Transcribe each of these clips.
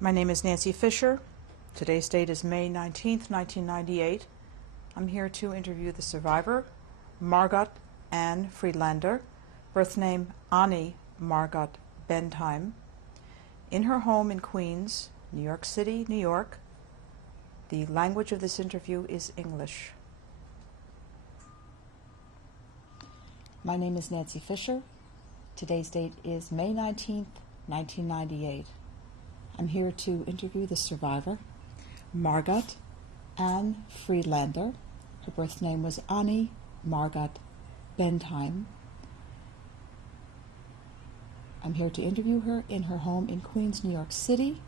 My name is Nancy Fisher. Today's date is May 19th, 1998. I'm here to interview the survivor, Margot Ann Friedlander, birth name Annie Margot Bentheim, in her home in Queens, New York City, New York. The language of this interview is English. My name is Nancy Fisher. Today's date is May 19th, 1998. I'm here to interview the survivor, Margot Ann Friedlander. Her birth name was Annie Margot Bentheim. I'm here to interview her in her home in Queens, New York City,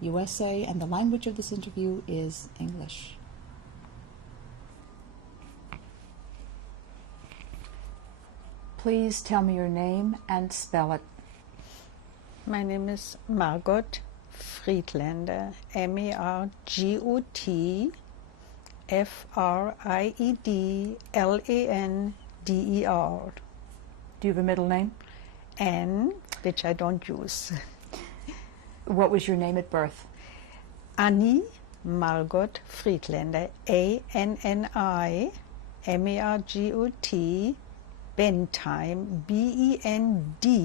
USA, and the language of this interview is English. Please tell me your name and spell it. My name is Margot Friedlander, Margotfriedlander. Do you have a middle name? Anne, which I don't use. What was your name at birth? Annie Margot Friedlander, Anni Margot Bentheim, Bendheim.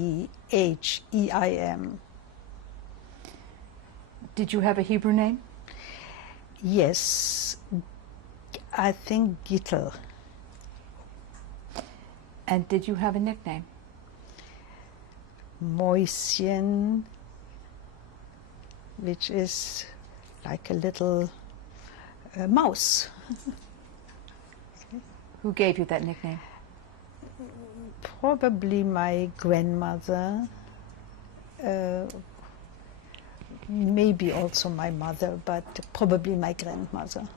Did you have a Hebrew name? Yes, I think Gittel. And did you have a nickname? Mäuschen, which is like a little mouse. Who gave you that nickname? Probably my grandmother, maybe also my mother, but probably my grandmother.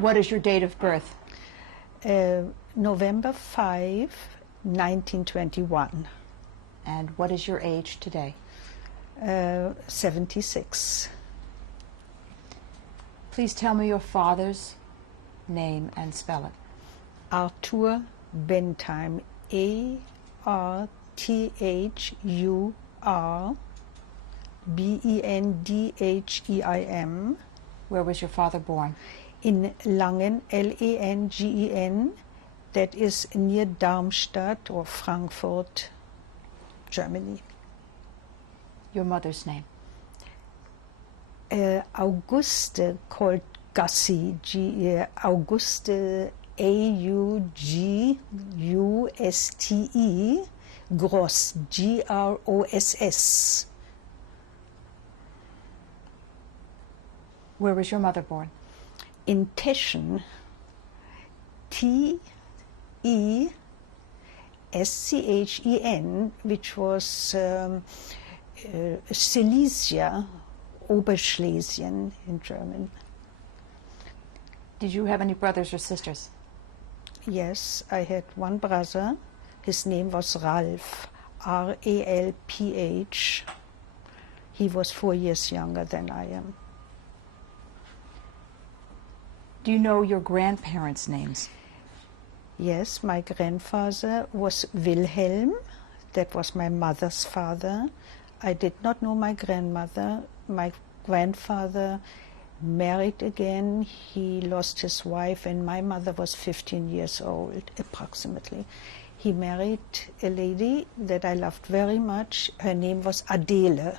What is your date of birth? November 5, 1921. And what is your age today? 76. Please tell me your father's name and spell it. Arthur Bentheim, Arthur Bendheim. Where was your father born? In Langen, Langen, that is near Darmstadt or Frankfurt, Germany. Your mother's name? Auguste called Gassi, Auguste Auguste, Gross, Gross. Where was your mother born? In Teschen, Teschen, which was Silesia, Oberschlesien in German. Did you have any brothers or sisters? Yes, I had one brother. His name was Ralph, Ralph. He was 4 years younger than I am. Do you know your grandparents' names? Yes, my grandfather was Wilhelm. That was my mother's father. I did not know my grandmother. My grandfather married again. He lost his wife, and my mother was 15 years old, approximately. He married a lady that I loved very much. Her name was Adele,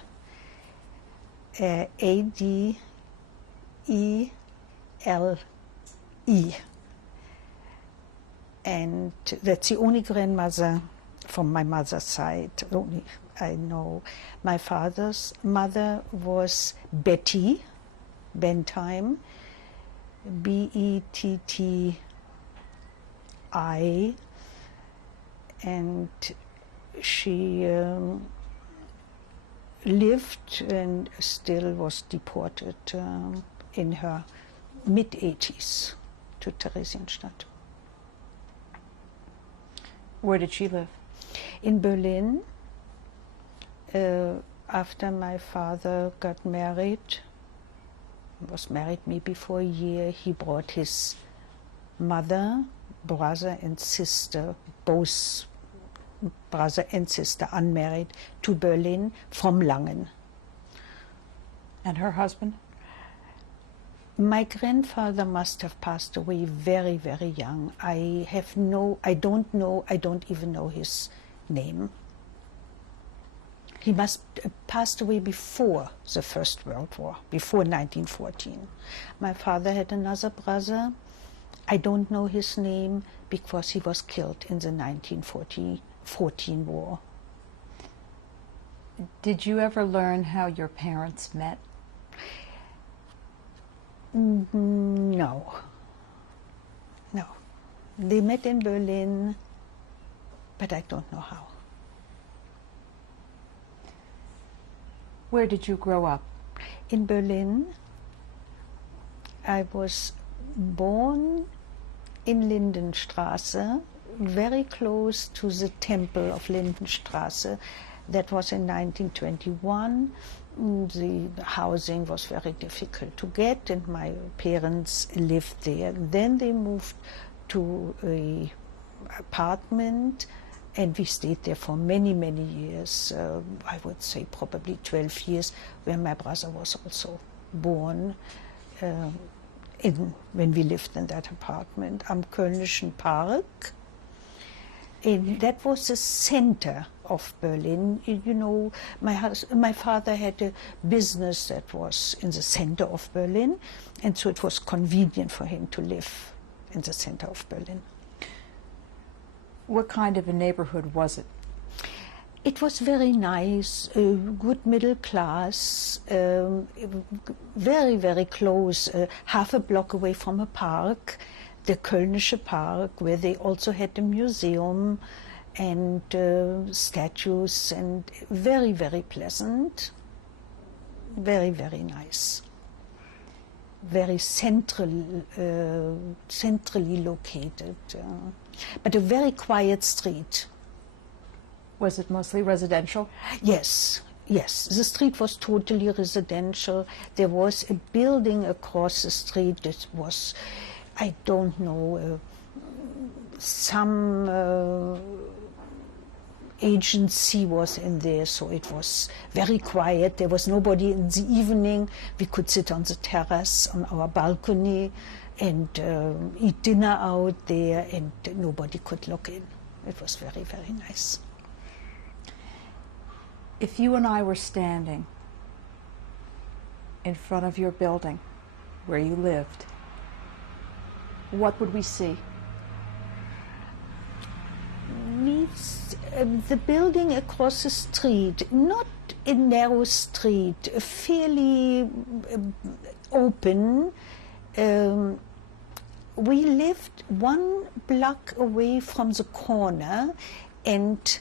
Adele. And that's the only grandmother from my mother's side, only I know. My father's mother was Betty Bentheim, Betti, and she lived and still was deported in her mid-80s to Theresienstadt. Where did she live? In Berlin. After my father got married, was married maybe for a year, he brought his mother, brother and sister, both brother and sister, unmarried, to Berlin from Langen. And her husband? My grandfather must have passed away very, very young. I don't even know his name. He must have passed away before the First World War, before 1914. My father had another brother. I don't know his name because he was killed in the 1914 war. Did you ever learn how your parents met? No. No. They met in Berlin, but I don't know how. Where did you grow up? In Berlin. I was born in Lindenstraße, very close to the temple of Lindenstraße. That was in 1921. The housing was very difficult to get, and my parents lived there. Then they moved to an apartment, and we stayed there for many, many years. I would say probably 12 years, where my brother was also born. When we lived in that apartment, am Kölnischen Park. And that was the center of Berlin. You know, my father had a business that was in the center of Berlin, and so it was convenient for him to live in the center of Berlin. What kind of a neighborhood was it? It was very nice, good middle class, very, very close, half a block away from a park, the Kölnische Park, where they also had a museum and statues, and very, very pleasant, very, very nice. Very centrally located, but a very quiet street. Was it mostly residential? Yes, yes. The street was totally residential. There was a building across the street that was, I don't know, some agency was in there, so it was very quiet. There was nobody in the evening. We could sit on the terrace, on our balcony, and eat dinner out there, and nobody could look in. It was very, very nice. If you and I were standing in front of your building where you lived, what would we see? The building across the street, not a narrow street, fairly open. We lived 1 block away from the corner, and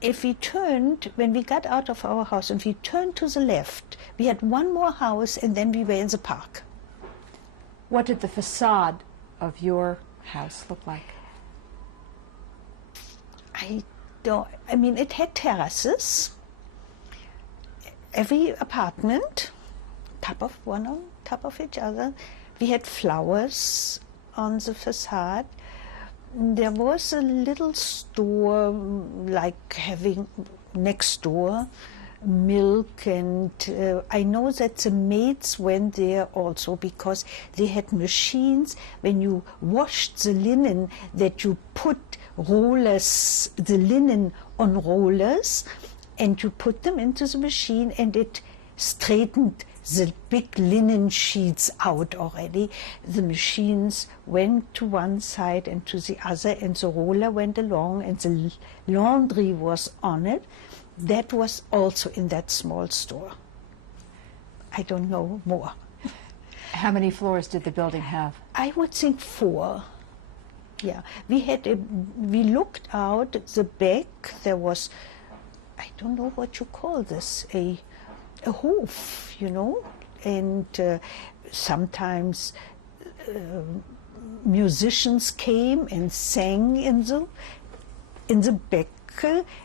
if we turned, when we got out of our house and we turned to the left, we had one more house, and then we were in the park. What did the facade of your house look like? I mean, it had terraces. Every apartment, one on top of each other. We had flowers on the facade. There was a little store, like having next door, milk, and I know that the maids went there also because they had machines when you washed the linen, that you put rollers, the linen on rollers, and you put them into the machine, and it straightened the big linen sheets out already. The machines went to one side and to the other, and the roller went along, and the laundry was on it. That was also in that small store. I don't know more. How many floors did the building have? I would think 4. Yeah, we looked out the back. There was, I don't know what you call this, a Hof, you know, and sometimes musicians came and sang in the back,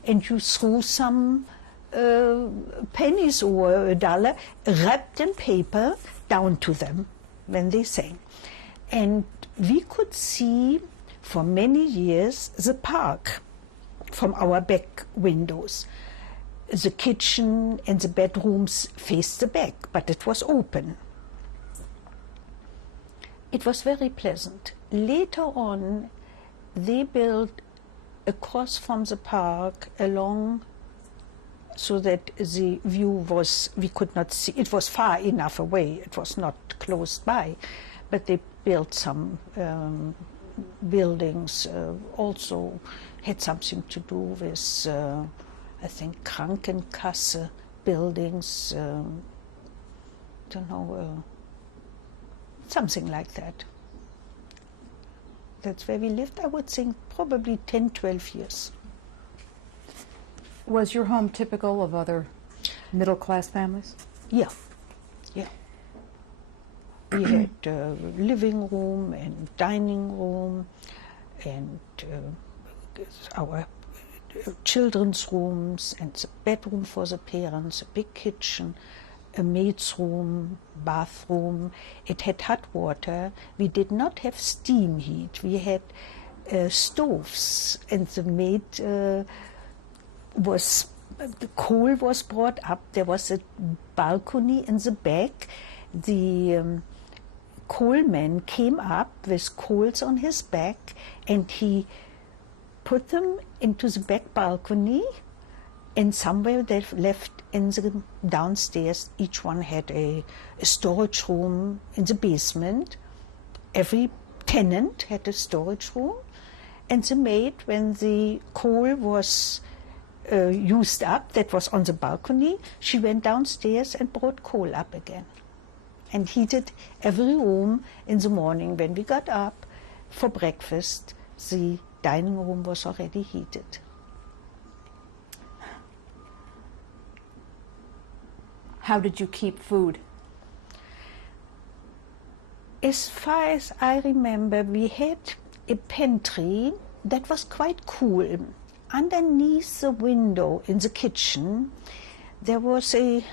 and you threw some pennies or a dollar wrapped in paper down to them when they sang. And we could see for many years the park. from our back windows. The kitchen and the bedrooms faced the back, but it was open. It was very pleasant. Later on, they built across from the park along so that the view was, we could not see, it was far enough away, it was not close by, but they built some buildings, also had something to do with, I think, Krankenkasse buildings, don't know, something like that. That's where we lived, I would think, probably 10, 12 years. Was your home typical of other middle-class families? Yeah, yeah. We had living room and dining room and our children's rooms and the bedroom for the parents, a big kitchen, a maid's room, bathroom. It had hot water. We did not have steam heat. We had stoves, and the maid the coal was brought up. There was a balcony in the back. The coalman came up with coals on his back, and he put them into the back balcony, and somewhere they left in the downstairs. Each one had a storage room in the basement. Every tenant had a storage room, and the maid, when the coal was used up, that was on the balcony, she went downstairs and brought coal up again and heated every room in the morning. When we got up for breakfast, the dining room was already heated. How did you keep food? As far as I remember, we had a pantry that was quite cool. Underneath the window in the kitchen, there was a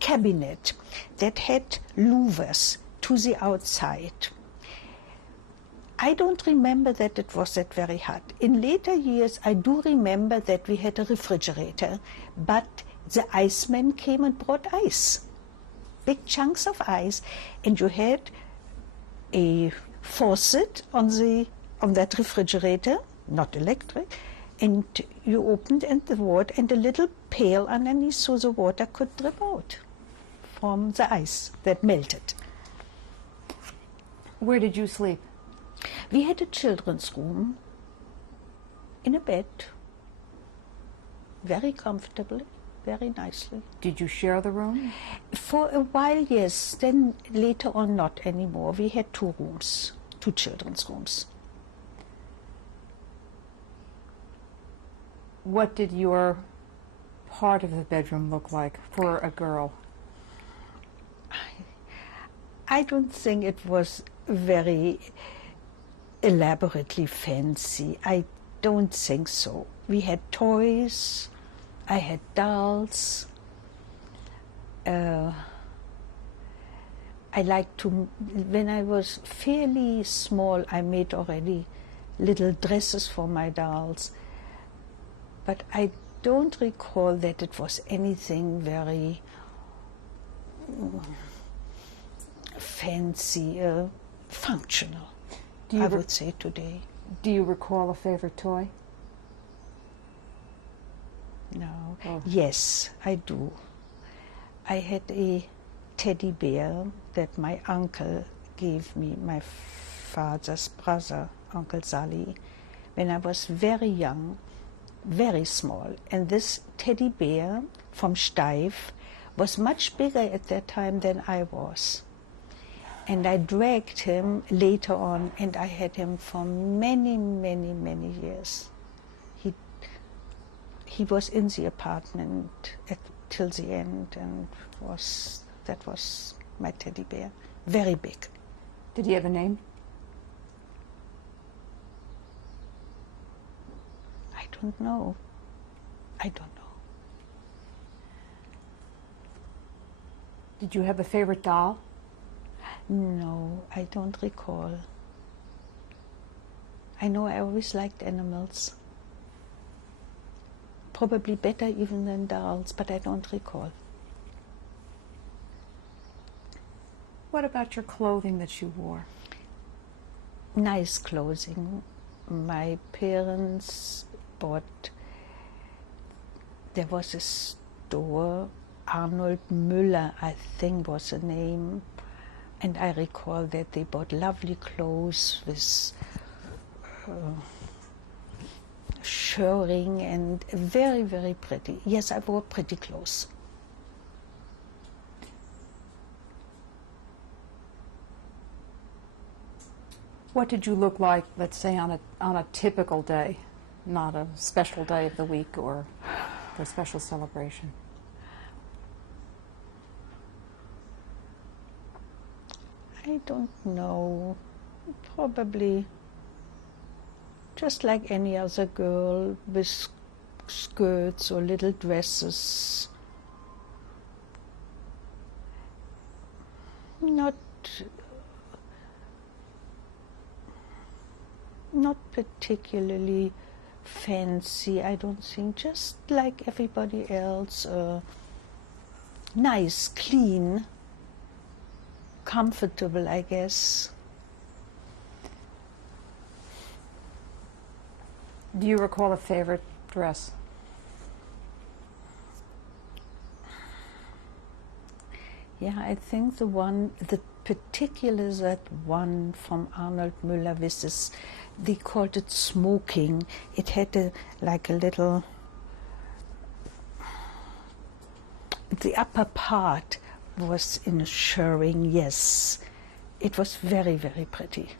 cabinet that had louvers to the outside. I don't remember that it was that very hot. In later years, I do remember that we had a refrigerator, but the iceman came and brought ice, big chunks of ice, and you had a faucet on that refrigerator, not electric, and you opened the water and a little pail underneath so the water could drip out from the ice that melted. Where did you sleep? We had a children's room in a bed, very comfortably, very nicely. Did you share the room? For a while, yes. Then later on, not anymore. We had 2 rooms, 2 children's rooms. What did your part of the bedroom look like for a girl? I don't think it was very elaborately fancy. I don't think so. We had toys. I had dolls. I liked to, when I was fairly small, I made already little dresses for my dolls. But I don't recall that it was anything very fancy, functional, I would say today. Do you recall a favorite toy? No. Oh. Yes, I do. I had a teddy bear that my uncle gave me, my father's brother, Uncle Sally, when I was very young, very small. And this teddy bear from Steiff was much bigger at that time than I was. And I dragged him later on, and I had him for many, many, many years. He was in the apartment till the end, and that was my teddy bear, very big. Did he have a name? I don't know. I don't know. Did you have a favorite doll? No, I don't recall. I know I always liked animals. probably better even than dolls, but I don't recall. What about your clothing that you wore? Nice clothing. My parents bought, there was a store, Arnold Müller, I think was the name, and I recall that they bought lovely clothes with shirring and very, very pretty. Yes, I wore pretty clothes. What did you look like, let's say, on a typical day, not a special day of the week or for a special celebration? I don't know. Probably just like any other girl with skirts or little dresses. Not particularly fancy, I don't think, just like everybody else, nice, clean, comfortable, I guess. Do you recall a favorite dress? Yeah, I think the particular that one from Arnold Müller with this, they called it smoking. It had like a little, the upper part was in a shirring, yes. It was very, very pretty.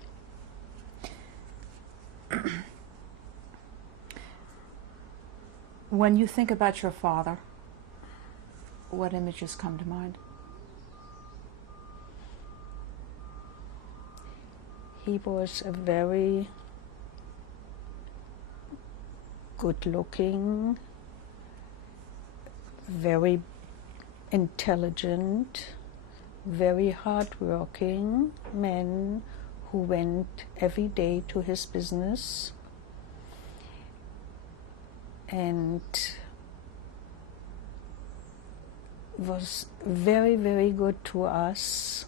When you think about your father, what images come to mind? He was a very good-looking, very intelligent, very hard-working man who went every day to his business and was very, very good to us,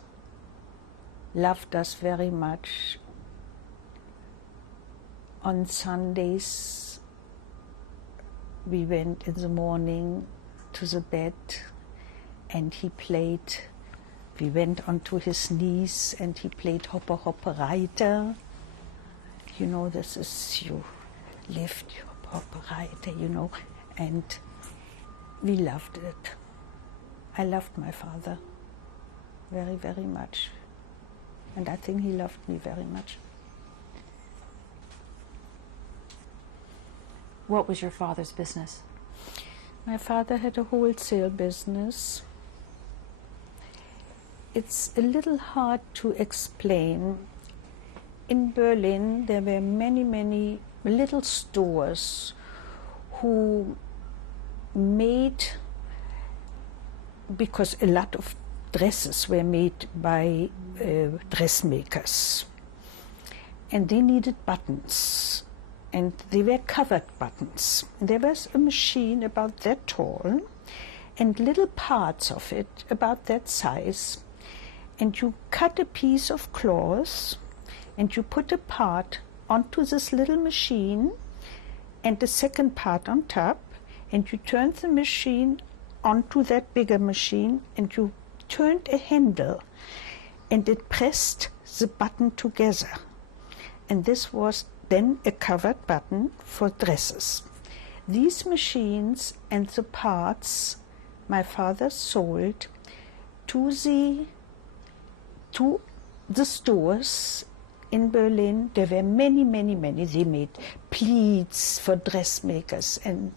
loved us very much. On Sundays, we went in the morning to the bed and he played, we went onto his knees and he played Hoppe Hoppe Reiter. You know, this is, you lift your Hoppe Reiter, you know, and we loved it. I loved my father very, very much. And I think he loved me very much. What was your father's business? My father had a wholesale business. It's a little hard to explain. In Berlin, there were many, many little stores who made, because a lot of dresses were made by dressmakers, and they needed buttons, and they were covered buttons. There was a machine about that tall and little parts of it about that size, and you cut a piece of cloth and you put a part onto this little machine and the second part on top, and you turned the machine onto that bigger machine and you turned a handle and it pressed the button together, and this was then a covered button for dresses. These machines and the parts my father sold to the stores in Berlin. There were many, many, many. They made pleats for dressmakers and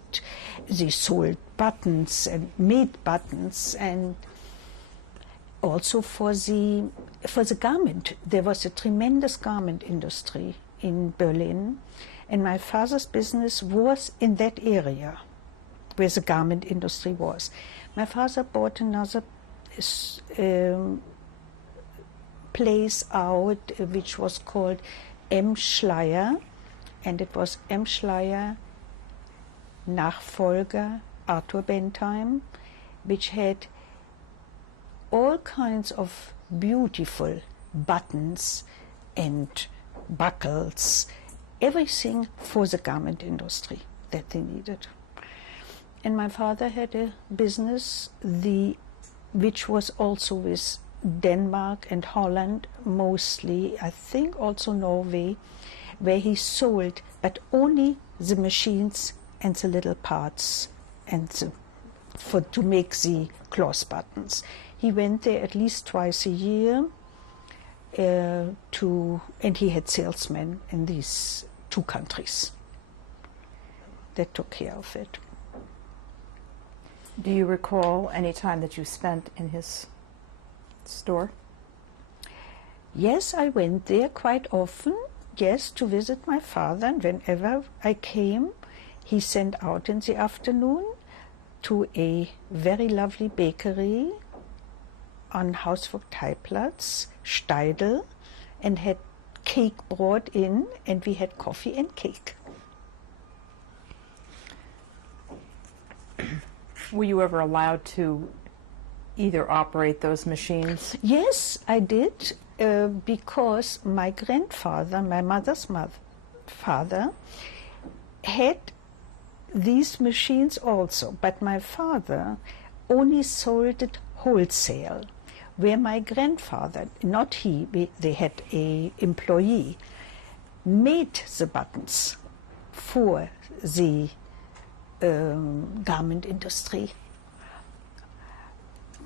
they sold buttons and made buttons, and also for the garment. There was a tremendous garment industry in Berlin, and my father's business was in that area where the garment industry was. My father bought another place out which was called M. Schleyer, and it was M. Schleyer Nachfolger Arthur Bentheim, which had all kinds of beautiful buttons and buckles, everything for the garment industry that they needed. And my father had a business which was also with Denmark and Holland, mostly, I think also Norway, where he sold, but only the machines and the little parts and to make the cloth buttons. He went there at least twice a year and he had salesmen in these two countries that took care of it. Do you recall any time that you spent in his store? Yes, I went there quite often, yes, to visit my father, and whenever I came, he sent out in the afternoon to a very lovely bakery on Hausvogteiplatz, Steidl, and had cake brought in, and we had coffee and cake. Were you ever allowed to either operate those machines? Yes, I did, because my grandfather, my mother's father, had these machines also, but my father only sold it wholesale, where my grandfather, not he, they had a employee, made the buttons for the garment industry.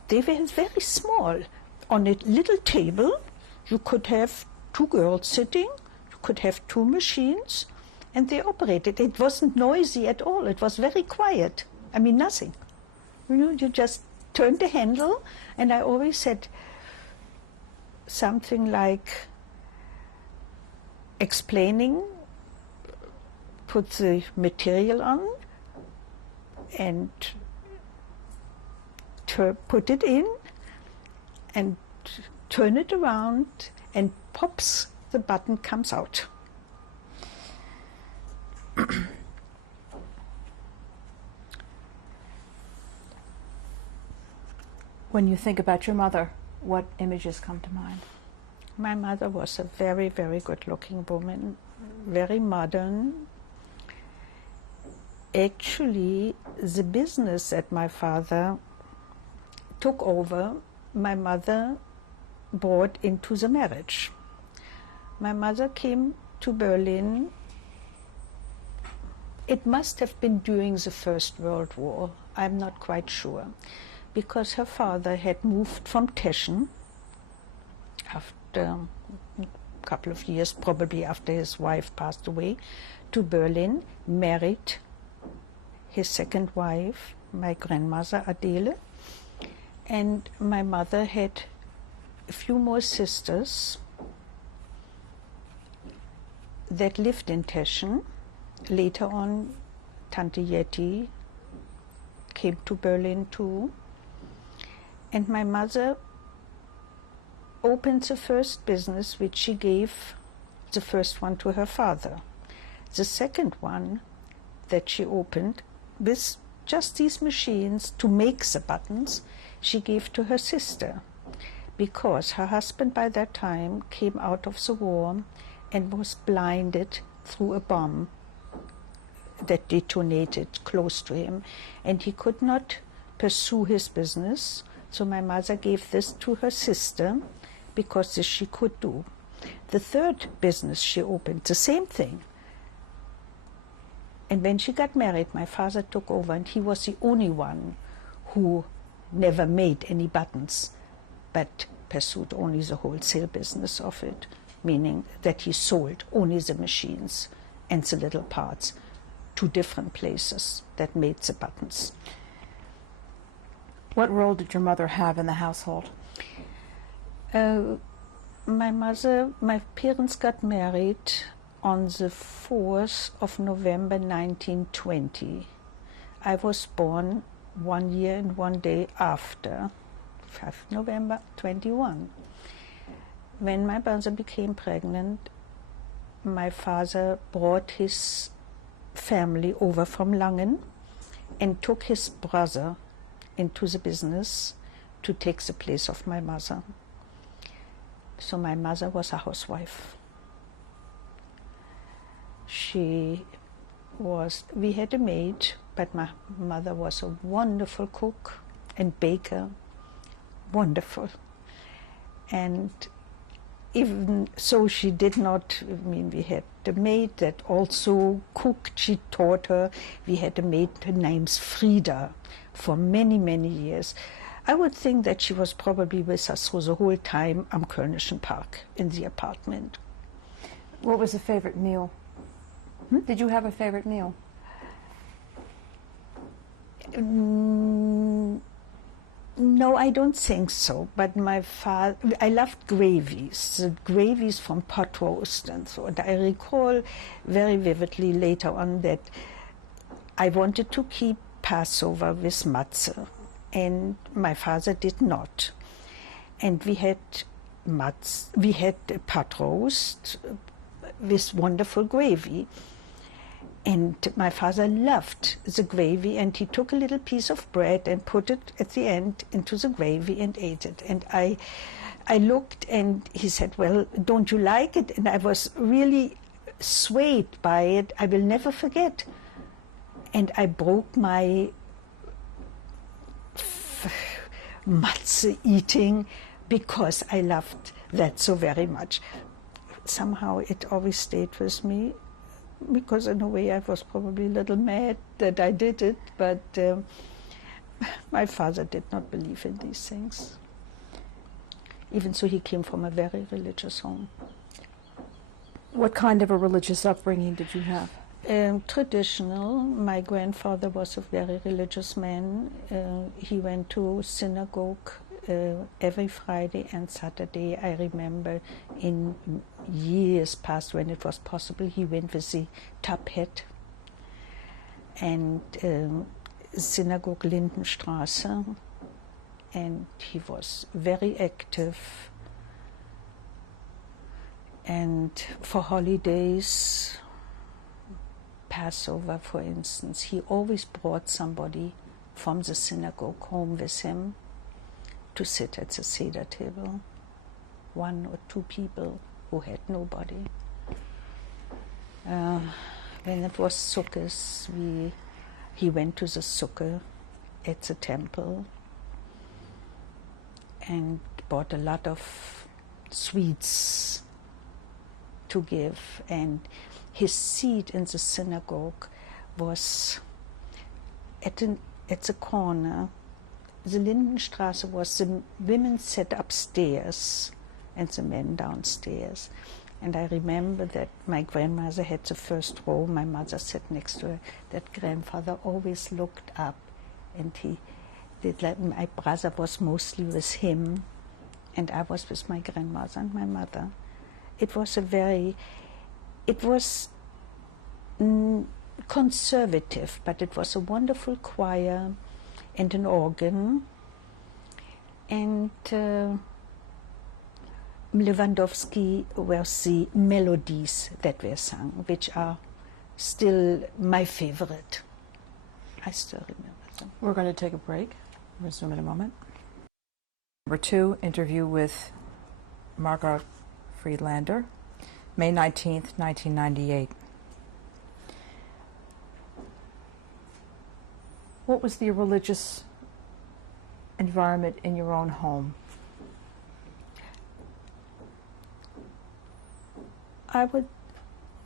They were very small. On a little table, you could have two girls sitting, you could have two machines, and they operated. It wasn't noisy at all. It was very quiet. I mean, nothing. You just turned the handle, and I always said something like explaining, put the material on, and put it in, and turn it around, and pops, the button comes out. When you think about your mother, what images come to mind? My mother was a very, very good-looking woman, very modern. Actually, the business that my father took over, my mother brought into the marriage. My mother came to Berlin. It must have been during the First World War, I'm not quite sure, because her father had moved from Teschen after a couple of years, probably after his wife passed away, to Berlin, married his second wife, my grandmother Adele, and my mother had a few more sisters that lived in Teschen. Later on, Tante Yeti came to Berlin too, and my mother opened the first business, which she gave the first one to her father. The second one that she opened with just these machines to make the buttons, she gave to her sister, because her husband by that time came out of the war and was blinded through a bomb that detonated close to him, and he could not pursue his business. So my mother gave this to her sister, because this she could do. The third business she opened, the same thing. And when she got married, my father took over, and he was the only one who never made any buttons, but pursued only the wholesale business of it, meaning that he sold only the machines and the little parts to different places that made the buttons. What role did your mother have in the household? My parents got married on the 4th of November 1920. I was born 1 year and 1 day after, 5 November 21. When my mother became pregnant, my father brought his family over from Langen and took his brother into the business to take the place of my mother. So my mother was a housewife. We had a maid, but my mother was a wonderful cook and baker, wonderful. And even so, she did not, we had the maid that also cooked, she taught her. We had a maid, her name's Frida, for many, many years. I would think that she was probably with us through the whole time am Kölnischen Park in the apartment. What was the favorite meal? Did you have a favorite meal? No, I don't think so. But my father, I loved gravies, the gravies from pot roast and so. And I recall very vividly later on that I wanted to keep Passover with matzah, and my father did not. And we had pot roast with wonderful gravy. And my father loved the gravy, and he took a little piece of bread and put it at the end into the gravy and ate it. And I looked, and he said, "Well, don't you like it?" And I was really swayed by it. I will never forget. And I broke my matzah eating because I loved that so very much. Somehow it always stayed with me, because in a way I was probably a little mad that I did it, but my father did not believe in these things. Even so, he came from a very religious home. What kind of a religious upbringing did you have? Traditional. My grandfather was a very religious man. He went to synagogue every Friday and Saturday. I remember in years past when it was possible, he went with the top hat. And Synagogue Lindenstraße. And he was very active. And for holidays, Passover, for instance, he always brought somebody from the synagogue home with him to sit at the Seder table. 1 or 2 people who had nobody. When it was Sukkot, he went to the Sukkah at the temple and bought a lot of sweets to give, and his seat in the synagogue was at the corner. The Lindenstraße was the women sat upstairs and the men downstairs. And I remember that my grandmother had the first row, my mother sat next to her. That grandfather always looked up, and he did like, my brother was mostly with him, and I was with my grandmother and my mother. It was conservative, but it was a wonderful choir and an organ, and Lewandowski was the melodies that were sung, which are still my favorite. I still remember them. We're going to take a break. We'll resume in a moment. Number 2, interview with Margot Friedlander, May 19th, 1998. What was the religious environment in your own home?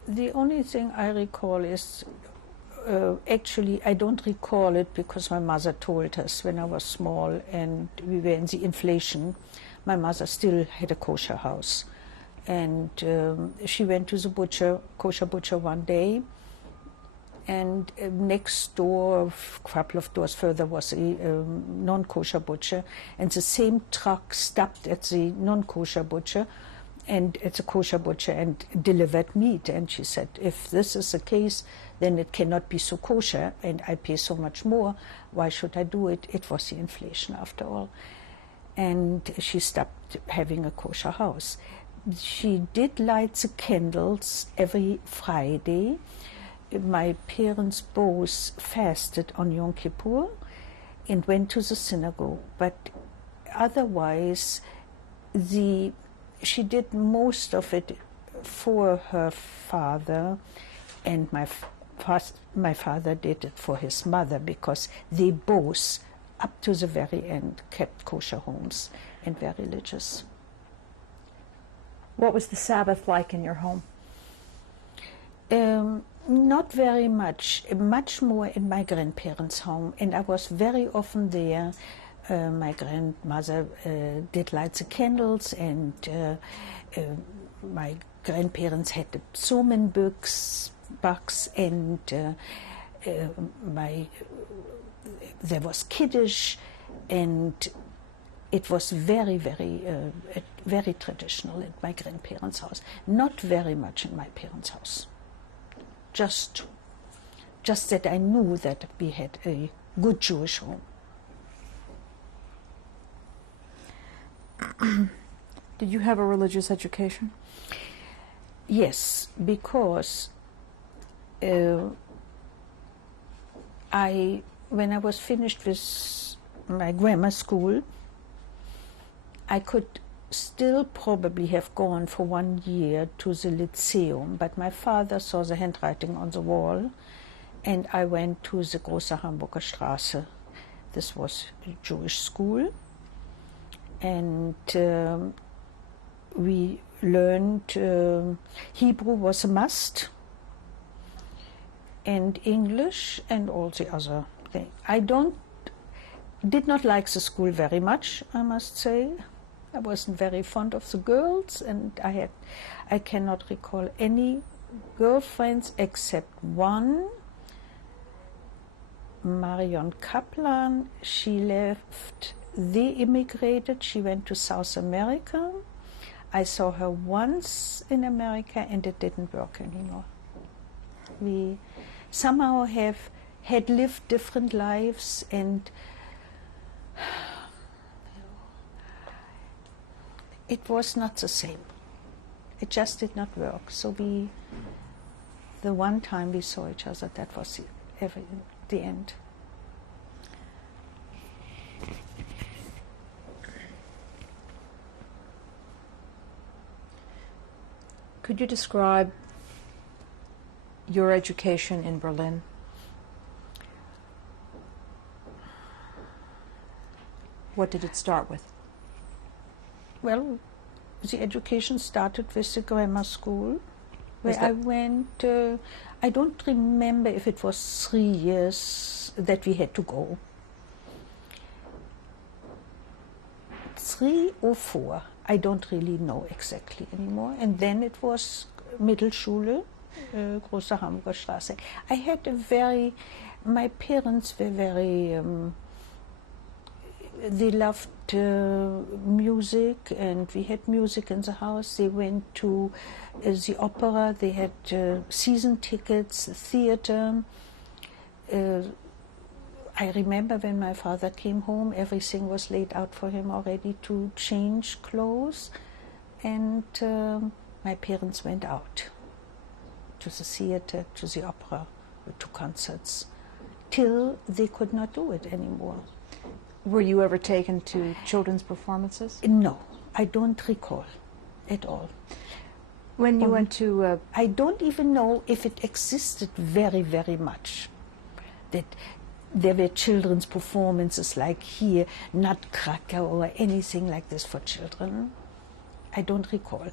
The only thing I recall is, actually I don't recall it because my mother told us when I was small and we were in the inflation. My mother still had a kosher house, and she went to the kosher butcher one day, and next door, a couple of doors further, was a non-kosher butcher, and the same truck stopped at the non-kosher butcher and it's a kosher butcher and delivered meat. And she said, if this is the case, then it cannot be so kosher, and I pay so much more. Why should I do it? It was the inflation after all. And she stopped having a kosher house. She did light the candles every Friday. my parents both fasted on Yom Kippur and went to the synagogue, but otherwise she did most of it for her father, and my father did it for his mother, because they both, up to the very end, kept kosher homes and were religious. What was the Sabbath like in your home? Not very much, much more in my grandparents' home, and I was very often there. My grandmother did light the candles, and my grandparents had the psalm books, and there was Kiddush, and it was very, very, very traditional in my grandparents' house. Not very much in my parents' house. Just that I knew that we had a good Jewish home. Did you have a religious education? Yes, because when I was finished with my grammar school, I could still probably have gone for 1 year to the Lyceum, but my father saw the handwriting on the wall, and I went to the Große Hamburger Straße. This was a Jewish school, and we learned Hebrew was a must, and English, and all the other things. I did not like the school very much, I must say. I wasn't very fond of the girls, and I cannot recall any girlfriends except one, Marion Kaplan. She left, they immigrated, she went to South America. I saw her once in America, and it didn't work anymore. We somehow had lived different lives, and it was not the same. It just did not work. So the one time we saw each other, that was the end. Could you describe your education in Berlin? What did it start with? Well, the education started with the grammar school, where I went, I don't remember if it was 3 years that we had to go. 3 or 4, I don't really know exactly anymore. And then it was Mittelschule, Große Hamburger Straße. I had my parents were very, they loved music, and we had music in the house. They went to the opera, they had season tickets, theater. I remember when my father came home, everything was laid out for him already to change clothes, and my parents went out to the theater, to the opera, to concerts, till they could not do it anymore. Were you ever taken to children's performances? No, I don't recall at all. When you went to... I don't even know if it existed very, very much. That there were children's performances like here, Nutcracker or anything like this for children. I don't recall.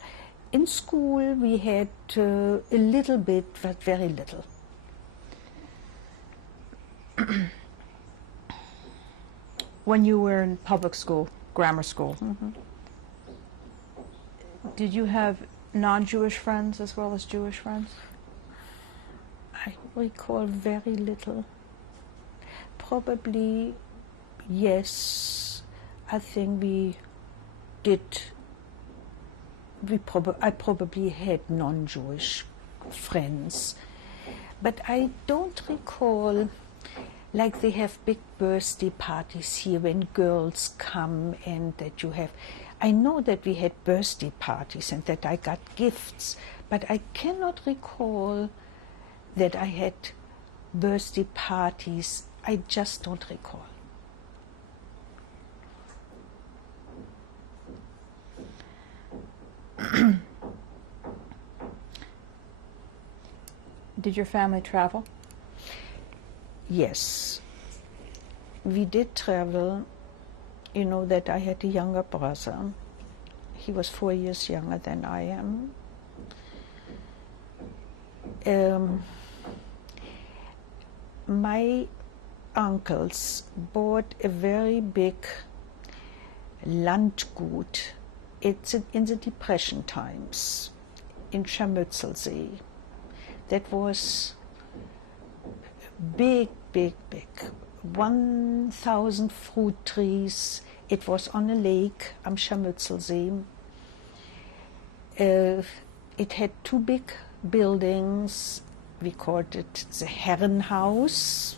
In school we had a little bit, but very little. When you were in public school, grammar school, did you have non-Jewish friends as well as Jewish friends? I recall very little. Probably, yes. I think I probably had non-Jewish friends. But I don't recall, like they have big birthday parties here when girls come, and that you have... I know that we had birthday parties and that I got gifts, but I cannot recall that I had birthday parties, I just don't recall. Did your family travel? Yes, we did travel. You know that I had a younger brother. He was 4 years younger than I am. My uncles bought a very big Landgut. It's in the Depression times in Scharmützelsee. That was big, big, big. 1,000 fruit trees. It was on a lake am Scharmützelsee. It had two big buildings. We called it the Herrenhaus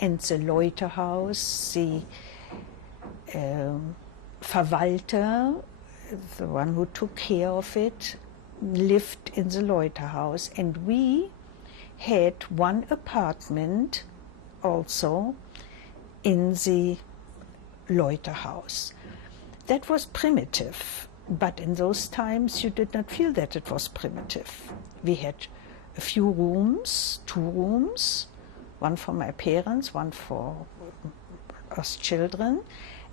and the Leutehaus. The Verwalter, the one who took care of it, lived in the Leutehaus, and we had one apartment also in the Leutehaus. That was primitive, but in those times you did not feel that it was primitive. We had a few rooms, 2 rooms, one for my parents, one for us children,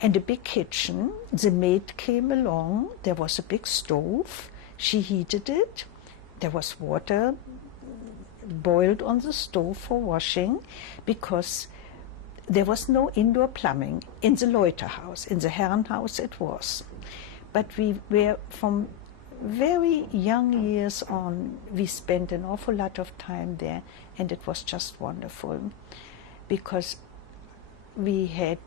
and a big kitchen. The maid came along, there was a big stove, she heated it, there was water boiled on the stove for washing, because there was no indoor plumbing in the Leutehaus. In the Herrenhaus it was. But we were, from very young years on, we spent an awful lot of time there, and it was just wonderful, because I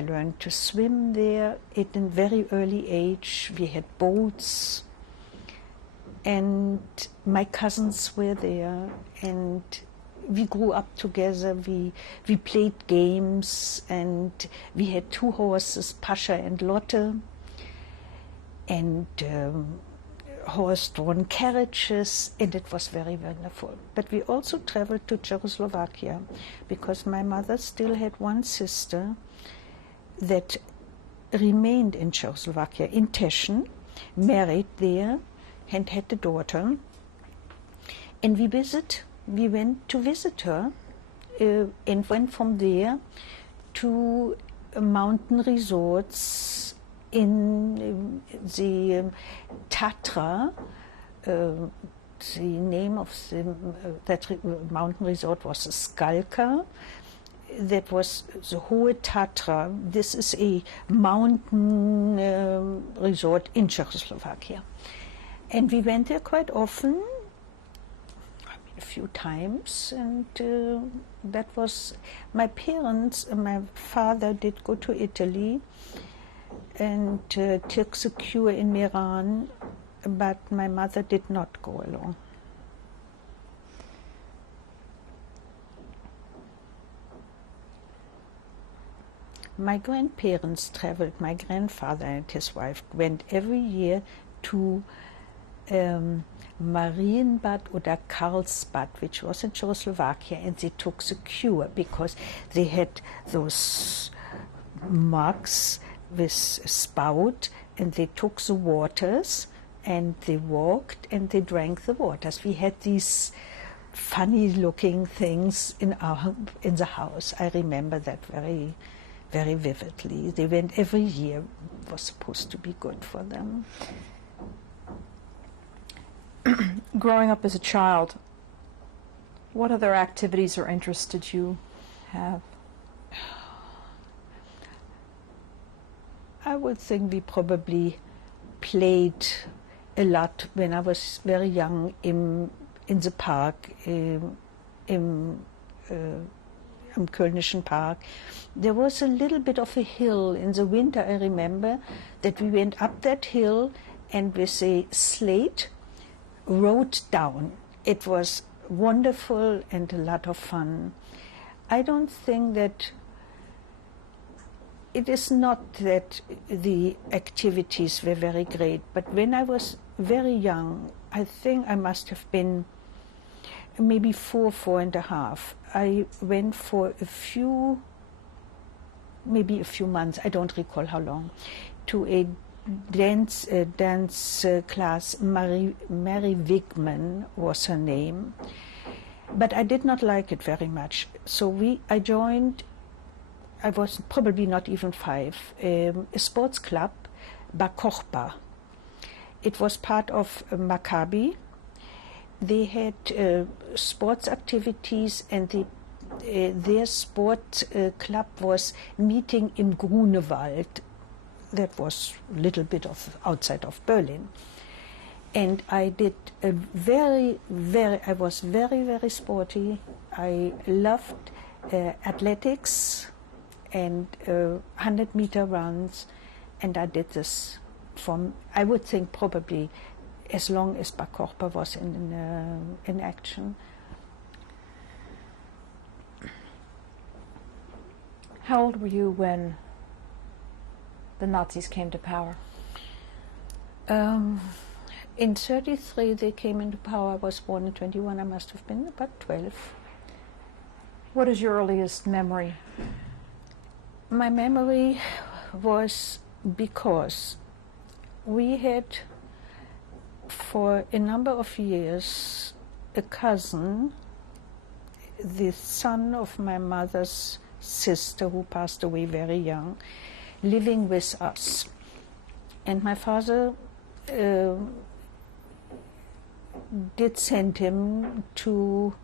learned to swim there at a very early age. We had boats, and my cousins were there, and we grew up together. We played games, and we had 2 horses, Pascha and Lotte, and horse-drawn carriages, and it was very wonderful. But we also traveled to Czechoslovakia, because my mother still had one sister that remained in Czechoslovakia, in Teschen, married there, and had a daughter. And we went to visit her, and went from there to mountain resorts in the Tatra. The name of that mountain resort was Skalka. That was the Hohe Tatra. This is a mountain resort in Czechoslovakia. And we went there quite often, a few times, and that was, my parents, my father did go to Italy and took the cure in Meran, but my mother did not go along. My grandparents traveled. My grandfather and his wife went every year to Marienbad oder Karlsbad, which was in Czechoslovakia, and they took the cure because they had those mugs with spout, and they took the waters and they walked and they drank the waters. We had these funny looking things in the house. I remember that very, very vividly. They went every year. It was supposed to be good for them. Growing up as a child, what other activities or interests did you have? I would think we probably played a lot when I was very young in the park, im Kölnischen Park. There was a little bit of a hill in the winter. I remember that we went up that hill and with a slate rode down. It was wonderful and a lot of fun. I don't think that it is not that the activities were very great, but when I was very young, I think I must have been maybe 4.5. I went for maybe a few months, I don't recall how long, to a dance class. Mary Wigman was her name, but I did not like it very much. So I joined, I was probably not even 5, a sports club, Bar Kochba. It was part of Maccabi. They had sports activities, and their sport club was meeting in Grunewald. That was a little bit of outside of Berlin. And I did I was very, very sporty. I loved athletics and 100-meter runs, and I did this from, I would think, probably as long as Bar Kochba was in action. How old were you when the Nazis came to power? In 1933 they came into power. I was born in 1921. I must have been about 12. What is your earliest memory? My memory was because we had, for a number of years, a cousin, the son of my mother's sister, who passed away very young, living with us. And my father did send him to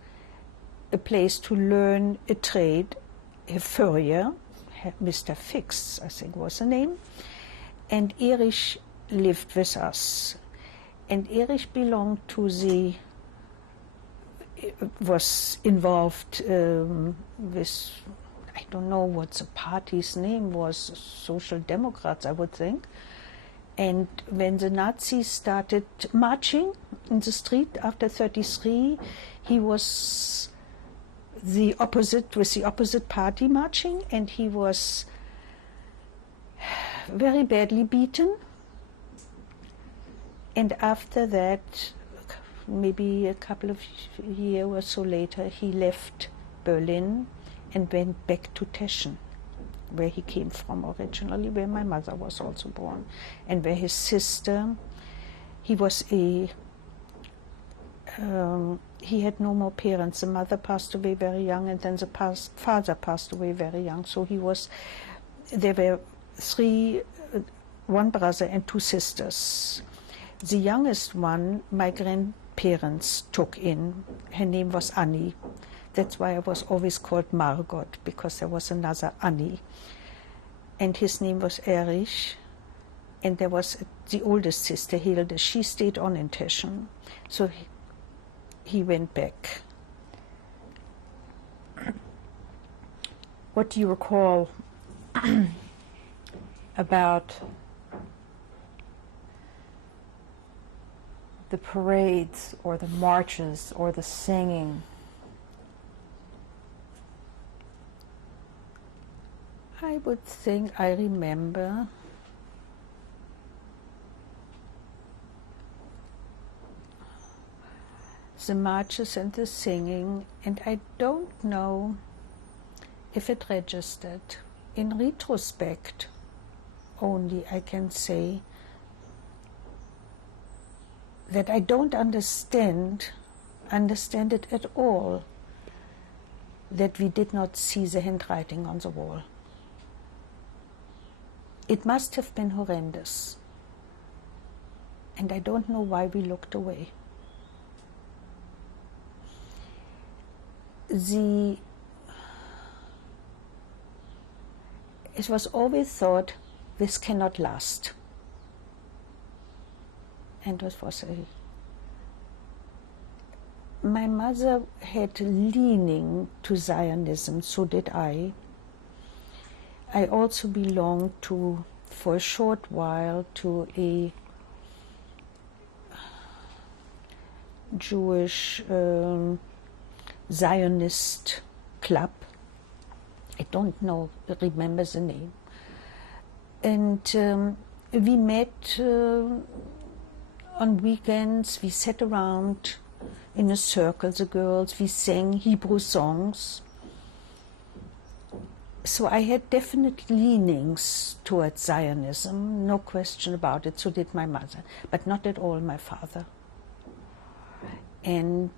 a place to learn a trade, a furrier. Mr. Fix, I think was the name. And Erich lived with us. And Erich belonged to was involved with, I don't know what the party's name was, Social Democrats, I would think. And when the Nazis started marching in the street after 1933, he was with the opposite party marching, and he was very badly beaten. And after that, maybe a couple of years or so later, he left Berlin and went back to Teschen, where he came from originally, where my mother was also born, and where his sister, he had no more parents. The mother passed away very young, and then the father passed away very young. So there were 3, one brother and 2 sisters. The youngest one, my grandparents took in. Her name was Annie. That's why I was always called Margot, because there was another Annie. And his name was Erich. And there was the oldest sister, Hilde. She stayed on in Teschen. So he went back. What do you recall about the parades or the marches or the singing? I would think I remember the marches and the singing, and I don't know if it registered. In retrospect, only I can say that I don't understand it at all, that we did not see the handwriting on the wall. It must have been horrendous, and I don't know why we looked away. It was always thought, this cannot last. And it was my mother had leaning to Zionism, so did I. I also belonged for a short while, to a Jewish Zionist club. I don't remember the name. And we met on weekends. We sat around in a circle, the girls. We sang Hebrew songs. So I had definite leanings towards Zionism, no question about it. So did my mother, but not at all my father. And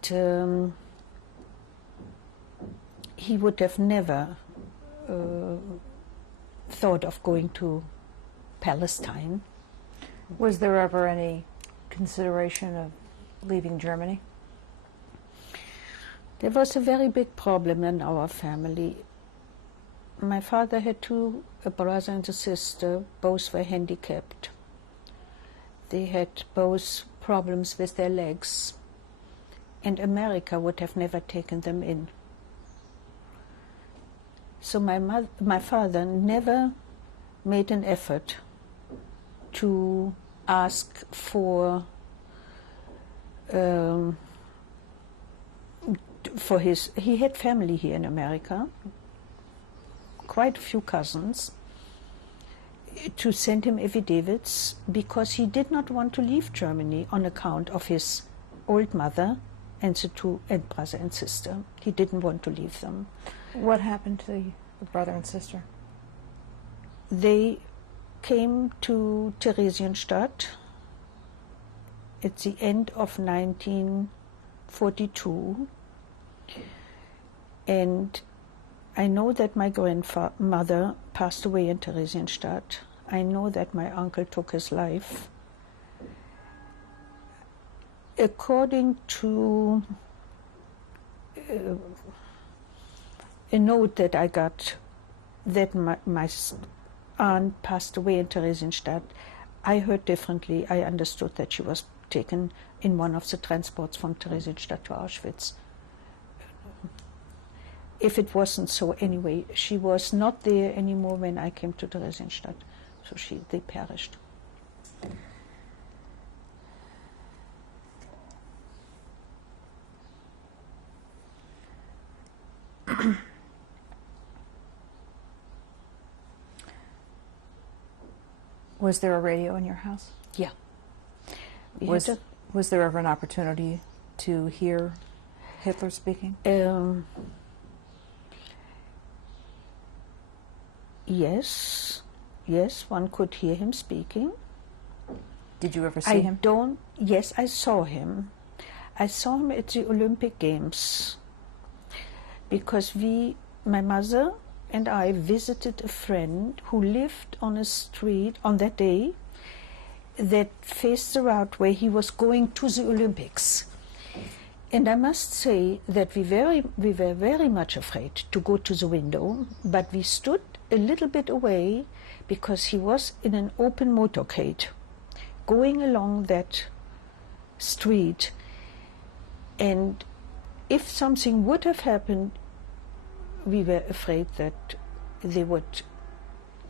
he would have never thought of going to Palestine. Was there ever any consideration of leaving Germany? There was a very big problem in our family. My father had two, a brother and a sister. Both were handicapped. They had both problems with their legs, and America would have never taken them in. So my father never made an effort to ask for his. He had family here in America, quite a few cousins, to send him affidavits because he did not want to leave Germany on account of his old mother and the two and brother and sister. He didn't want to leave them. What happened to the brother and sister? They came to Theresienstadt at the end of 1942, and I know that my grandmother passed away in Theresienstadt. I know that my uncle took his life. According to a note that I got that my aunt passed away in Theresienstadt, I heard differently. I understood that she was taken in one of the transports from Theresienstadt to Auschwitz. If it wasn't so, anyway, she was not there anymore when I came to Theresienstadt, so they perished. Was there a radio in your house? Yeah. Was there ever an opportunity to hear Hitler speaking? Yes, one could hear him speaking. Did you ever see him? Yes, I saw him. I saw him at the Olympic Games because my mother and I visited a friend who lived on a street on that day that faced the route where he was going to the Olympics. And I must say that we were very much afraid to go to the window, but we stood a little bit away because he was in an open motorcade going along that street. And if something would have happened, we were afraid that they would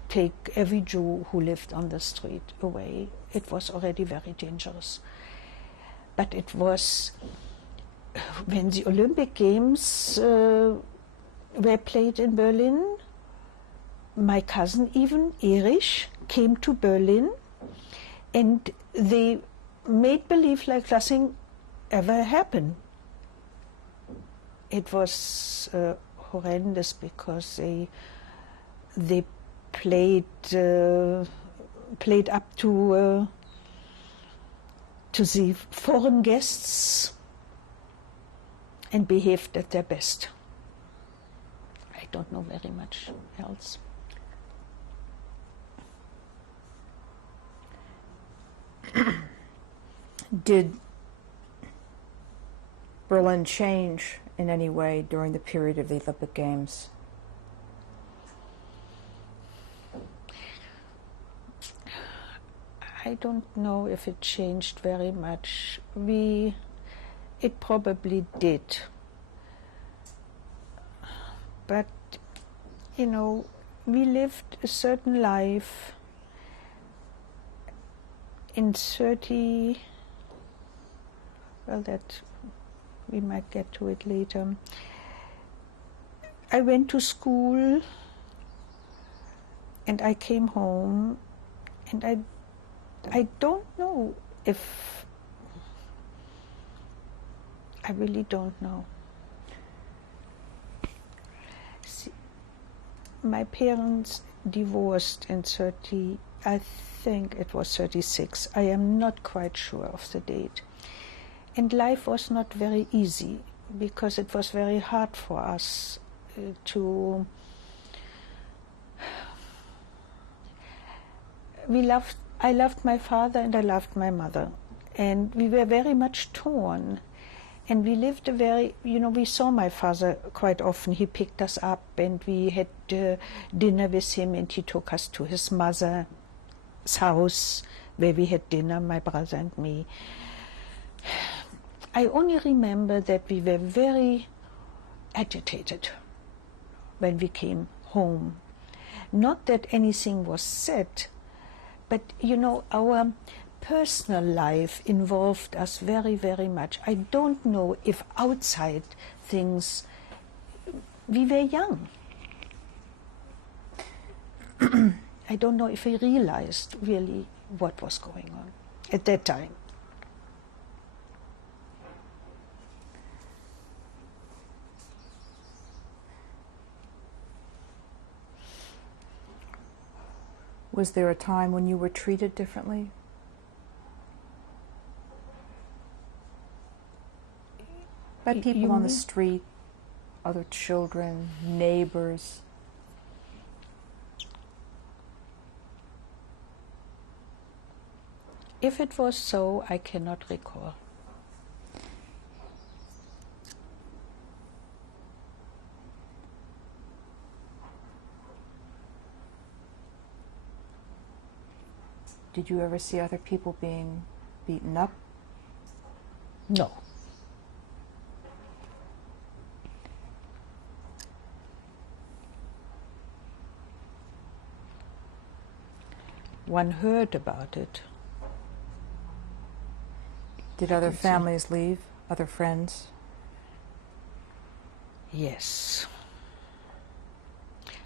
take every Jew who lived on the street away. It was already very dangerous. But it was when the Olympic Games were played in Berlin. My cousin, even Erich, came to Berlin, and they made believe like nothing ever happened. It was horrendous because they played up to the foreign guests and behaved at their best. I don't know very much else. Did Berlin change in any way during the period of the Olympic Games? I don't know if it changed very much. It probably did. But, we lived a certain life in 30, that we might get to it later. I went to school and I came home, and I don't know if I really don't know. See, my parents divorced in I think it was 36. I am not quite sure of the date. And life was not very easy because it was very hard for us to... I loved my father and I loved my mother. And we were very much torn. And we lived we saw my father quite often. He picked us up and we had dinner with him, and he took us to his mother's house where we had dinner, my brother and me. I only remember that we were very agitated when we came home. Not that anything was said, but our personal life involved us very, very much. I don't know if outside things, we were young. I don't know if we realized really what was going on at that time. Was there a time when you were treated differently? By people on the street, other children, neighbors? If it was so, I cannot recall. Did you ever see other people being beaten up? No. One heard about it. Did other families leave? Other friends? Yes.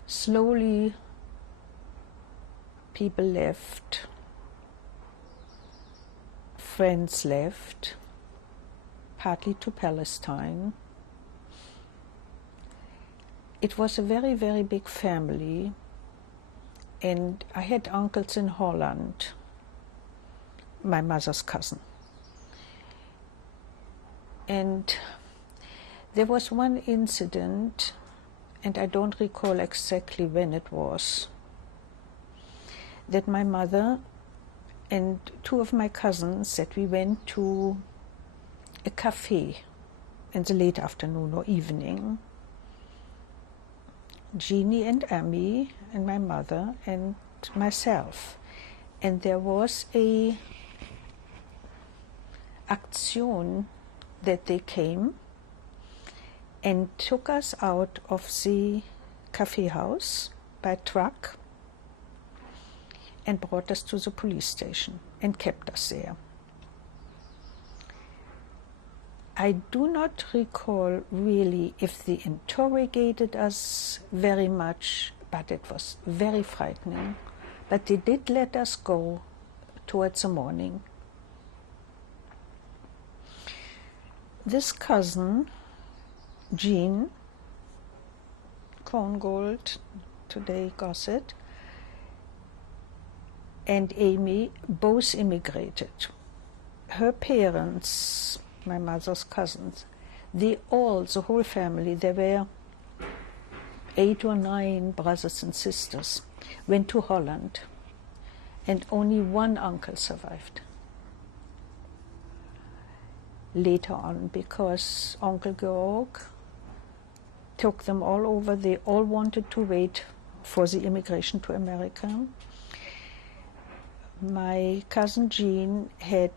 Slowly, people left. Friends left, partly to Palestine. It was a very, very big family, and I had uncles in Holland, my mother's cousin. And there was one incident, and I don't recall exactly when it was, that my mother and two of my cousins, that we went to a cafe in the late afternoon or evening. Jeannie and Amy and my mother and myself. And there was a action that they came and took us out of the cafe house by truck and brought us to the police station and kept us there. I do not recall really if they interrogated us very much, but it was very frightening. But they did let us go towards the morning. This cousin, Jean Krongold, today Gossett, and Amy both immigrated. Her parents, my mother's cousins, the whole family, there were 8 or 9 brothers and sisters, went to Holland, and only one uncle survived. Later on, because Uncle Georg took them all over, they all wanted to wait for the immigration to America. My cousin Jean had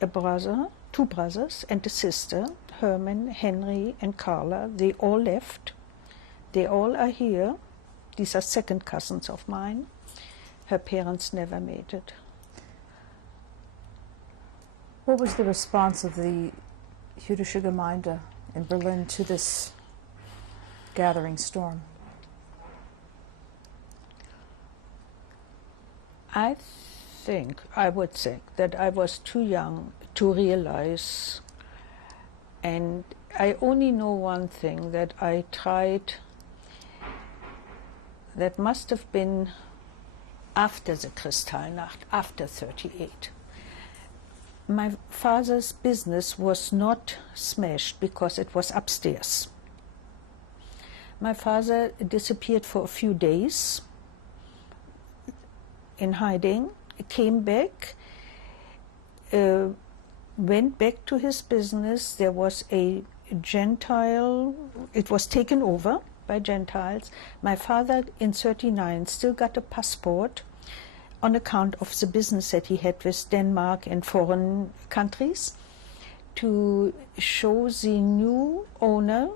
a brother, 2 brothers, and a sister, Herman, Henry, and Carla. They all left. They all are here. These are second cousins of mine. Her parents never made it. What was the response of the Jüdische Gemeinde in Berlin to this gathering storm? I would think that I was too young to realize And I only know one thing, that I tried, that must have been after the Kristallnacht, after 38. My father's business was not smashed because it was upstairs. My father disappeared for a few days in hiding, came back, went back to his business. There was a Gentile, it was taken over by Gentiles. My father in 39 still got a passport on account of the business that he had with Denmark and foreign countries, to show the new owner,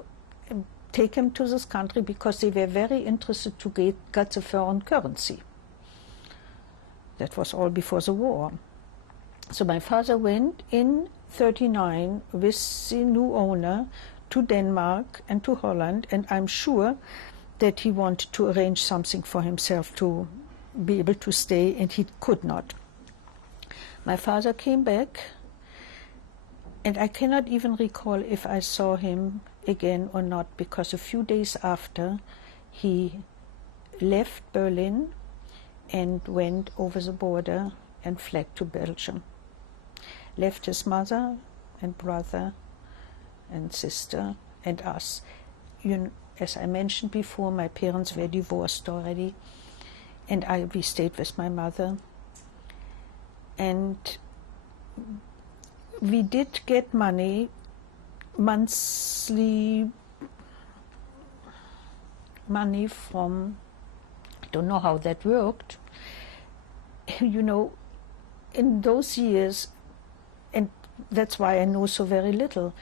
take him to this country because they were very interested to get the foreign currency. That was all before the war. So my father went in 39 with the new owner to Denmark and to Holland, and I'm sure that he wanted to arrange something for himself to be able to stay, and he could not. My father came back, and I cannot even recall if I saw him again or not, because a few days after he left Berlin and went over the border and fled to Belgium. Left his mother and brother and sister and us. As I mentioned before, my parents were divorced already, and we stayed with my mother. And we did get money, monthly money from, I don't know how that worked. In those years, and that's why I know so very little,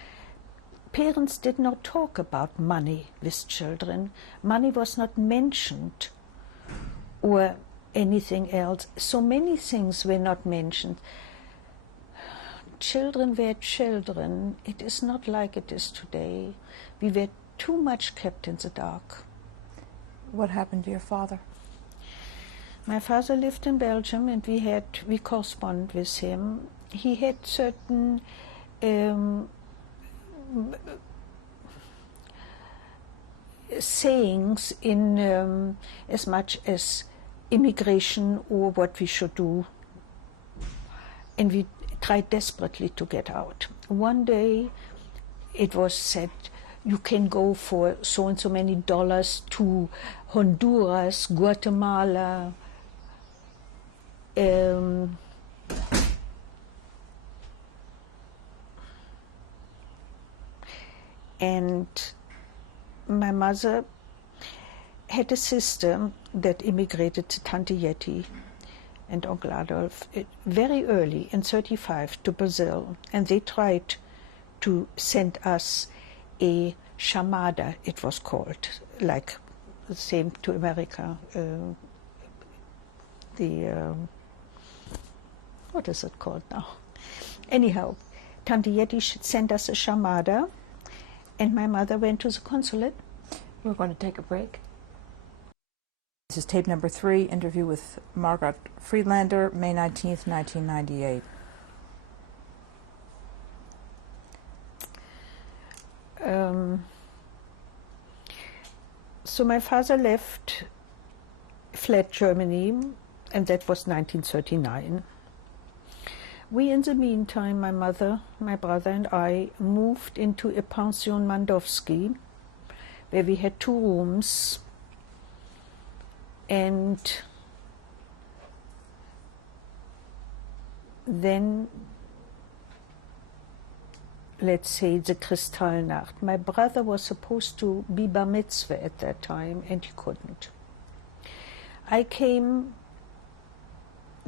parents did not talk about money with children. Money was not mentioned, or anything else. So many things were not mentioned. Children were children. It is not like it is today. We were too much kept in the dark. What happened to your father? My father lived in Belgium, and we corresponded with him. He had certain sayings in as much as immigration or what we should do, and we tried desperately to get out. One day it was said, you can go for so and so many dollars to Honduras, Guatemala, and my mother had a sister that immigrated to Tante Yeti and Uncle Adolf very early in 35 to Brazil, and they tried to send us a chamada, it was called, like the same to America. What is it called now? Anyhow, Tante Yeti sent us a chamada, and my mother went to the consulate. We're going to take a break. This is tape number 3, interview with Margot Friedlander, May 19th, 1998. So my father fled Germany, and that was 1939. We, in the meantime, my mother, my brother, and I moved into a Pension Mandowski, where we had 2 rooms, and then, let's say, the Kristallnacht. My brother was supposed to be bar mitzvah at that time, and he couldn't. I came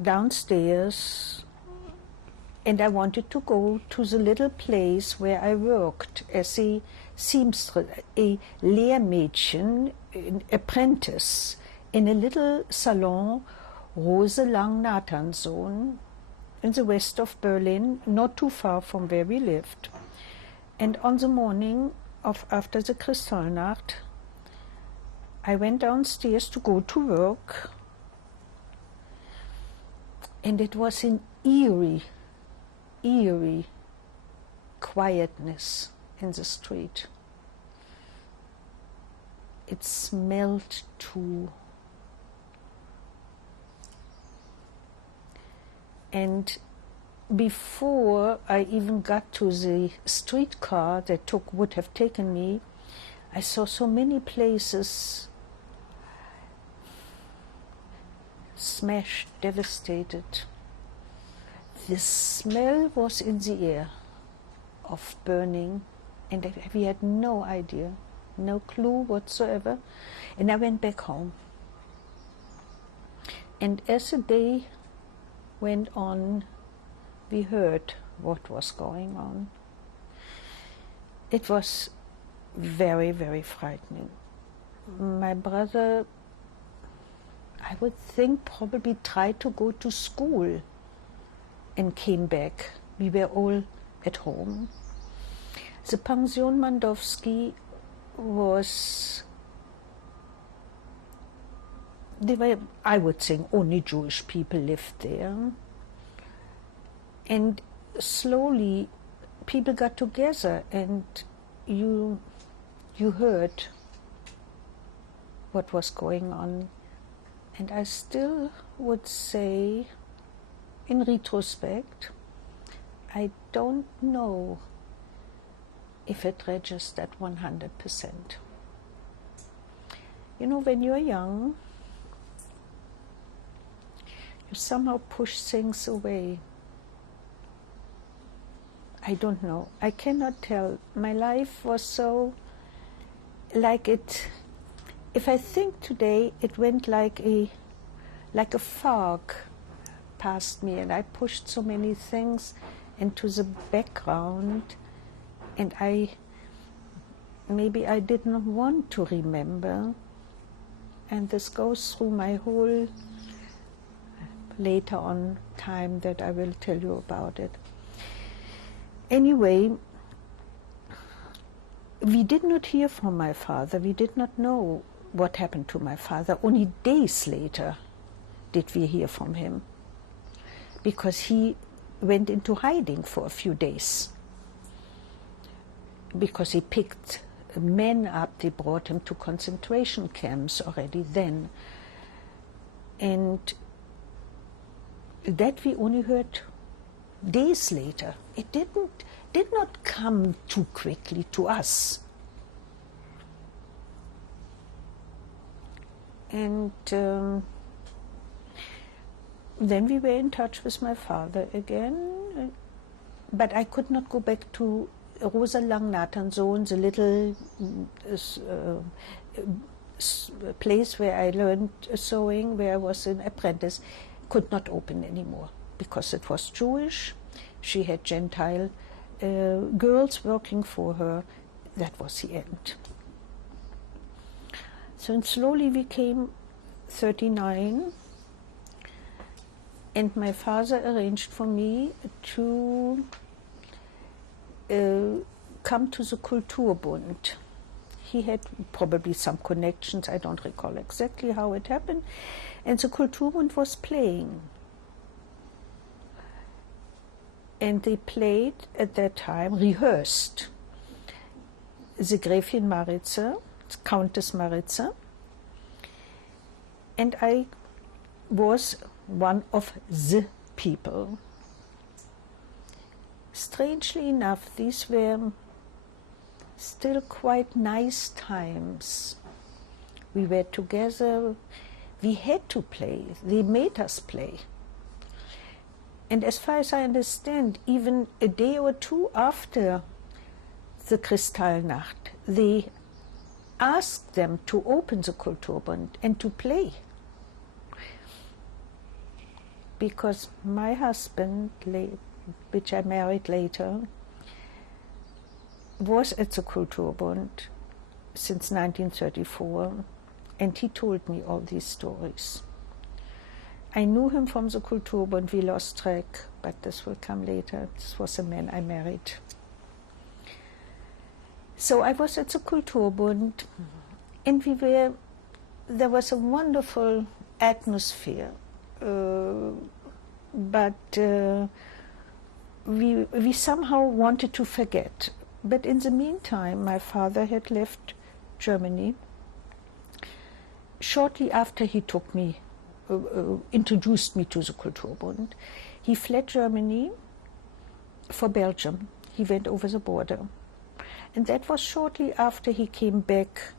downstairs, and I wanted to go to the little place where I worked as a seamstress, a Lehrmädchen, an apprentice, in a little salon, Rose Lang Nathansohn, in the west of Berlin, not too far from where we lived. And on the morning after the Kristallnacht, I went downstairs to go to work, and it was an eerie quietness in the street. It smelled too. And before I even got to the streetcar that would have taken me, I saw so many places smashed, devastated. The smell was in the air of burning, and we had no idea, no clue whatsoever. And I went back home. And as the day went on, we heard what was going on. It was very, very frightening. My brother, I would think, probably tried to go to school and came back. We were all at home. The Pension Mandowski was, I would think, only Jewish people lived there. And slowly people got together, and you heard what was going on. And I still would say, in retrospect, I don't know if it registered 100%. You know, when you're young, you somehow push things away. I don't know. I cannot tell. My life was so like it. If I think today, it went like a fog past me, and I pushed so many things into the background, and maybe I didn't want to remember. And this goes through my whole later on time that I will tell you about it. Anyway, we did not hear from my father. We did not know what happened to my father. Only days later did we hear from him, because he went into hiding for a few days, because he picked men up. They brought him to concentration camps already then. And that we only heard days later. It did not come too quickly to us. And then we were in touch with my father again, but I could not go back to Rosa Lang-Nathansohn, the little place where I learned sewing, where I was an apprentice. Could not open anymore because it was Jewish. She had Gentile girls working for her. That was the end. So slowly we came 39, and my father arranged for me to come to the Kulturbund. He had probably some connections, I don't recall exactly how it happened, and the Kulturbund was playing. And they played at that time, rehearsed, the Gräfin Maritza, Countess Maritza, and I was one of the people. Strangely enough, these were still quite nice times. We were together, we had to play, they made us play. And as far as I understand, even a day or two after the Kristallnacht, they asked them to open the Kulturbund and to play. Because my husband, which I married later, was at the Kulturbund since 1934, and he told me all these stories. I knew him from the Kulturbund. We lost track, but this will come later. This was a man I married. So I was at the Kulturbund, and there was a wonderful atmosphere, but we somehow wanted to forget. But in the meantime, my father had left Germany. Shortly after he took me, introduced me to the Kulturbund, he fled Germany for Belgium. He went over the border. And that was shortly after he came back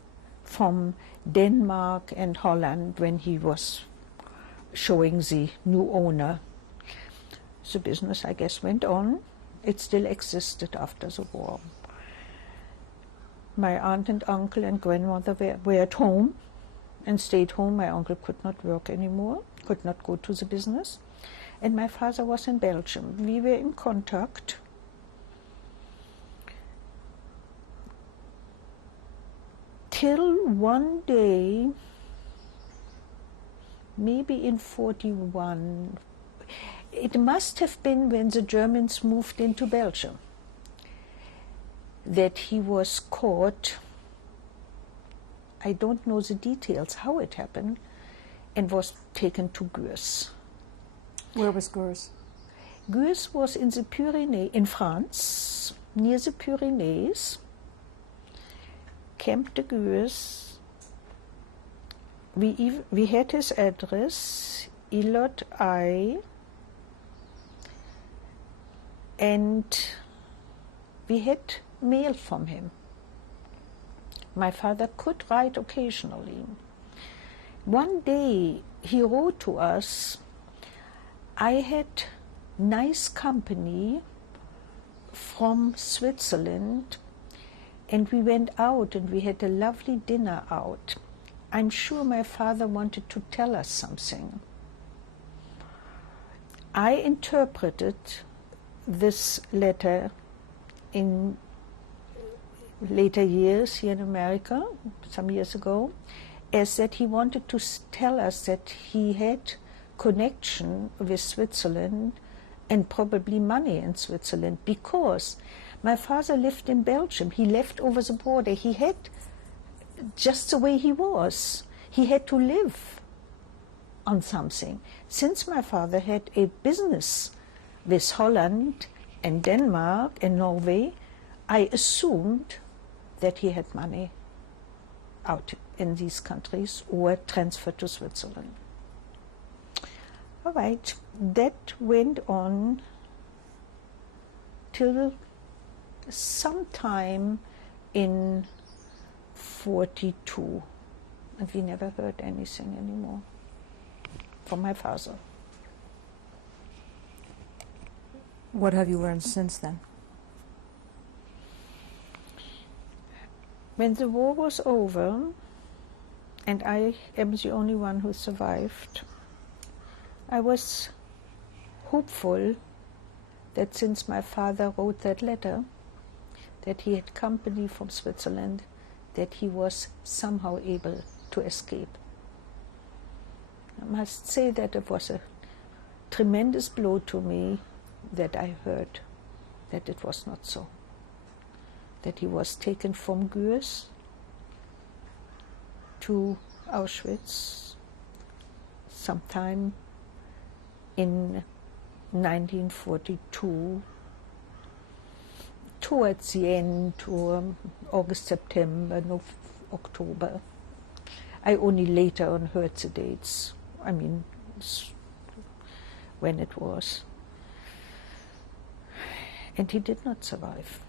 from Denmark and Holland when he was showing the new owner. The business, I guess, went on. It still existed after the war. My aunt and uncle and grandmother were at home and stayed home. My uncle could not work anymore, could not go to the business. And my father was in Belgium. We were in contact. Till one day, maybe in 41, it must have been when the Germans moved into Belgium, that he was caught. I don't know the details, how it happened, and was taken to Gurs. Where was Gurs? Gurs was in the Pyrenees, in France, near the Pyrenees. Camp de Gurs. We had his address, Ilot I, and we had mail from him. My father could write occasionally. One day he wrote to us, I had nice company from Switzerland, and we went out and we had a lovely dinner out. I'm sure my father wanted to tell us something. I interpreted this letter in later years here in America, some years ago, as that he wanted to tell us that he had connection with Switzerland and probably money in Switzerland, because my father lived in Belgium. He left over the border. He had, just the way he was, he had to live on something. Since my father had a business with Holland and Denmark and Norway, I assumed that he had money out in these countries or transferred to Switzerland. All right, that went on till sometime in 42, and we never heard anything anymore from my father. What have you learned since then? When the war was over, and I am the only one who survived, I was hopeful that since my father wrote that letter, that he had company from Switzerland, that he was somehow able to escape. I must say that it was a tremendous blow to me that I heard that it was not so, that he was taken from Gurs to Auschwitz sometime in 1942, towards the end, or August, September, October. I only later on heard the dates, when it was. And he did not survive.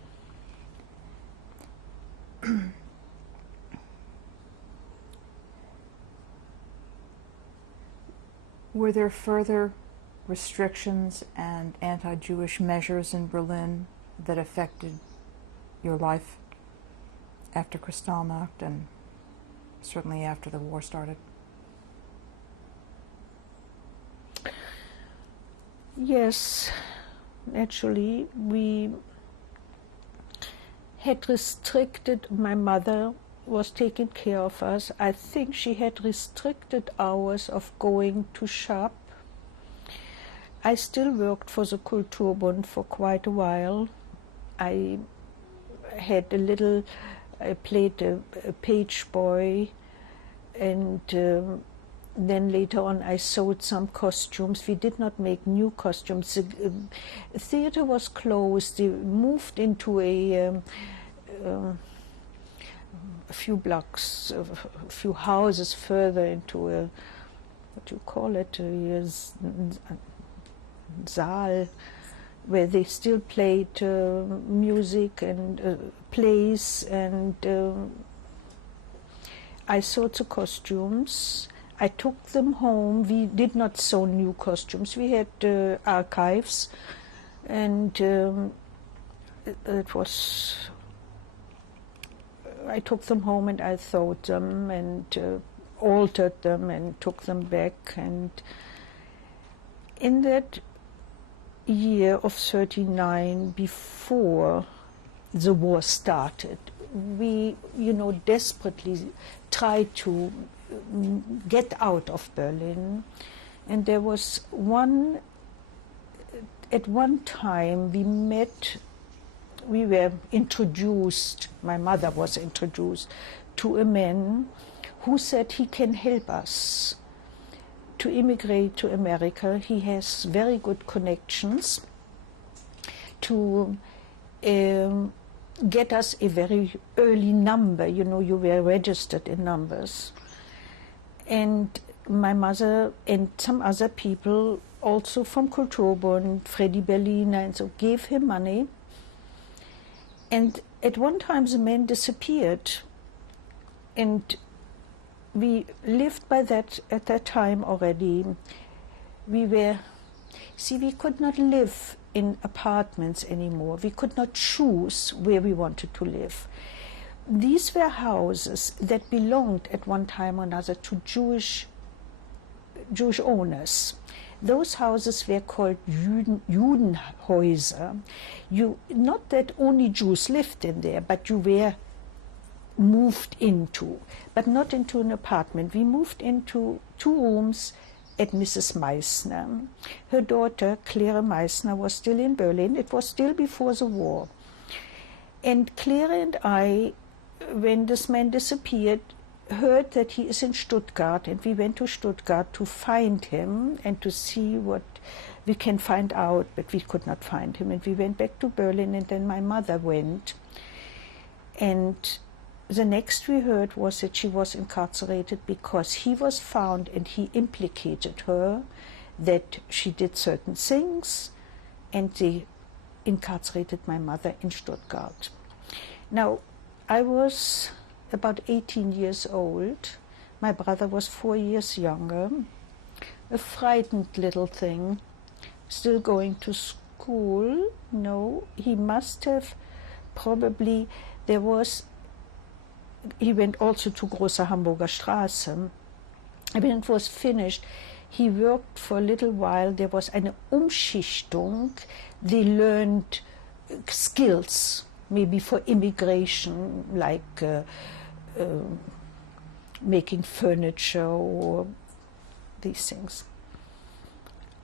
Were there further restrictions and anti-Jewish measures in Berlin that affected your life after Kristallnacht and certainly after the war started? Yes, actually, we had restricted, my mother was taking care of us. I think she had restricted hours of going to shop. I still worked for the Kulturbund for quite a while. I had I played a page boy, and then later on I sewed some costumes. We did not make new costumes. The theater was closed. They moved into a few blocks, a few houses further into a, what do you call it, a Saal, where they still played music and plays, and I sewed the costumes. I took them home. We did not sew new costumes. We had archives, and it was. I took them home and I sewed them and altered them and took them back. And in that year of 39, before the war started, we, desperately tried to get out of Berlin. And there was at one time we were introduced, my mother was introduced to a man who said he can help us to immigrate to America. He has very good connections to get us a very early number. You were registered in numbers. And my mother and some other people, also from Kulturbund, Freddy Berliner, and so, gave him money. And at one time the man disappeared. And we lived by that at that time already. We could not live in apartments anymore. We could not choose where we wanted to live. These were houses that belonged at one time or another to Jewish owners. Those houses were called Judenhäuser. Not that only Jews lived in there, but you were moved into, but not into an apartment. We moved into 2 rooms at Mrs. Meissner. Her daughter, Claire Meissner, was still in Berlin. It was still before the war. And Claire and I, when this man disappeared, heard that he is in Stuttgart, and we went to Stuttgart to find him and to see what we can find out, but we could not find him. And we went back to Berlin, and then my mother went. And the next we heard was that she was incarcerated because he was found and he implicated her that she did certain things, and they incarcerated my mother in Stuttgart. Now, I was about 18 years old. My brother was 4 years younger, a frightened little thing, still going to school. No, he must have probably, he went also to Große Hamburger Straße. When it was finished, he worked for a little while. There was eine Umschichtung. They learned skills, maybe for immigration, like making furniture or these things.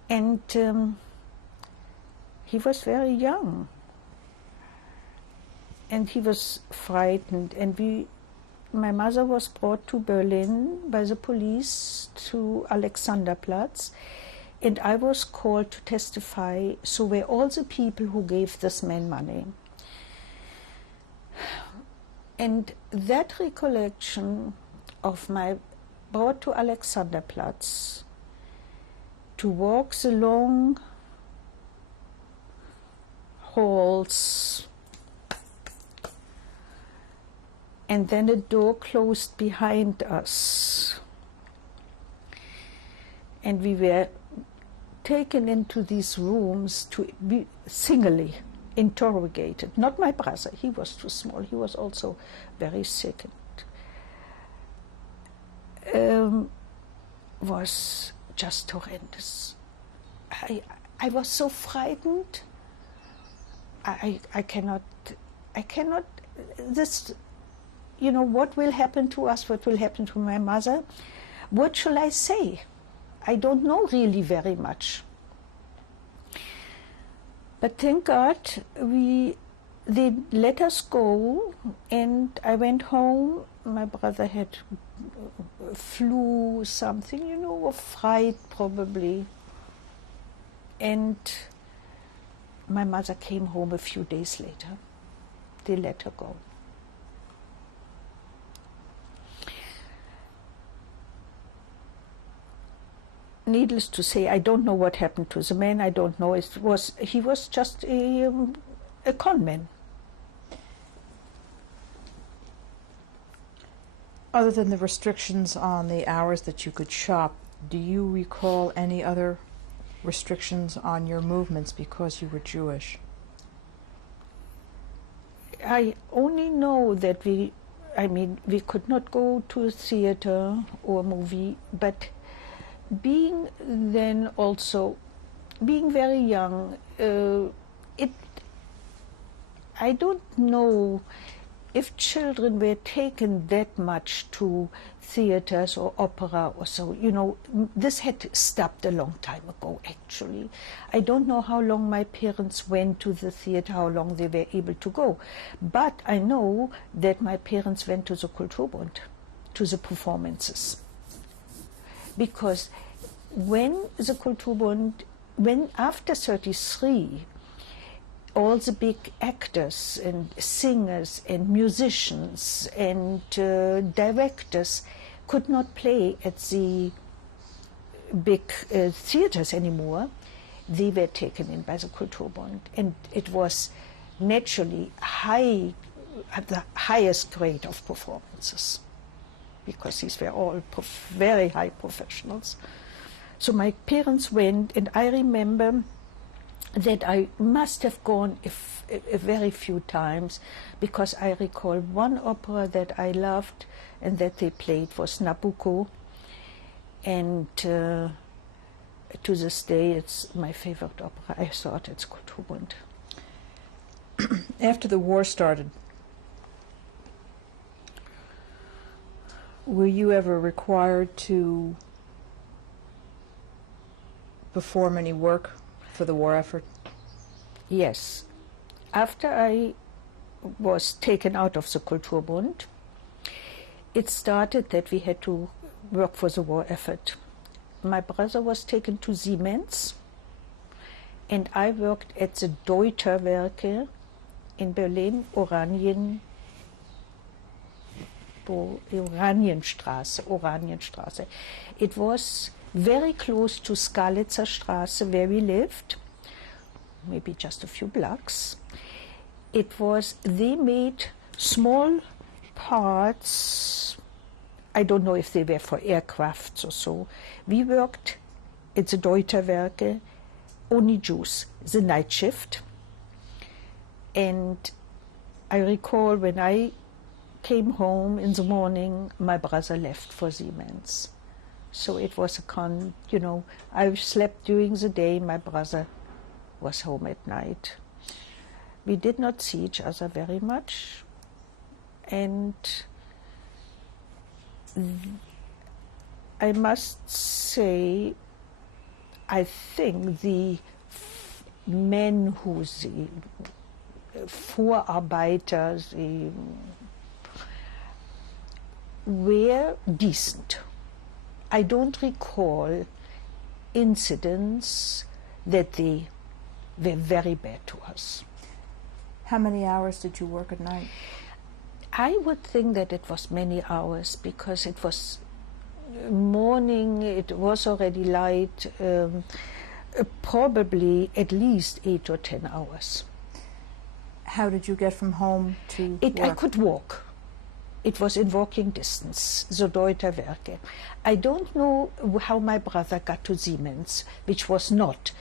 And he was very young. And he was frightened. And my mother was brought to Berlin by the police to Alexanderplatz. And I was called to testify. So were all the people who gave this man money. And that recollection of my brought to Alexanderplatz, to walk the long halls, and then a door closed behind us, and we were taken into these rooms to be singly interrogated. Not my brother, he was too small, he was also very sick. Was just horrendous. I was so frightened. I cannot, this, what will happen to us, what will happen to my mother? What shall I say? I don't know really very much. But thank God we they let us go, and I went home. My brother had flu, something, or fright probably. And my mother came home a few days later. They let her go. Needless to say, I don't know what happened to the man. I don't know. He was just a con man. Other than the restrictions on the hours that you could shop, do you recall any other restrictions on your movements because you were Jewish? I only know that we could not go to a theater or a movie, but being very young, I don't know if children were taken that much to theaters or opera or so. This had stopped a long time ago, actually. I don't know how long my parents went to the theater, how long they were able to go. But I know that my parents went to the Kulturbund, to the performances. Because when the Kulturbund, after 1933, all the big actors and singers and musicians and directors could not play at the big theaters anymore, they were taken in by the Kulturbund. And it was naturally the highest grade of performances, because these were all very high professionals. So my parents went, and I remember that I must have gone a very few times, because I recall one opera that I loved and that they played was Nabucco, and to this day it's my favorite opera. I saw it at Kulturbund. After the war started, were you ever required to perform any work for the war effort? Yes. After I was taken out of the Kulturbund, it started that we had to work for the war effort. My brother was taken to Siemens, and I worked at the Deuterwerke in Berlin, Oranienstraße. It was very close to Skalitzer Straße, where we lived, maybe just a few blocks. They made small parts, I don't know if they were for aircrafts or so. We worked at the Deuterwerke, only Jews, the night shift. And I recall when I came home in the morning, my brother left for Siemens. So it was I slept during the day, my brother was home at night. We did not see each other very much, and I must say, I think the men who the Vorarbeiter were decent. I don't recall incidents that they were very bad to us. How many hours did you work at night? I would think that it was many hours, because it was morning, it was already light, probably at least 8 or 10 hours. How did you get from home to work? I could walk. It was in walking distance, the Deuterwerke. I don't know how my brother got to Siemens, which was not,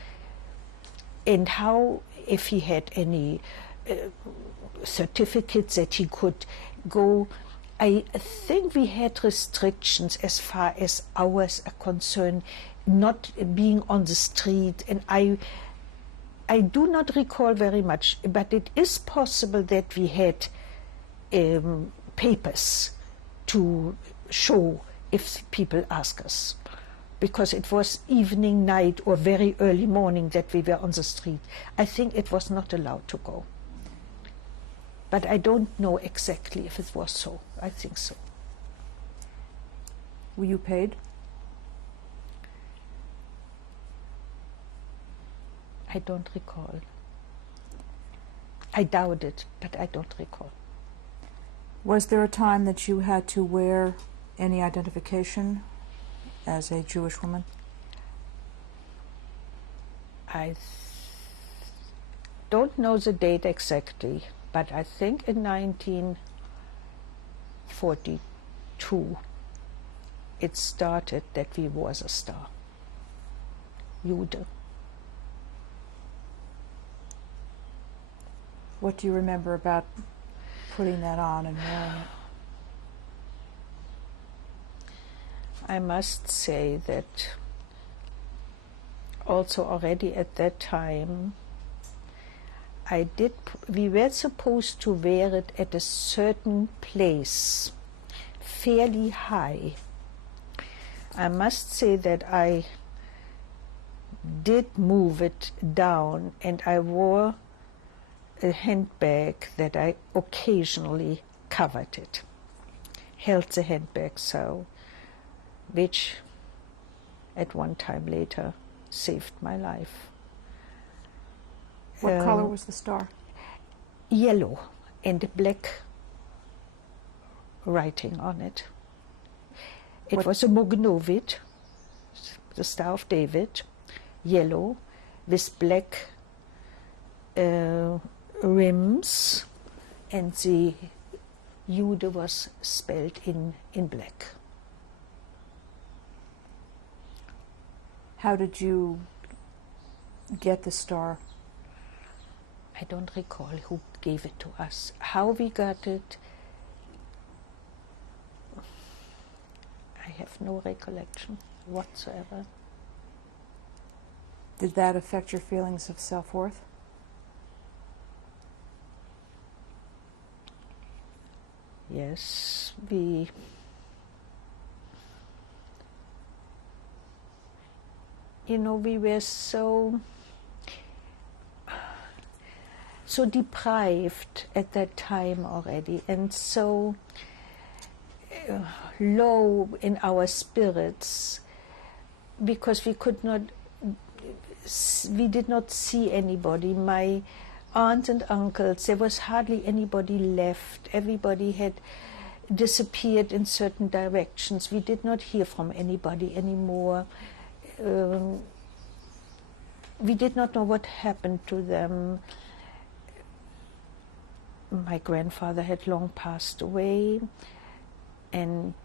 and how, if he had any certificates that he could go. I think we had restrictions as far as hours are concerned, not being on the street, and I do not recall very much, but it is possible that we had papers to show if people ask us, because it was evening, night, or very early morning that we were on the street. I think it was not allowed to go. But I don't know exactly if it was so. I think so. Were you paid? I don't recall. I doubt it, but I don't recall. Was there a time that you had to wear any identification as a Jewish woman? I don't know the date exactly, but I think in 1942 it started that we was a star. Jude. What do you remember about putting that on and wearing it? I must say that also already at that time we were supposed to wear it at a certain place, fairly high. I must say that I did move it down, and I wore a handbag that I occasionally covered it, held the handbag so, which at one time later saved my life. What color was the star? Yellow and black writing on it. It was a Mognovit, the Star of David, yellow with black rims, and the Jude was spelled in black. How did you get the star? I don't recall who gave it to us. How we got it, I have no recollection whatsoever. Did that affect your feelings of self-worth? Yes, we were so deprived at that time already, and so low in our spirits, because we did not see anybody. My aunts and uncles, there was hardly anybody left. Everybody had disappeared in certain directions. We did not hear from anybody anymore. We did not know what happened to them. My grandfather had long passed away, and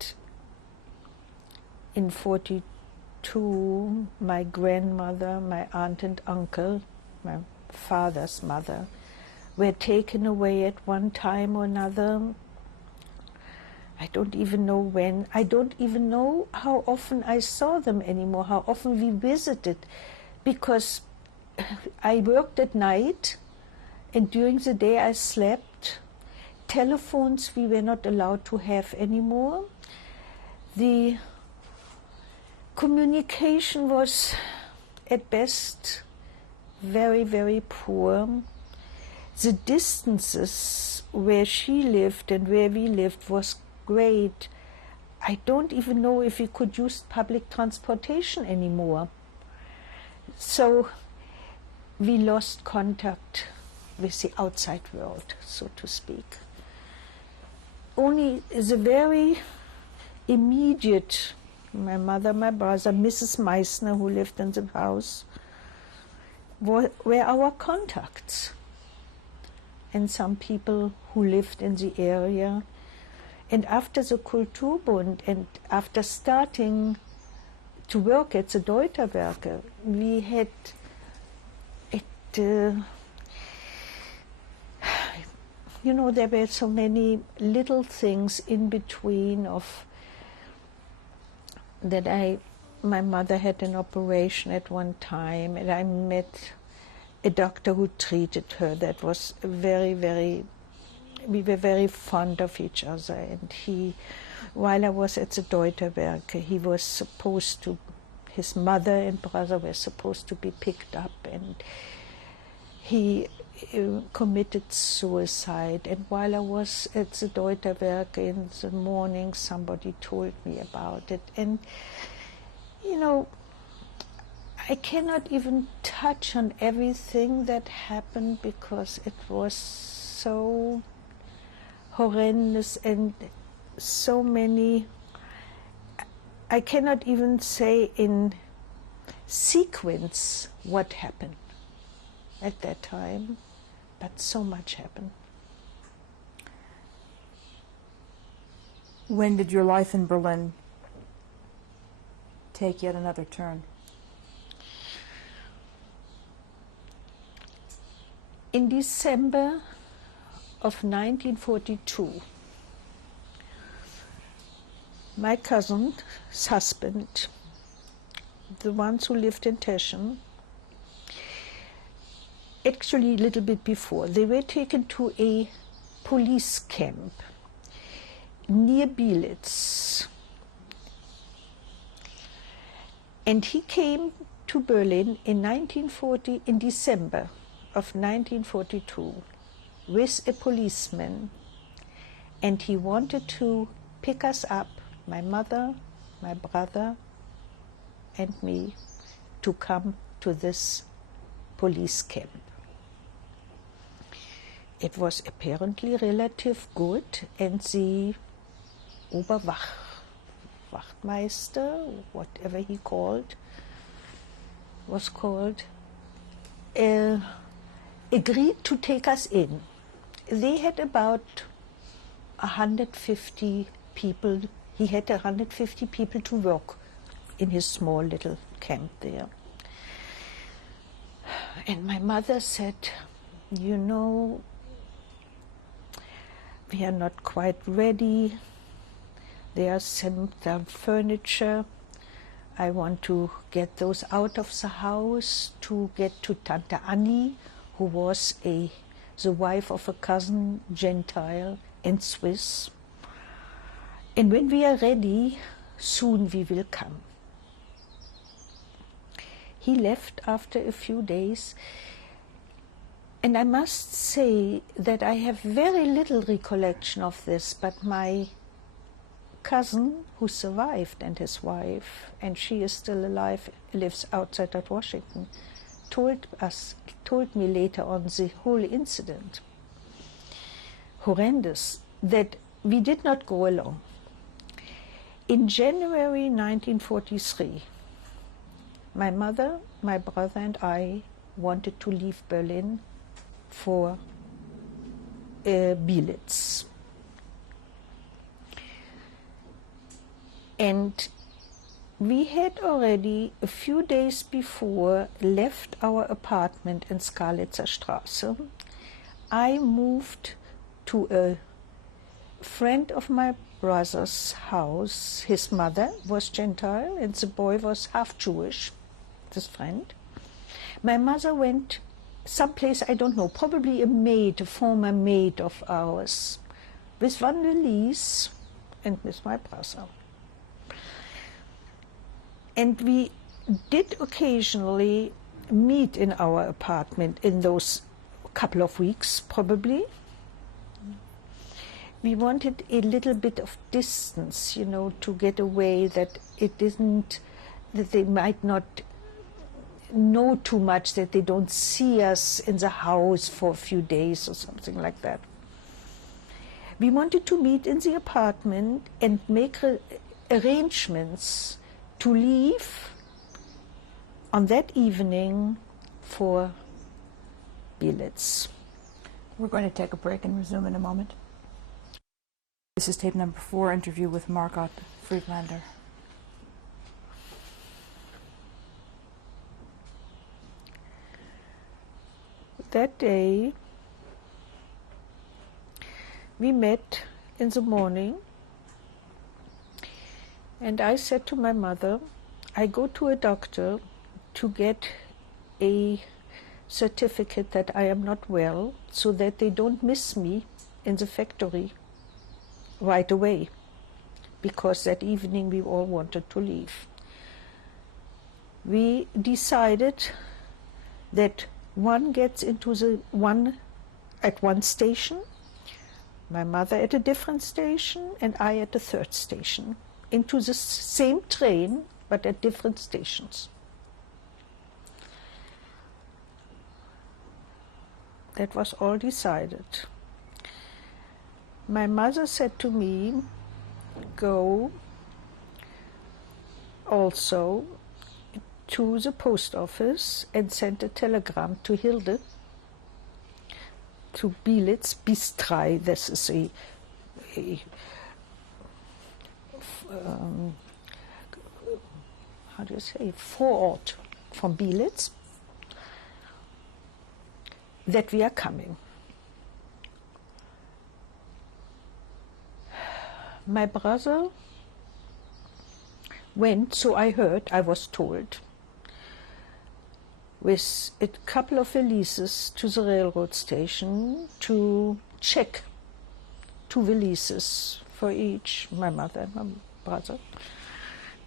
in 1942, my grandmother, my aunt and uncle, my father's mother, were taken away at one time or another. I don't even know when. I don't even know how often I saw them anymore, how often we visited, because I worked at night and during the day I slept. Telephones we were not allowed to have anymore. The communication was at best very, very poor. The distances where she lived and where we lived was great. I don't even know if we could use public transportation anymore. So we lost contact with the outside world, so to speak. Only the very immediate, my mother, my brother, Mrs. Meissner, who lived in the house, were our contacts. And some people who lived in the area. And after the Kulturbund and after starting to work at the Deuterwerke, we had there were so many little things in between of that my mother had an operation at one time, and I met a doctor who treated her. That was very, very, we were very fond of each other, and while I was at the Deuterwerke, his mother and brother were supposed to be picked up, and he committed suicide. And while I was at the Deuterwerke in the morning, somebody told me about it. And, you know, I cannot even touch on everything that happened because it was so horrendous and so many. I cannot even say in sequence what happened at that time, but so much happened. When did your life in Berlin take yet another turn? In December of 1942, my cousin's husband, the ones who lived in Teschen, actually a little bit before, they were taken to a police camp near Bielitz. And he came to Berlin in 1940, in December of 1942, with a policeman, and he wanted to pick us up, my mother, my brother, and me, to come to this police camp. It was apparently relative good, and the Wachtmeister, whatever he was called, agreed to take us in. They had about 150 people. He had 150 people to work in his small little camp there. And my mother said, you know, we are not quite ready. There are some furniture. I want to get those out of the house to get to Tante Annie, who was the wife of a cousin, Gentile and Swiss. And when we are ready, soon we will come. He left after a few days, and I must say that I have very little recollection of this, but my cousin, who survived, and his wife, and she is still alive, lives outside of Washington, told me later on the whole incident, horrendous, that we did not go along. In January 1943, my mother, my brother, and I wanted to leave Berlin for Bielitz. And we had already, a few days before, left our apartment in Skalitzer Straße. I moved to a friend of my brother's house. His mother was Gentile and the boy was half Jewish, this friend. My mother went someplace, I don't know, probably a former maid of ours, with one Lise and with my brother. And we did occasionally meet in our apartment in those couple of weeks, probably. We wanted a little bit of distance, you know, to get away, that they might not know too much, that they don't see us in the house for a few days or something like that. We wanted to meet in the apartment and make arrangements to leave on that evening for Bielitz. We're going to take a break and resume in a moment. This is tape number 4, interview with Margot Friedlander. That day, we met in the morning, and I said to my mother, I go to a doctor to get a certificate that I am not well, so that they don't miss me in the factory right away, because that evening we all wanted to leave. We decided that One gets into the one at one station, my mother at a different station, and I at the third station, into the same train, but at different stations. That was all decided. My mother said to me, go also to the post office and send a telegram to Hilde, to Bielitz, bis 3. This is how do you say, Vorort from Bielitz, that we are coming. My brother went, so I heard, I was told, with a couple of valises to the railroad station to check 2 valises for each, my mother and my brother,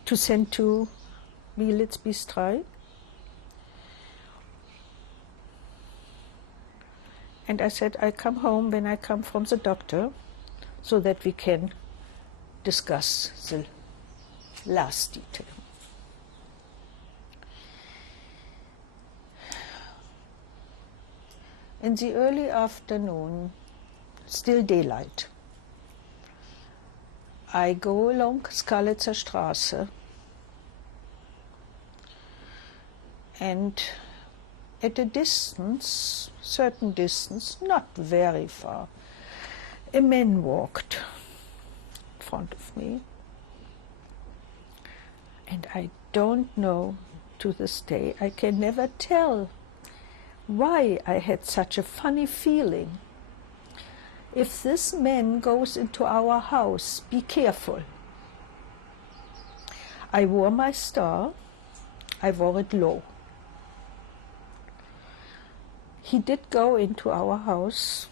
to send to Bielitz bis 3. And I said, I come home when I come from the doctor, so that we can discuss the last detail. In the early afternoon, still daylight, I go along Skalitzer Straße, and at a distance, certain distance, not very far, a man walked in front of me. And I don't know, to this day, I can never tell why I had such a funny feeling. If this man goes into our house, be careful. I wore my star, I wore it low. He did go into our house,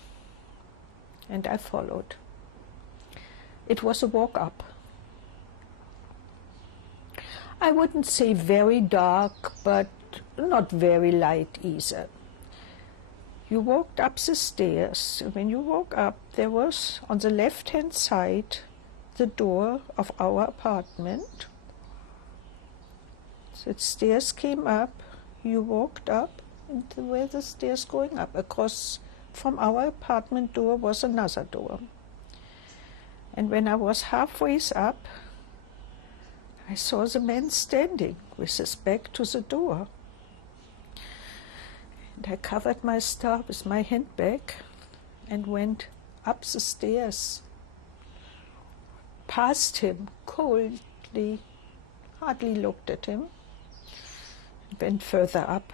and I followed. It was a walk up. I wouldn't say very dark, but not very light either. You walked up the stairs, and when you walked up, there was on the left-hand side the door of our apartment. The stairs came up, you walked up, and where the stairs going up. Across from our apartment door was another door. And when I was halfway up, I saw the man standing with his back to the door. And I covered my star with my handbag and went up the stairs, past him coldly, hardly looked at him, went further up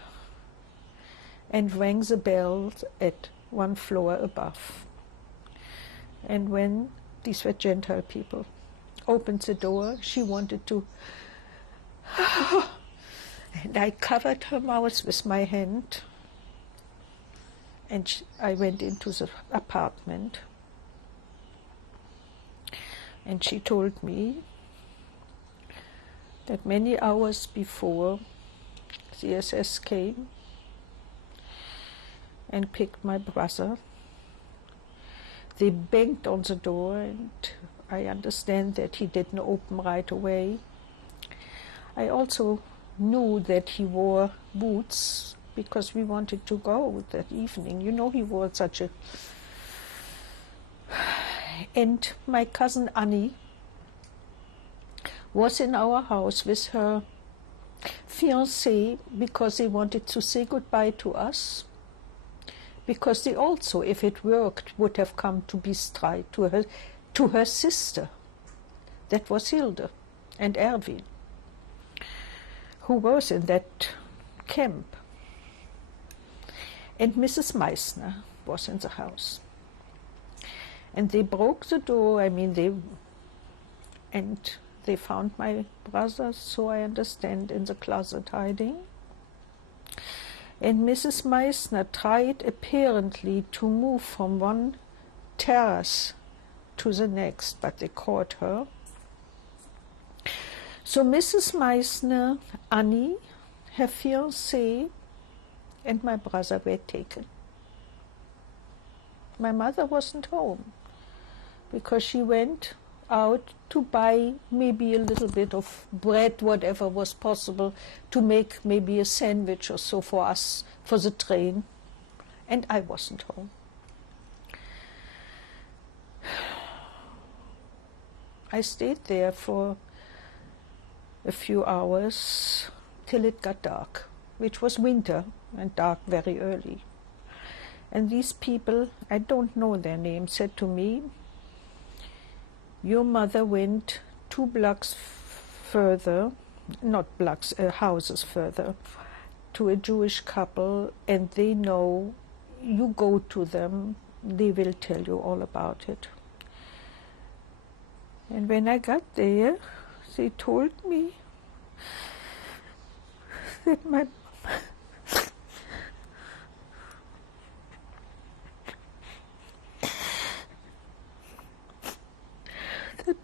and rang the bell at 1 floor above. And when these were Gentile people, opened the door, she wanted to, and I covered her mouth with my hand, and I went into the apartment, and she told me that many hours before, the SS came and picked my brother. They banged on the door, and I understand that he didn't open right away. I also knew that he wore boots because we wanted to go that evening. You know, he wore such a... And my cousin Annie was in our house with her fiancé because they wanted to say goodbye to us, because they also, if it worked, would have come to Bistrai, to her sister. That was Hilde and Erwin, who was in that camp. And Mrs. Meissner was in the house. And they broke the door, and they found my brother, so I understand, in the closet hiding. And Mrs. Meissner tried apparently to move from one terrace to the next, but they caught her. So Mrs. Meissner, Annie, her fiancé, and my brother were taken. My mother wasn't home because she went out to buy maybe a little bit of bread, whatever was possible, to make maybe a sandwich or so for us for the train, and I wasn't home. I stayed there for a few hours till it got dark, which was winter and dark very early. And these people, I don't know their names, said to me, your mother went 2 blocks further, not blocks, houses further, to a Jewish couple, and they know, you go to them, they will tell you all about it. And when I got there, they told me that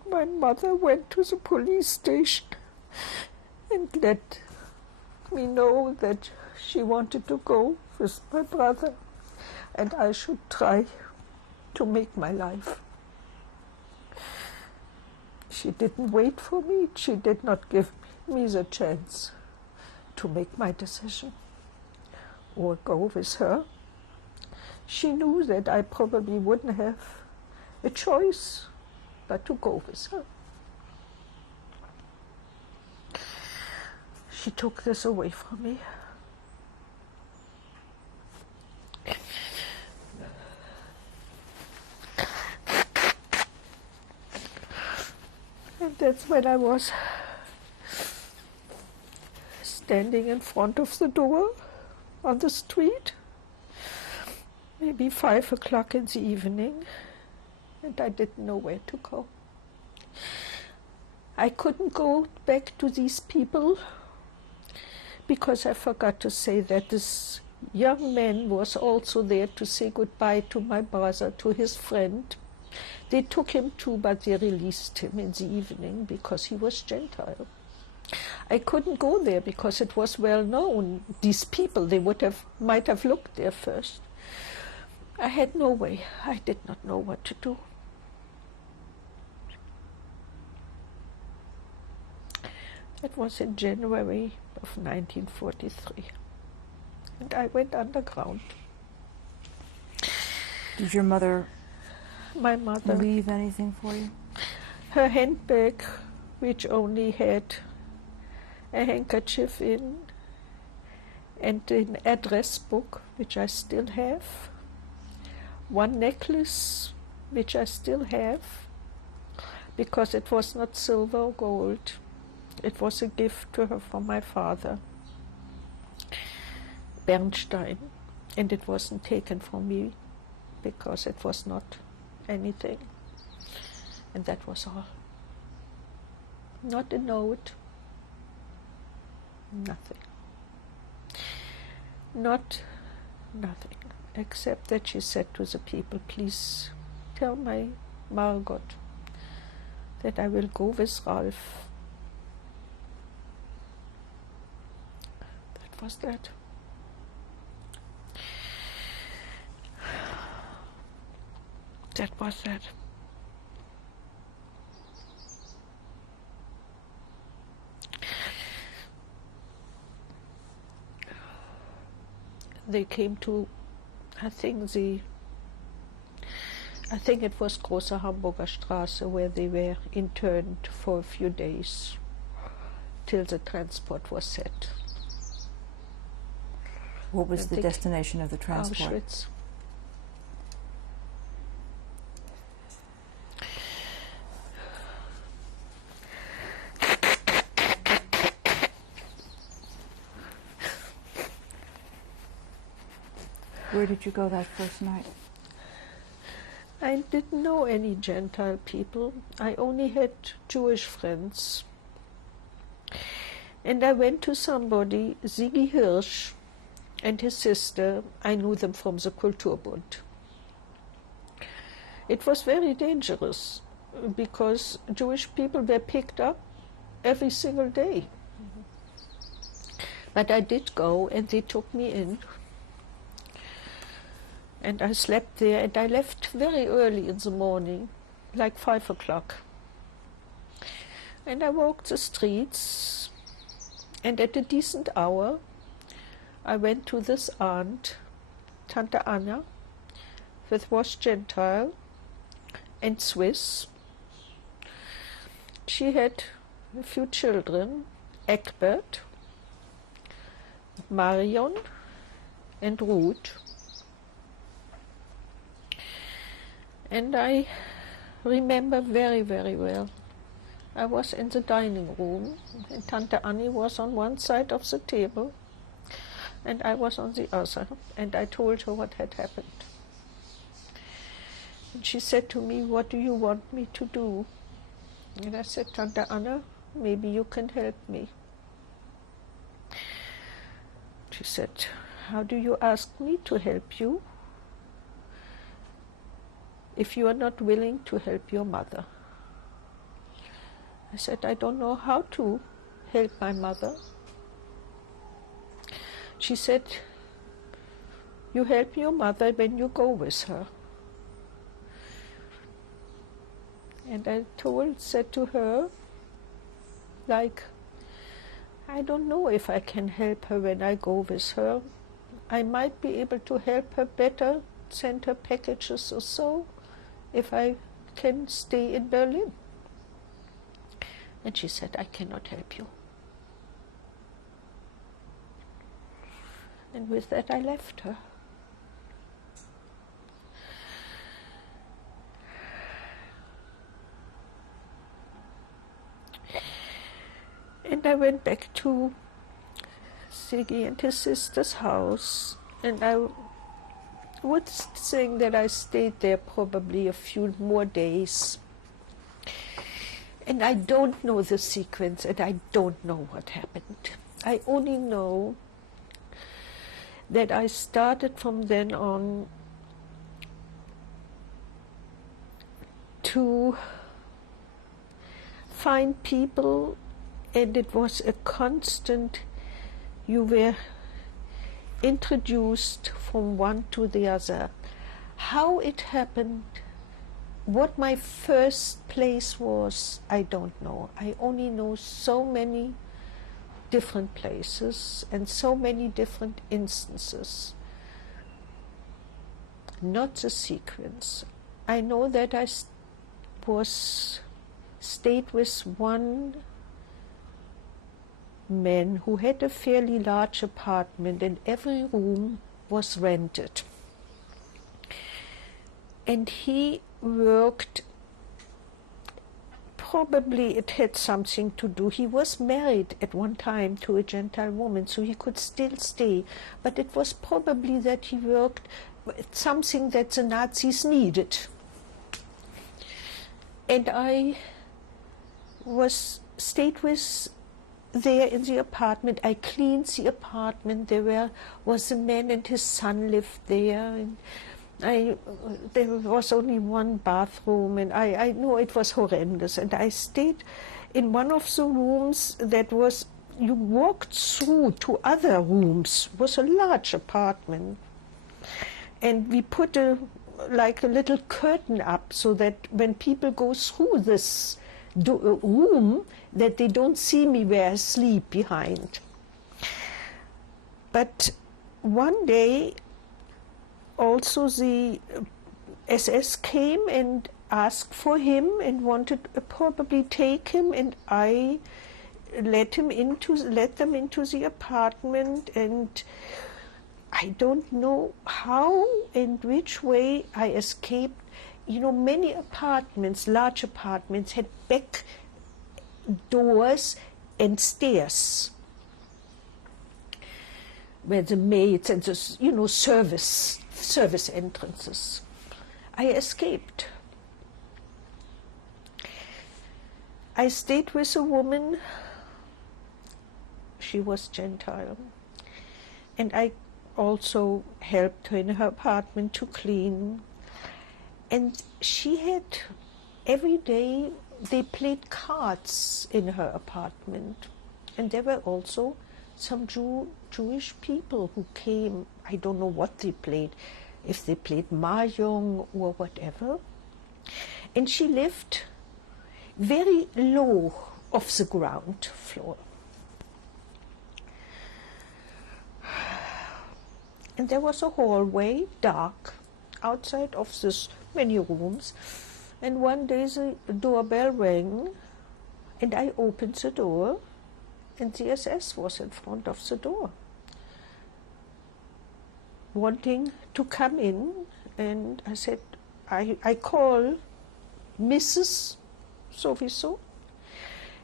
my mother went to the police station and let me know that she wanted to go with my brother and I should try to make my life. She didn't wait for me. She did not give me the chance to make my decision or go with her. She knew that I probably wouldn't have a choice but to go with her. She took this away from me. And that's when I was standing in front of the door on the street, maybe 5 o'clock in the evening, and I didn't know where to go. I couldn't go back to these people because I forgot to say that this young man was also there to say goodbye to my brother, to his friend. They took him too, but they released him in the evening because he was Gentile. I couldn't go there because it was well known. These people, they might have looked there first. I had no way. I did not know what to do. It was in January of 1943, and I went underground. Did your mother My mother leave anything for you? her handbag, which only had a handkerchief in and an address book, which I still have, one necklace, which I still have, because it was not silver or gold. It was a gift to her from my father, Bernstein, and it wasn't taken from me because it was not anything. And that was all. Not a note, nothing. Not nothing, except that she said to the people, please tell my Margot that I will go with Ralph. That was that. That was that. They came to, I think it was Große Hamburger Straße, where they were interned for a few days till the transport was set. What was And the they destination of the transport? Auschwitz. Where did you go that first night? I didn't know any Gentile people. I only had Jewish friends. And I went to somebody, Sigi Hirsch, and his sister. I knew them from the Kulturbund. It was very dangerous because Jewish people were picked up every single day. But I did go, and they took me in. And I slept there, and I left very early in the morning, like 5 o'clock. And I walked the streets, and at a decent hour, I went to this aunt, Tante Anna, that was Gentile and Swiss. She had a few children, Egbert, Marion, and Ruth. And I remember very, very well. I was in the dining room, and Tante Annie was on one side of the table, and I was on the other, and I told her what had happened. And she said to me, "What do you want me to do?" And I said, "Tante Anna, maybe you can help me." She said, "How do you ask me to help you if you are not willing to help your mother?" I said, "I don't know how to help my mother." She said, "You help your mother when you go with her." And I said to her, like, "I don't know if I can help her when I go with her. I might be able to help her better, send her packages or so, if I can stay in Berlin." And she said, "I cannot help you." And with that I left her. And I went back to Siggy and his sister's house, and I would think that I stayed there probably a few more days. And I don't know the sequence, and I don't know what happened. I only know that I started from then on to find people, and it was a constant, you were introduced from one to the other. How it happened, what my first place was, I don't know. I only know so many different places and so many different instances. Not the sequence. I know that I stayed with one man who had a fairly large apartment, and every room was rented. And he worked, probably it had something to do. He was married at one time to a Gentile woman, so he could still stay. But it was probably that he worked something that the Nazis needed. And I stayed with there in the apartment. I cleaned the apartment. There was a man and his son lived there. And there was only one bathroom, and I know it was horrendous. And I stayed in one of the rooms that was, you walked through to other rooms. It was a large apartment. And we put a little curtain up so that when people go through this room, that they don't see me where I sleep behind. But one day, also the SS came and asked for him and wanted to probably take him, and I let them into the apartment, and I don't know how and which way I escaped. You know, many apartments, large apartments, had back doors and stairs where the maids and the, service entrances. I escaped. I stayed with a woman. She was Gentile, and I also helped her in her apartment to clean. And she had, every day, they played cards in her apartment. And there were also some Jewish people who came. I don't know what they played. if they played mahjong or whatever. And she lived very low off the ground floor. And there was a hallway, dark, outside of this many rooms. And one day the doorbell rang, and I opened the door, and the SS was in front of the door, wanting to come in. And I said, I call Mrs. Sowieso.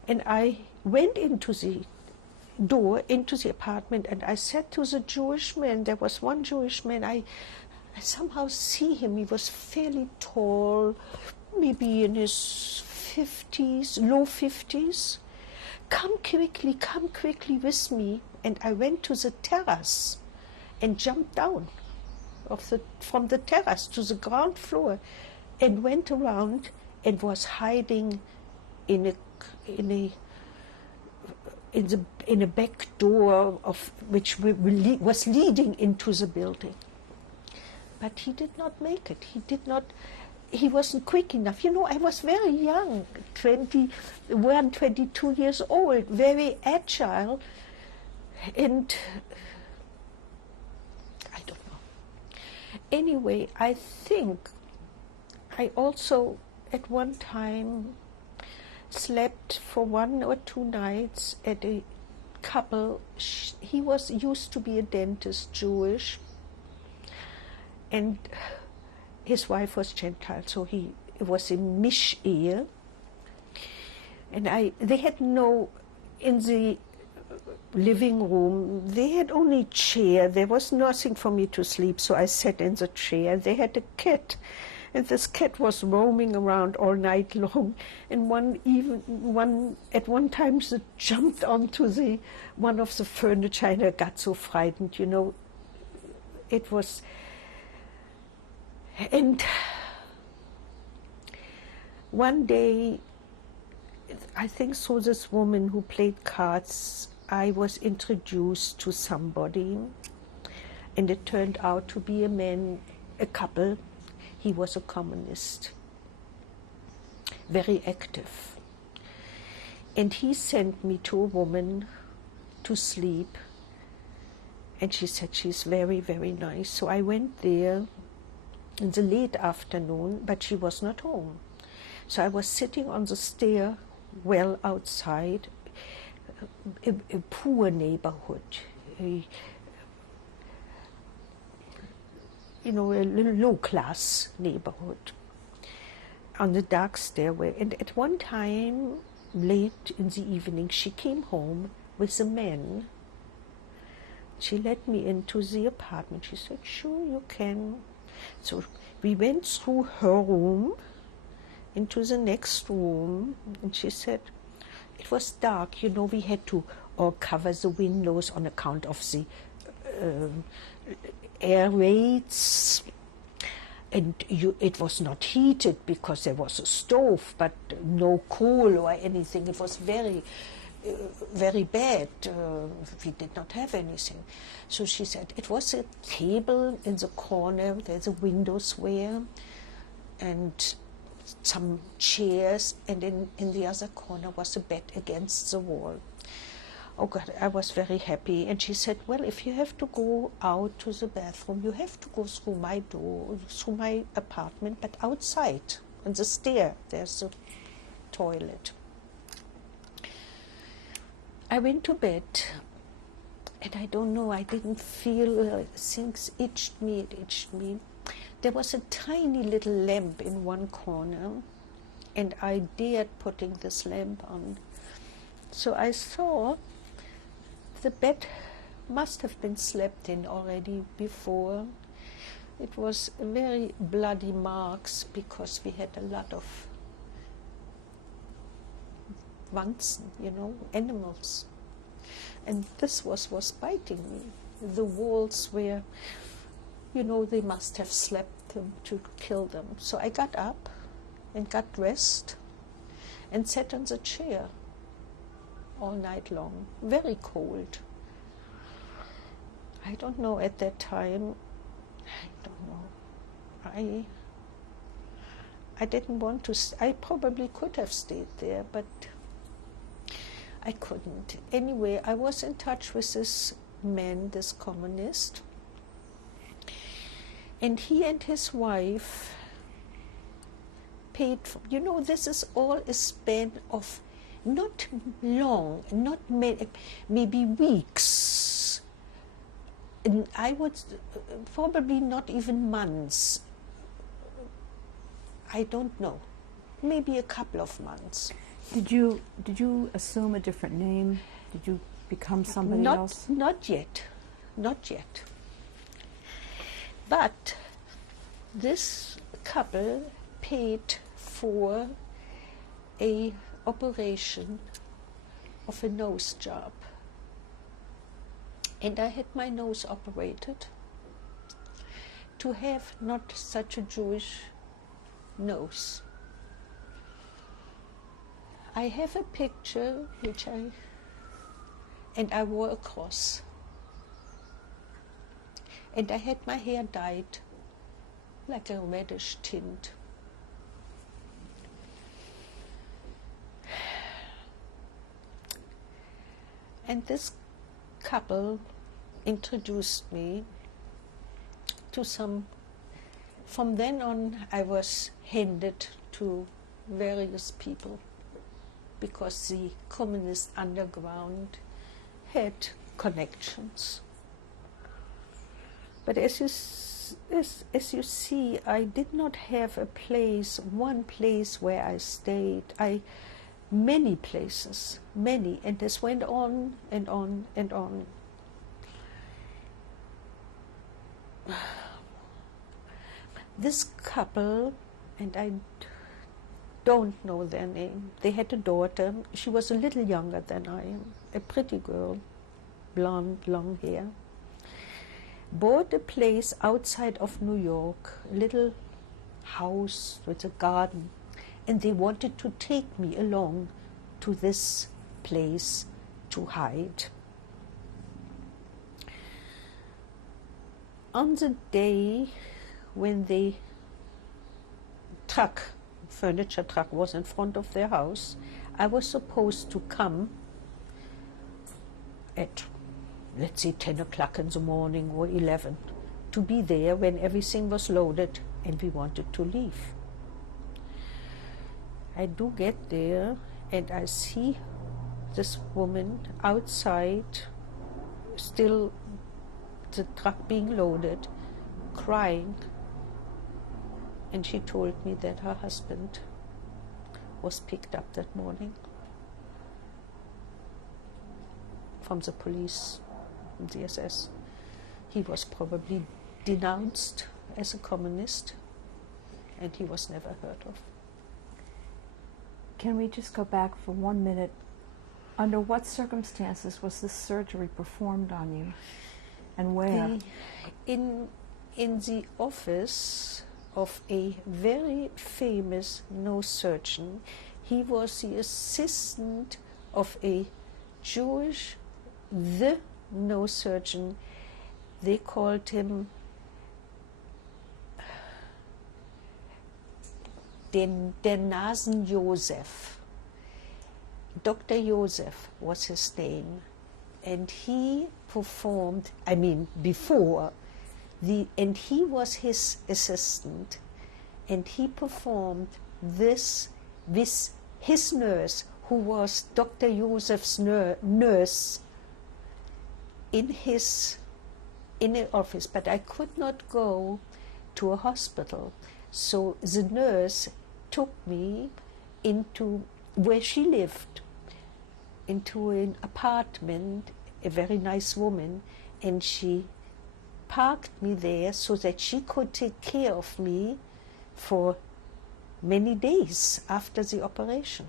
And I went into the door, into the apartment, and I said to the Jewish man, there was one Jewish man, I somehow see him, he was fairly tall, maybe in his 50s, low 50s. Come quickly with me. And I went to the terrace and jumped down from the terrace to the ground floor and went around and was hiding in a back door of which was leading into the building. But he did not make it. He wasn't quick enough. You know, I was very young, 21, 22 years old, very agile, and I don't know. Anyway, I think I also at one time slept for 1 or 2 nights at a couple. He used to be a dentist, Jewish, and his wife was Gentile, so it was a mish-ehe. And they had in the living room, they had only chair. There was nothing for me to sleep, so I sat in the chair. They had a cat, and this cat was roaming around all night long. And at one time, she jumped onto one of the furniture, and I got so frightened. You know, it was. And one day, I think through this woman who played cards, I was introduced to somebody, and it turned out to be a couple. He was a communist, very active. And he sent me to a woman to sleep, and she said she's very, very nice. So I went there in the late afternoon, but she was not home. So I was sitting on the stair well outside, a poor neighborhood, a little low-class neighborhood, on the dark stairway. And at one time, late in the evening, she came home with a man. She let me into the apartment. She said, "Sure, you can." So we went through her room into the next room, and she said, it was dark, you know, we had to cover the windows on account of the air raids, and it was not heated because there was a stove, but no coal or anything. It was very, very bad. We did not have anything. So she said, it was a table in the corner, there's a windows where, and some chairs, and in the other corner was a bed against the wall. Oh God, I was very happy. And she said, well, if you have to go out to the bathroom, you have to go through my door, through my apartment, but outside, on the stair, there's a toilet. I went to bed, and I don't know, I didn't feel, things it itched me. There was a tiny little lamp in one corner, and I dared putting this lamp on. So I saw the bed must have been slept in already before. It was very bloody marks because we had a lot of Wanzen, animals. And this was biting me. The walls were, they must have slapped them to kill them. So I got up and got dressed and sat on the chair all night long, very cold. I don't know at that time I don't know. I didn't want to. I probably could have stayed there, but I couldn't. Anyway, I was in touch with this man, this communist, and he and his wife paid for, this is all a span of not long, not maybe weeks. And I would probably not even months. I don't know, maybe a couple of months. Did you assume a different name? Did you become somebody else? Not yet, not yet. But this couple paid for a operation of a nose job. And I had my nose operated to have not such a Jewish nose. I have a picture and I wore a cross. And I had my hair dyed like a reddish tint. And this couple introduced me to some. From then on, I was handed to various people because the communist underground had connections. But as you see, I did not have one place where I stayed. Many places, and this went on and on and on. This couple, and I don't know their name, they had a daughter. She was a little younger than I am, a pretty girl, blonde, long hair. Bought a place outside of New York, a little house with a garden, and they wanted to take me along to this place to hide. On the day when the furniture truck was in front of their house, I was supposed to come at, let's say, 10 o'clock in the morning or 11, to be there when everything was loaded and we wanted to leave. I do get there and I see this woman outside, still the truck being loaded, crying. And she told me that her husband was picked up that morning from the police, from the SS. He was probably denounced as a communist and he was never heard of. Can we just go back for 1 minute? Under what circumstances was this surgery performed on you, and where? In the office of a very famous nose surgeon. He was the assistant of a Jewish, the nose surgeon. They called him der Nasen Josef. Dr. Josef was his name, and he performed, and he was his assistant, and he performed this with his nurse, who was Dr. Josef's nurse, in the office. But I could not go to a hospital, so the nurse took me into where she lived, into an apartment, a very nice woman, and she parked me there so that she could take care of me for many days after the operation.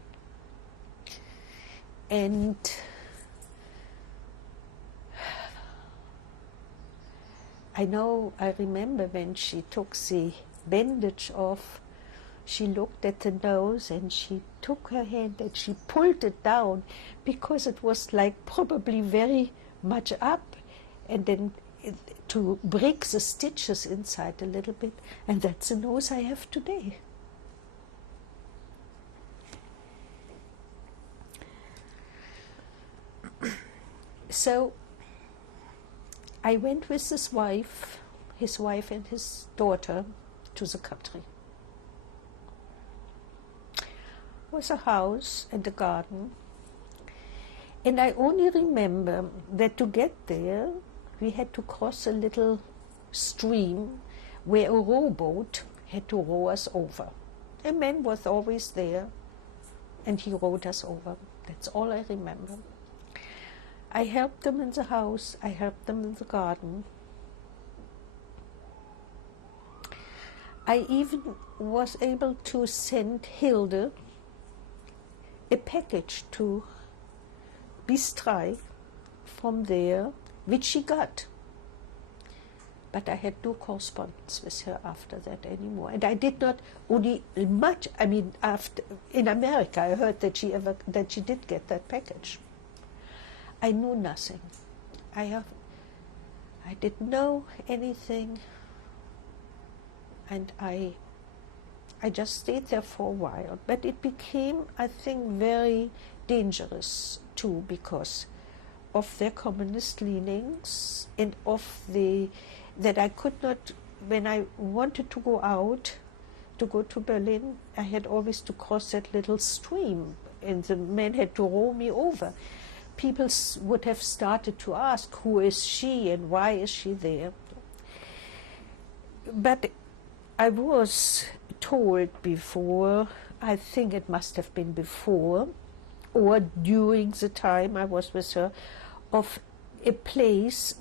And I remember when she took the bandage off, she looked at the nose and she took her hand and she pulled it down because it was like probably very much up, and then to break the stitches inside a little bit, and that's the nose I have today. So I went with his wife and his daughter to the country. It was a house and a garden. And I only remember that to get there, we had to cross a little stream where a rowboat had to row us over. A man was always there, and he rowed us over. That's all I remember. I helped them in the house, I helped them in the garden. I even was able to send Hilde a package to Bistrai from there, which she got. But I had no correspondence with her after that anymore. And I did not only much, I mean, after in America I heard that she did get that package. I knew nothing. I didn't know anything, and I just stayed there for a while. But it became, I think, very dangerous too, because of their communist leanings and of that I could not, when I wanted to go out, to go to Berlin, I had always to cross that little stream, and the men had to row me over. People would have started to ask, who is she and why is she there? But I was told before, I think it must have been before, or during the time I was with her, of a place,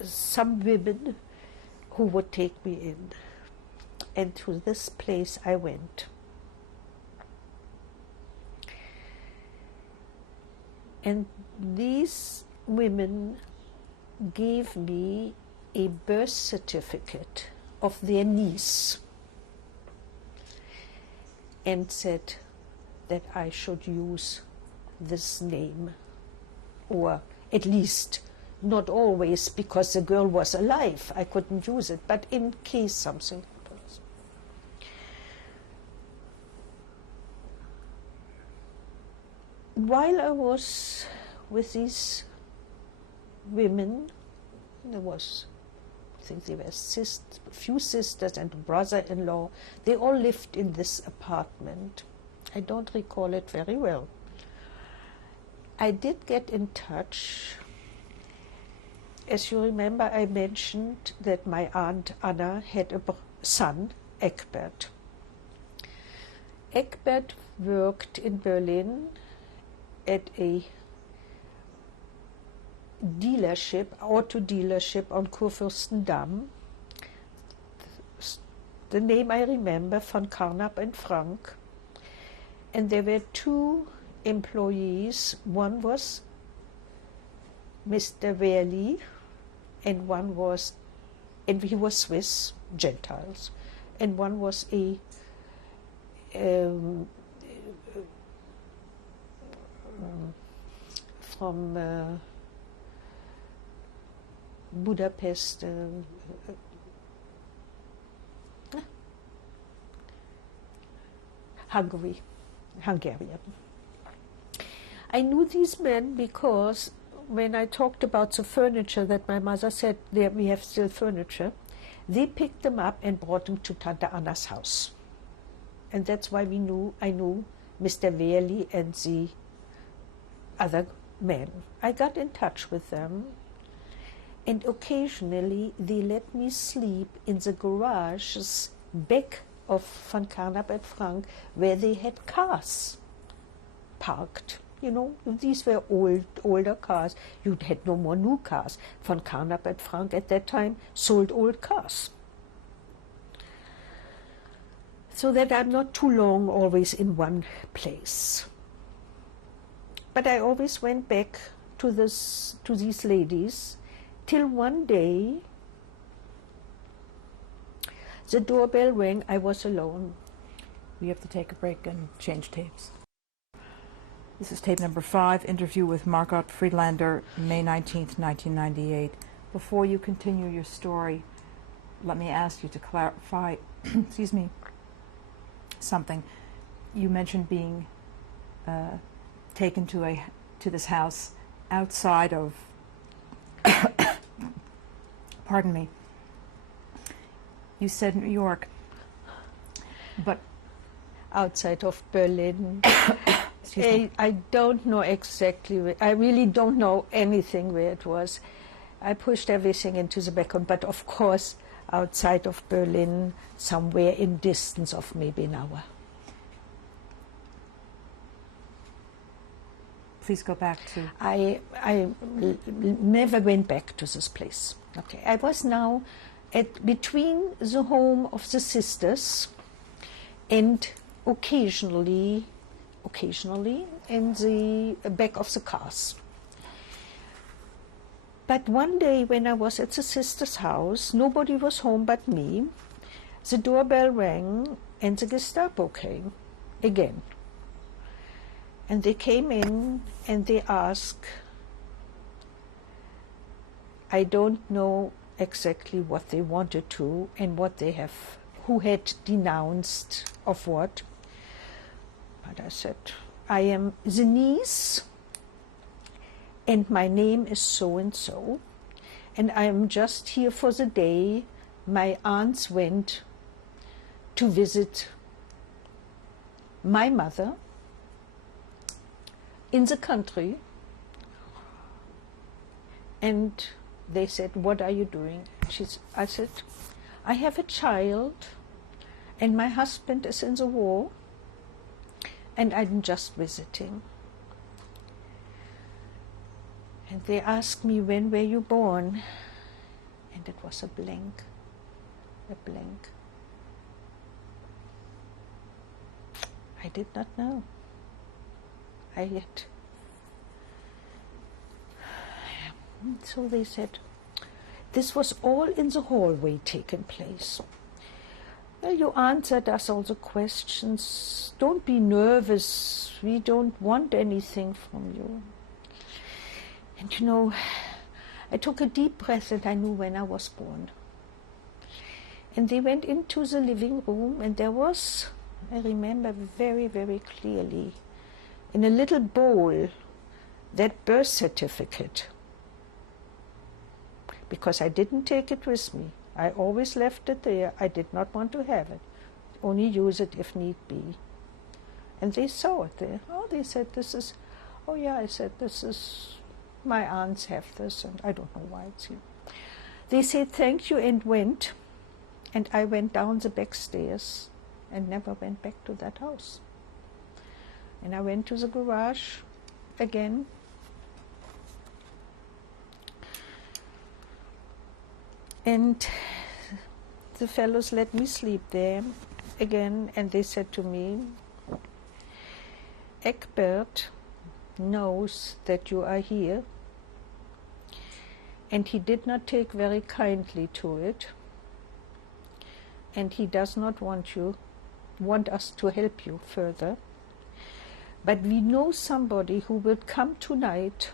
some women who would take me in. And to this place I went. And these women gave me a birth certificate of their niece and said that I should use this name, or at least not always, because the girl was alive. I couldn't use it, but in case something happens. While I was with these women, there was, I think there were a few sisters and a brother-in-law. They all lived in this apartment. I don't recall it very well. I did get in touch. As you remember, I mentioned that my Aunt Anna had a son, Egbert. Egbert worked in Berlin at a dealership, auto dealership on Kurfürstendamm. The name I remember, von Carnap and Frank. And there were two employees. One was Mr. Wehrli, and one was, and he was Swiss, Gentiles, and one was a from Budapest, Hungarian. I knew these men because when I talked about the furniture that my mother said, there we have still furniture, they picked them up and brought them to Tante Anna's house. And that's why I knew Mr. Wehrli and the other men. I got in touch with them, and occasionally they let me sleep in the garages back of von Carnap and Frank, where they had cars parked. You know, these were older cars. You had no more new cars. Von Carnap and Frank at that time sold old cars. So that I'm not too long always in one place. But I always went back to these ladies, till one day the doorbell rang. I was alone. We have to take a break and change tapes. This is tape number 5, interview with Margot Friedlander, May 19th, 1998. Before you continue your story, let me ask you to clarify, excuse me, something. You mentioned being taken to this house outside of, pardon me. You said New York, but Outside of Berlin. excuse me. I don't know exactly where, I really don't know anything where it was. I pushed everything into the background, but of course outside of Berlin, somewhere in distance of maybe an hour. Please go back to. Never went back to this place. Okay, I was now between the home of the sisters and occasionally in the back of the cars. But one day when I was at the sister's house, nobody was home but me. The doorbell rang and the Gestapo came again. And they came in and they asked, I don't know exactly what they wanted to and what they have, who had denounced of what. But I said, I am the niece and my name is so-and-so, and I am just here for the day. My aunts went to visit my mother in the country, and they said, what are you doing? I said, I have a child, and my husband is in the war, and I'm just visiting. And they asked me, when were you born? And it was a blank. I did not know. So they said, this was all in the hallway taking place. Well, you answered us all the questions. Don't be nervous. We don't want anything from you. And you know, I took a deep breath and I knew when I was born. And they went into the living room and there was, I remember very, very clearly, in a little bowl, that birth certificate. Because I didn't take it with me. I always left it there. I did not want to have it. Only use it if need be. And they saw it there. Oh, they said, this is, oh yeah, I said, this is, my aunts have this, and I don't know why it's here. They said thank you and went, and I went down the back stairs and never went back to that house. And I went to the garage again. And the fellows let me sleep there again, and they said to me, Egbert knows that you are here, and he did not take very kindly to it, and he does not want us to help you further. But we know somebody who will come tonight.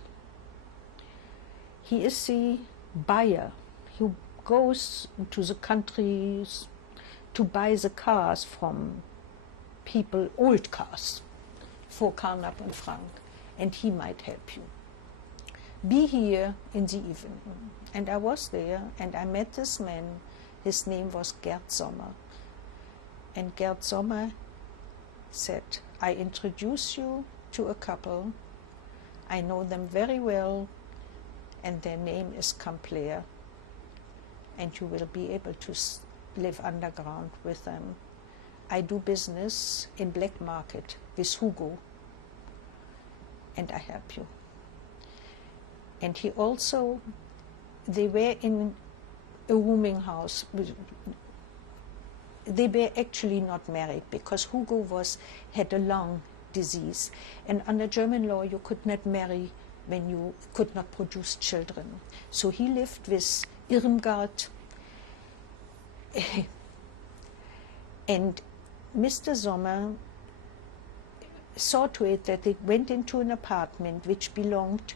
He is the buyer who goes to the countries to buy the cars from people, old cars, for Carnap and Frank, and he might help you. Be here in the evening. And I was there, and I met this man. His name was Gerd Sommer. And Gerd Sommer said, I introduce you to a couple. I know them very well, and their name is Campler. And you will be able to live underground with them. I do business in black market with Hugo, and I help you. And he also, they were in a rooming house. They were actually not married because Hugo had a lung disease, and under German law you could not marry when you could not produce children. So he lived with Irmgard, and Mr. Sommer saw to it that they went into an apartment which belonged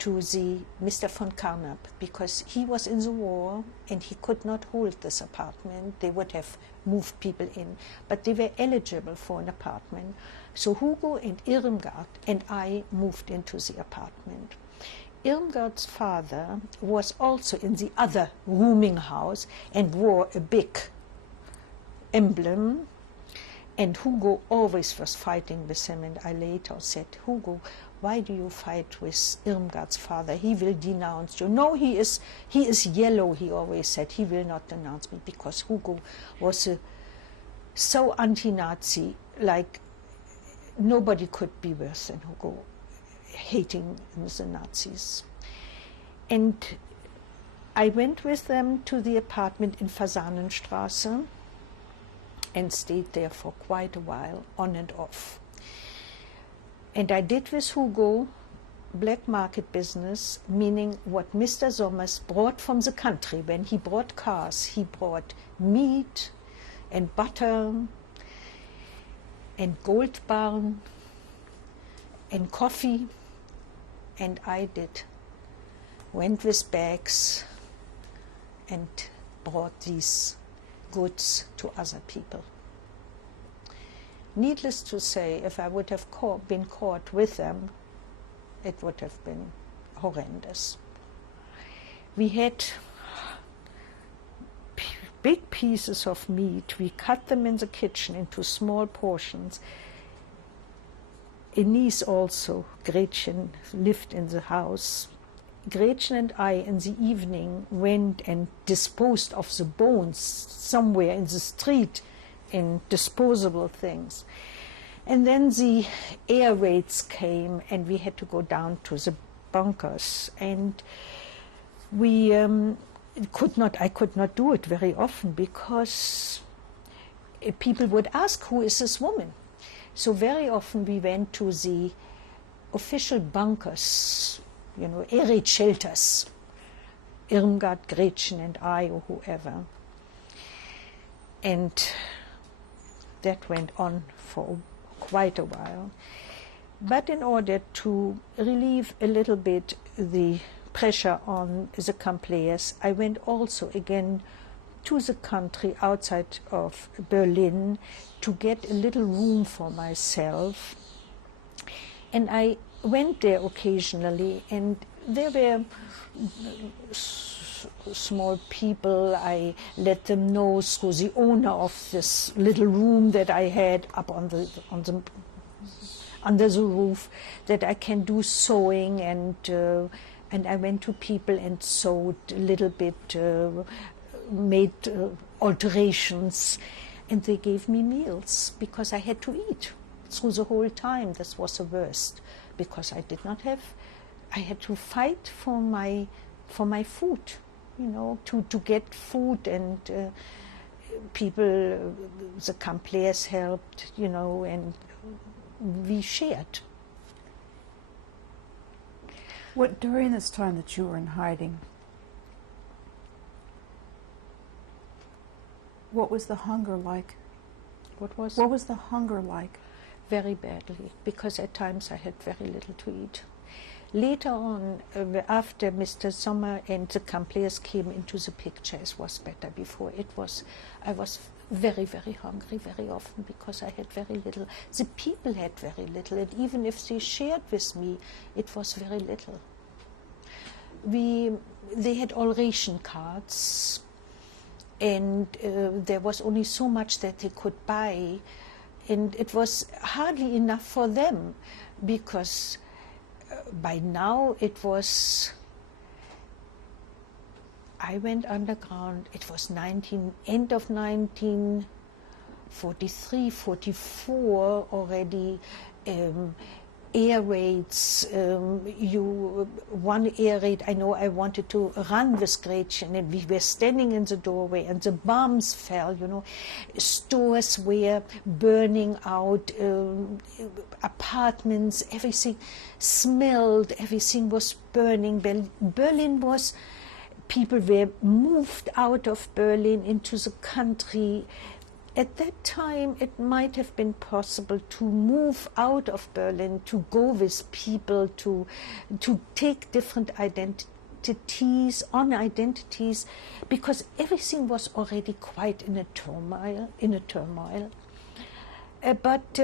to the Mr. von Carnap, because he was in the war and he could not hold this apartment. They would have moved people in, but they were eligible for an apartment. So Hugo and Irmgard and I moved into the apartment. Irmgard's father was also in the other rooming house and wore a big emblem, and Hugo always was fighting with him, and I later said, Hugo, why do you fight with Irmgard's father? He will denounce you. No, he is yellow, he always said. He will not denounce me, because Hugo was so anti-Nazi, like nobody could be worse than Hugo, hating the Nazis. And I went with them to the apartment in Fasanenstraße and stayed there for quite a while, on and off. And I did with Hugo black market business, meaning what Mr. Sommers brought from the country. When he brought cars, he brought meat and butter and Gold Barn and coffee, and I went with bags and brought these goods to other people. Needless to say, if I would have been caught with them, it would have been horrendous. We had big pieces of meat. We cut them in the kitchen into small portions. Enise also, Gretchen, lived in the house. Gretchen and I in the evening went and disposed of the bones somewhere in the street in disposable things. And then the air raids came and we had to go down to the bunkers, and I could not do it very often, because people would ask, who is this woman? So very often we went to the official bunkers, air raid shelters, Irmgard, Gretchen and I, or whoever. And that went on for quite a while. But in order to relieve a little bit the pressure on the camp players, I went also again to the country outside of Berlin to get a little room for myself. And I went there occasionally, and there were small people. I let them know through the owner of this little room that I had up under the roof that I can do sewing, and I went to people and sewed a little bit, made alterations, and they gave me meals because I had to eat through the whole time. This was the worst, because I had to fight for my food, to get food, and people, the camp players helped, and we shared. What, during this time that you were in hiding, what was the hunger like? What was the hunger like? Very badly, because at times I had very little to eat. Later on, after Mr. Sommer and the camp players came into the picture, it was better. Before I was very, very hungry very often, because I had very little. The people had very little, and even if they shared with me, it was very little. They had all ration cards, and there was only so much that they could buy, and it was hardly enough for them, because by now I went underground, it was end of 1943, 44 already, air raids. One air raid, I know I wanted to run with Gretchen, and we were standing in the doorway, and the bombs fell, Stores were burning out, apartments, everything smelled, everything was burning. People were moved out of Berlin into the country. At that time, it might have been possible to move out of Berlin, to go with people, to take different identities, because everything was already quite in a turmoil. But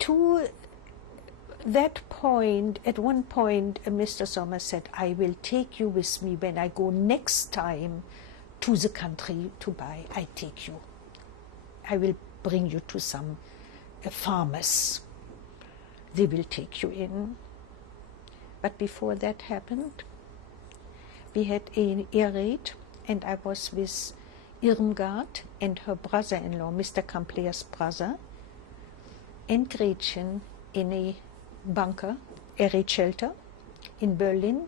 to that point, at one point, Mr. Sommer said, I will take you with me when I go next time to the country to buy. I take you. I will bring you to some farmers. They will take you in. But before that happened, we had an air raid, and I was with Irmgard and her brother-in-law, Mr. Kampleer's brother, and Gretchen in a bunker, a raid shelter in Berlin,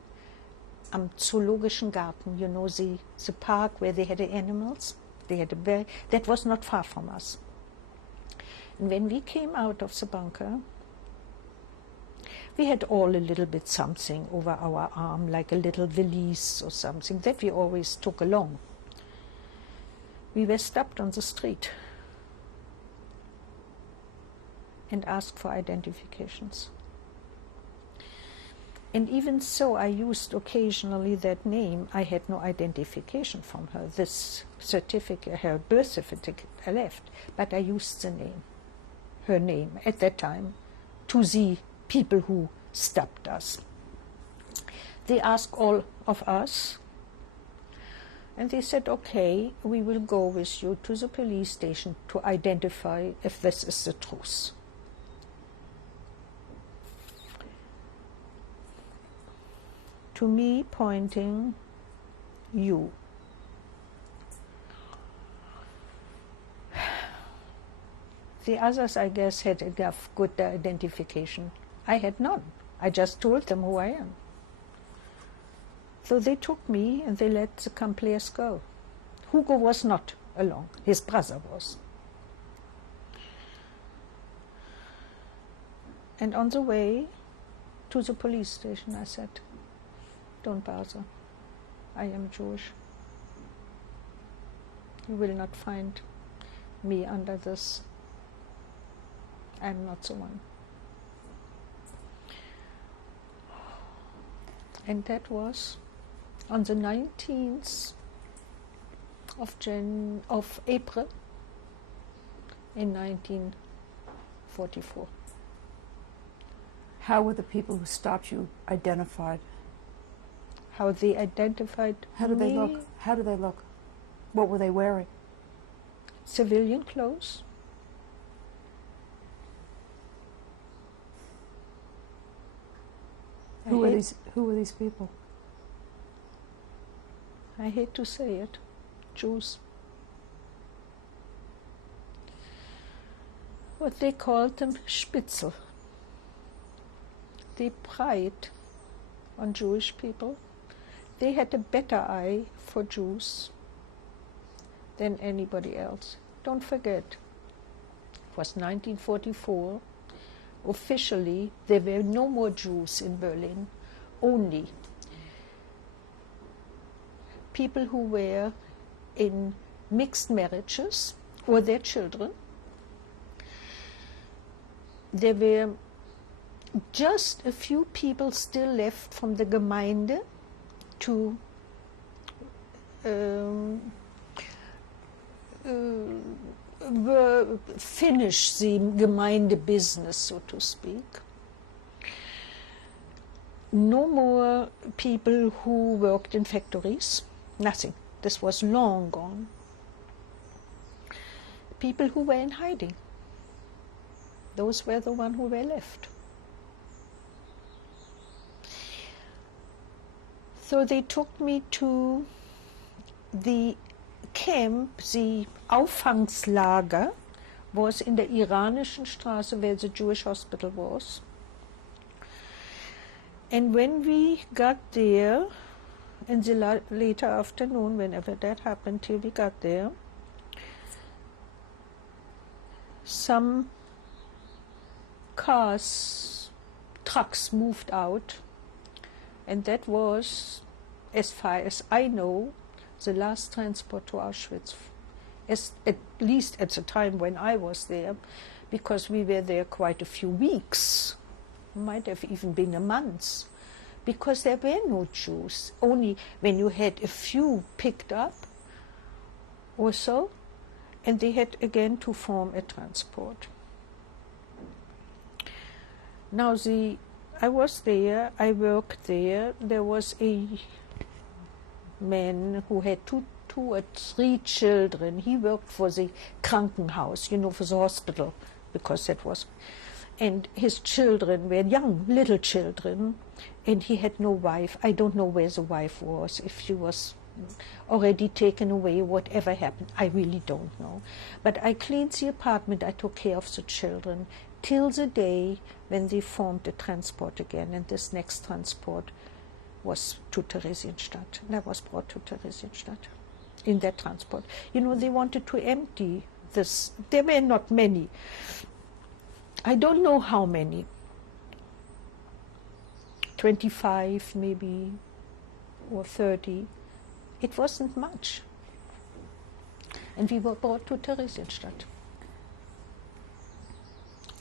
am Zoologischen Garten, you know, the park where they had the animals. They had that was not far from us. And when we came out of the bunker, we had all a little bit something over our arm, like a little valise or something that we always took along. We were stopped on the street and asked for identifications. And even so, I used occasionally that name. I had no identification from her. This certificate, her birth certificate, I left, but I used the name, her name at that time, to the people who stopped us. They asked all of us, and they said, okay, we will go with you to the police station to identify if this is the truth. To me, pointing, you. The others, I guess, had enough good identification. I had none. I just told them who I am. So they took me and they let the Kampleers go. Hugo was not along. His brother was. And on the way to the police station, I said, don't bother. I am Jewish. You will not find me under this. I'm not the one. And that was on the 19th of April in 1944. How were the people who stopped you identified? How they identified How did they me? look? How did they look? What were they wearing? Civilian clothes. Who were these people? I hate to say it, Jews. What they called them Spitzel. They preyed on Jewish people. They had a better eye for Jews than anybody else. Don't forget, it was 1944. Officially, there were no more Jews in Berlin, only people who were in mixed marriages or their children. There were just a few people still left from the Gemeinde to finish the Gemeinde business, so to speak. No more people who worked in factories, nothing. This was long gone. People who were in hiding. Those were the ones who were left. So they took me to the camp, the Auffangslager, was in der Iranischen Straße, where the Jewish hospital was. And when we got there, in the later afternoon, whenever that happened, till we got there, some cars, trucks moved out, and that was, as far as I know, the last transport to Auschwitz at least at the time when I was there, because we were there quite a few weeks, might have even been a month, because there were no Jews. Only when you had a few picked up or so, and they had again to form a transport. Now I was there, I worked there. There was a man who had two or three children. He worked for the Krankenhaus, for the hospital, because that was. And his children were young, little children, and he had no wife. I don't know where the wife was, if she was already taken away, whatever happened. I really don't know. But I cleaned the apartment, I took care of the children, till the day when they formed the transport again, and this next transport was to Theresienstadt. And I was brought to Theresienstadt in that transport. They wanted to empty this. There were not many. I don't know how many. 25 maybe, or 30. It wasn't much. And we were brought to Theresienstadt.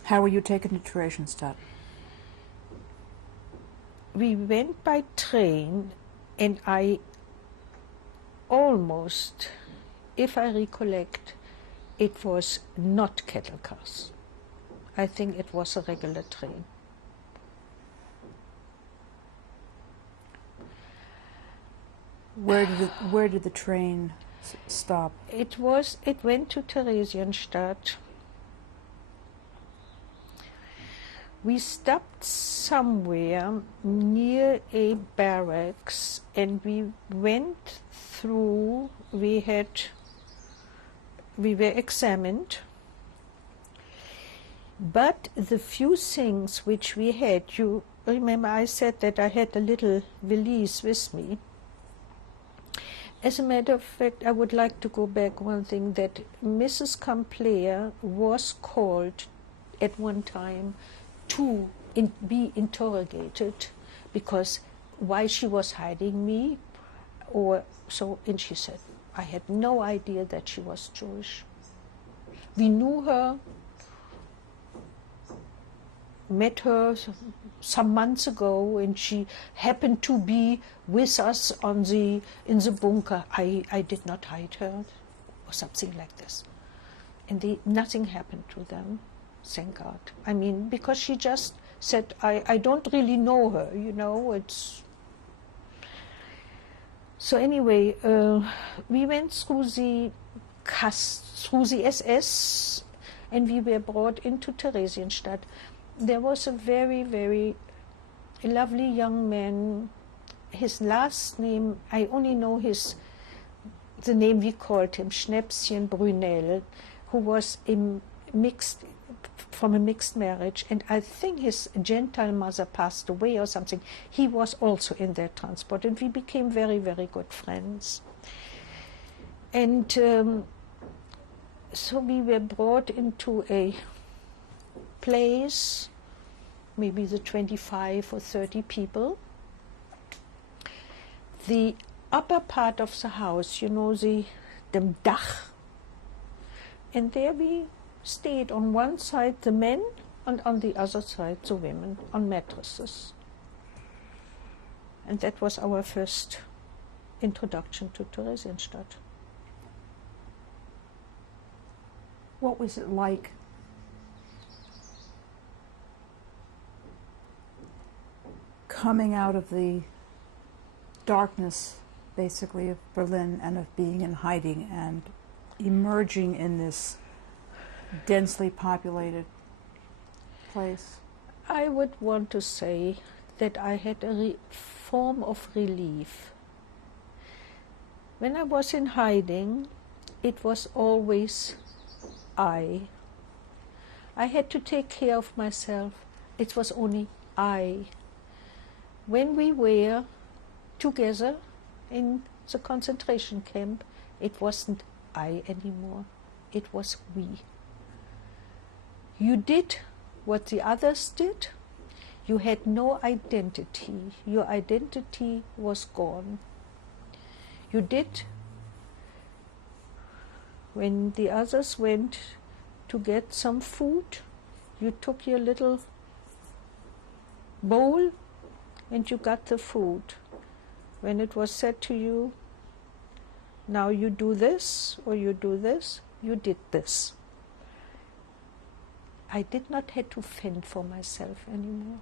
How were you taken to Theresienstadt? We went by train, and I almost, if I recollect, it was not cattle cars. I think it was a regular train. Where did the train stop? It went to Theresienstadt. We stopped somewhere near a barracks, and we went through. We were examined, but the few things which we had, you remember I said that I had a little valise with me. As a matter of fact, I would like to go back one thing, that Mrs. Campler was called at one time to be interrogated, because why she was hiding me, or so, and she said, I had no idea that she was Jewish. We knew her, met her some months ago, and she happened to be with us in the bunker. I did not hide her, or something like this. And nothing happened to them, thank God. I mean, because she just said, I don't really know her, it's... So anyway, we went through the SS, and we were brought into Theresienstadt. There was a very, very lovely young man. His last name, I only know the name we called him, Schnäpschen Brunel, who was from a mixed marriage, and I think his Gentile mother passed away or something. He was also in that transport, and we became very, very good friends. And so we were brought into a place, maybe the 25 or 30 people. The upper part of the house, the Dach, and there we stayed, on one side the men, and on the other side the women, on mattresses. And that was our first introduction to Theresienstadt. What was it like coming out of the darkness, basically, of Berlin, and of being in hiding, and emerging in this densely populated place? I would want to say that I had a form of relief. When I was in hiding, it was always I had to take care of myself. It was only I. When we were together in the concentration camp, it wasn't I anymore. It was we. You did what the others did. You had no identity. Your identity was gone. You did When the others went to get some food, you took your little bowl and you got the food. When it was said to you, now you do this or you do this, you did this. I did not have to fend for myself anymore.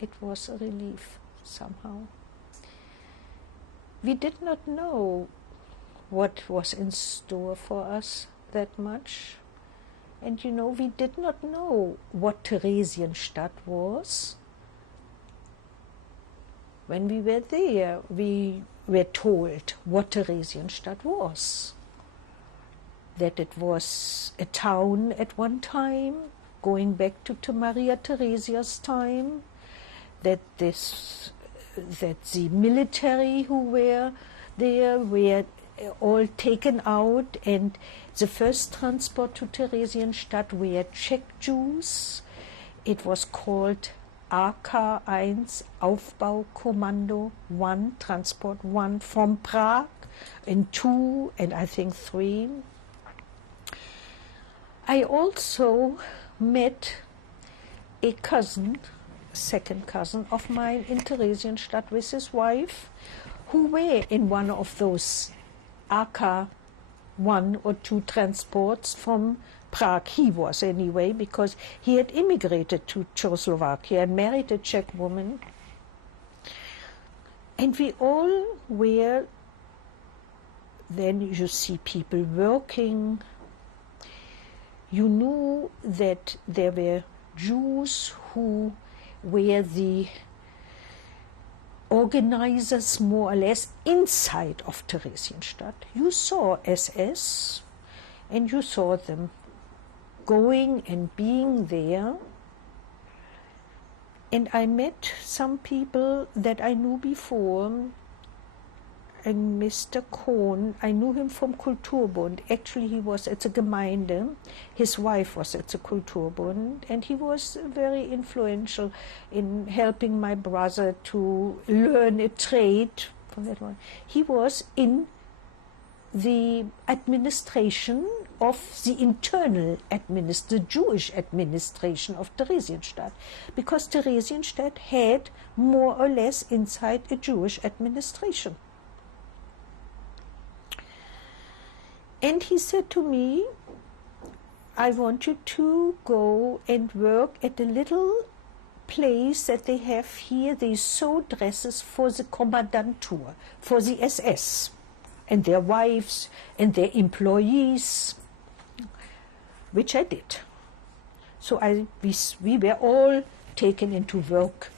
It was a relief somehow. We did not know what was in store for us that much. And you know, we did not know what Theresienstadt was. When we were there, we were told what Theresienstadt was. That it was a town at one time, going back to Maria Theresia's time, that the military who were there were all taken out, and the first transport to Theresienstadt were Czech Jews. It was called AK-1 Aufbaukommando 1, Transport 1 from Prague, and 2, and I think 3. I also met a cousin, second cousin of mine in Theresienstadt with his wife, who were in one of those AK 1 or 2 transports from Prague. He was anyway, because he had immigrated to Czechoslovakia and married a Czech woman. And we all were, then you see people working. You knew that there were Jews who were the organizers, more or less, inside of Theresienstadt. You saw SS, and you saw them going and being there. And I met some people that I knew before. And Mr. Kohn, I knew him from Kulturbund. Actually, he was at the Gemeinde. His wife was at the Kulturbund, and he was very influential in helping my brother to learn a trade. He was in the administration of the internal the Jewish administration of Theresienstadt, because Theresienstadt had more or less inside a Jewish administration. And he said to me, I want you to go and work at a little place that they have here. They sew dresses for the Kommandantur, for the SS, and their wives and their employees, which I did. So we were all taken into work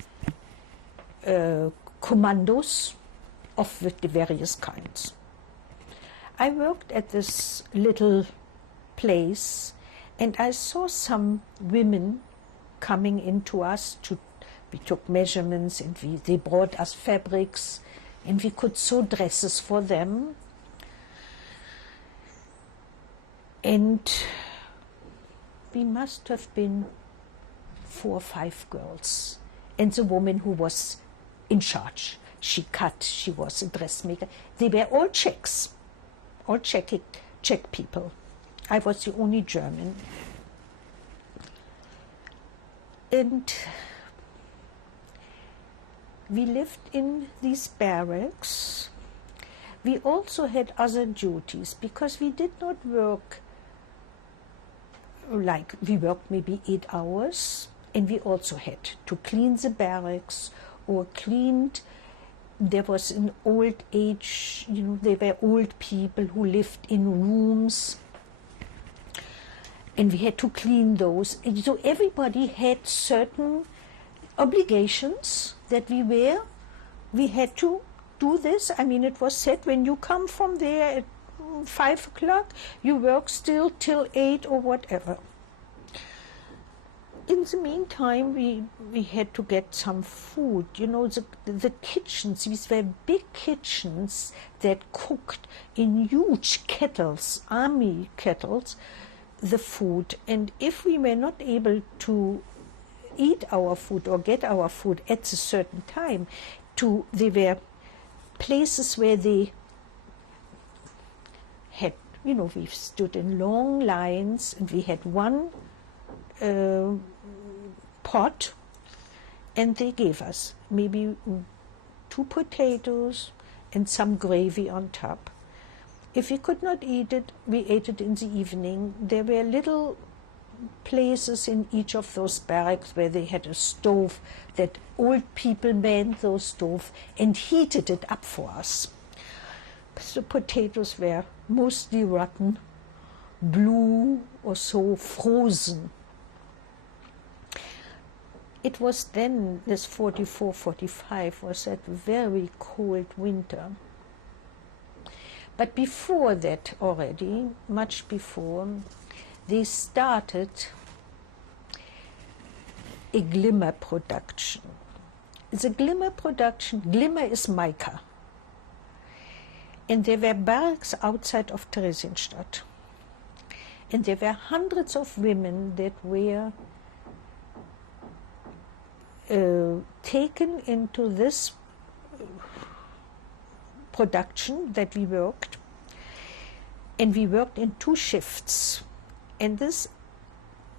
commandos of the various kinds. I worked at this little place, and I saw some women coming into us. We took measurements, and they brought us fabrics, and we could sew dresses for them. And we must have been 4 or 5 girls. And the woman who was in charge, she was a dressmaker. They were all Czechs. All Czech people. I was the only German. And we lived in these barracks. We also had other duties, because we did not work we worked maybe 8 hours, and we also had to clean the barracks or cleaned. There was an old age, there were old people who lived in rooms, and we had to clean those. And so everybody had certain obligations that we had to do this. I mean, it was said, when you come from there at 5 o'clock, you work still till 8 or whatever. In the meantime, we had to get some food. The kitchens, these were big kitchens that cooked in huge kettles, army kettles, the food. And if we were not able to eat our food or get our food at a certain time, there were places where they you know, we stood in long lines, and we had one pot, and they gave us maybe 2 potatoes and some gravy on top. If we could not eat it, we ate it in the evening. There were little places in each of those barracks where they had a stove that old people manned those stove and heated it up for us. The potatoes were mostly rotten, blue or so, frozen. It was then, this 44, 45, was that very cold winter. But before that already, much before, they started a glimmer production. The glimmer production, glimmer is mica. And there were barracks outside of Theresienstadt. And there were hundreds of women that were taken into this production that we worked. And we worked in 2 shifts. And this,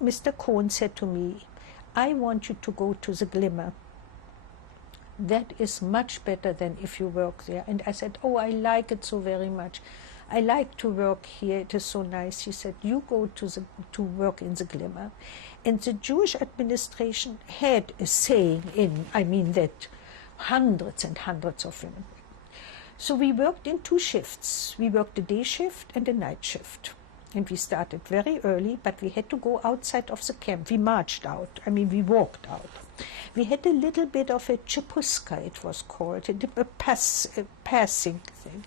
Mr. Cohn said to me, I want you to go to the Glimmer. That is much better than if you work there. And I said, oh, I like it so very much. I like to work here. It is so nice. He said, you go to work in the Glimmer. And the Jewish administration had a saying in, I mean, that hundreds and hundreds of women. So we worked in 2 shifts. We worked a day shift and a night shift. And we started very early, but we had to go outside of the camp. We marched out. I mean, we walked out. We had a little bit of a chepuska, it was called, a passing thing.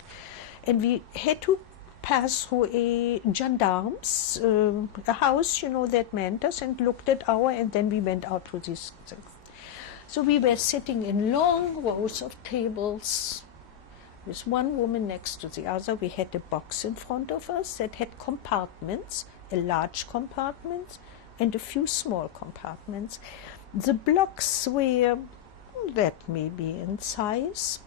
And we had to pass through a gendarmes, a house, you know, that manned us and looked at and then we went out to these things. So we were sitting in long rows of tables, with one woman next to the other. We had a box in front of us that had compartments, a large compartment and a few small compartments. The blocks were that maybe in size,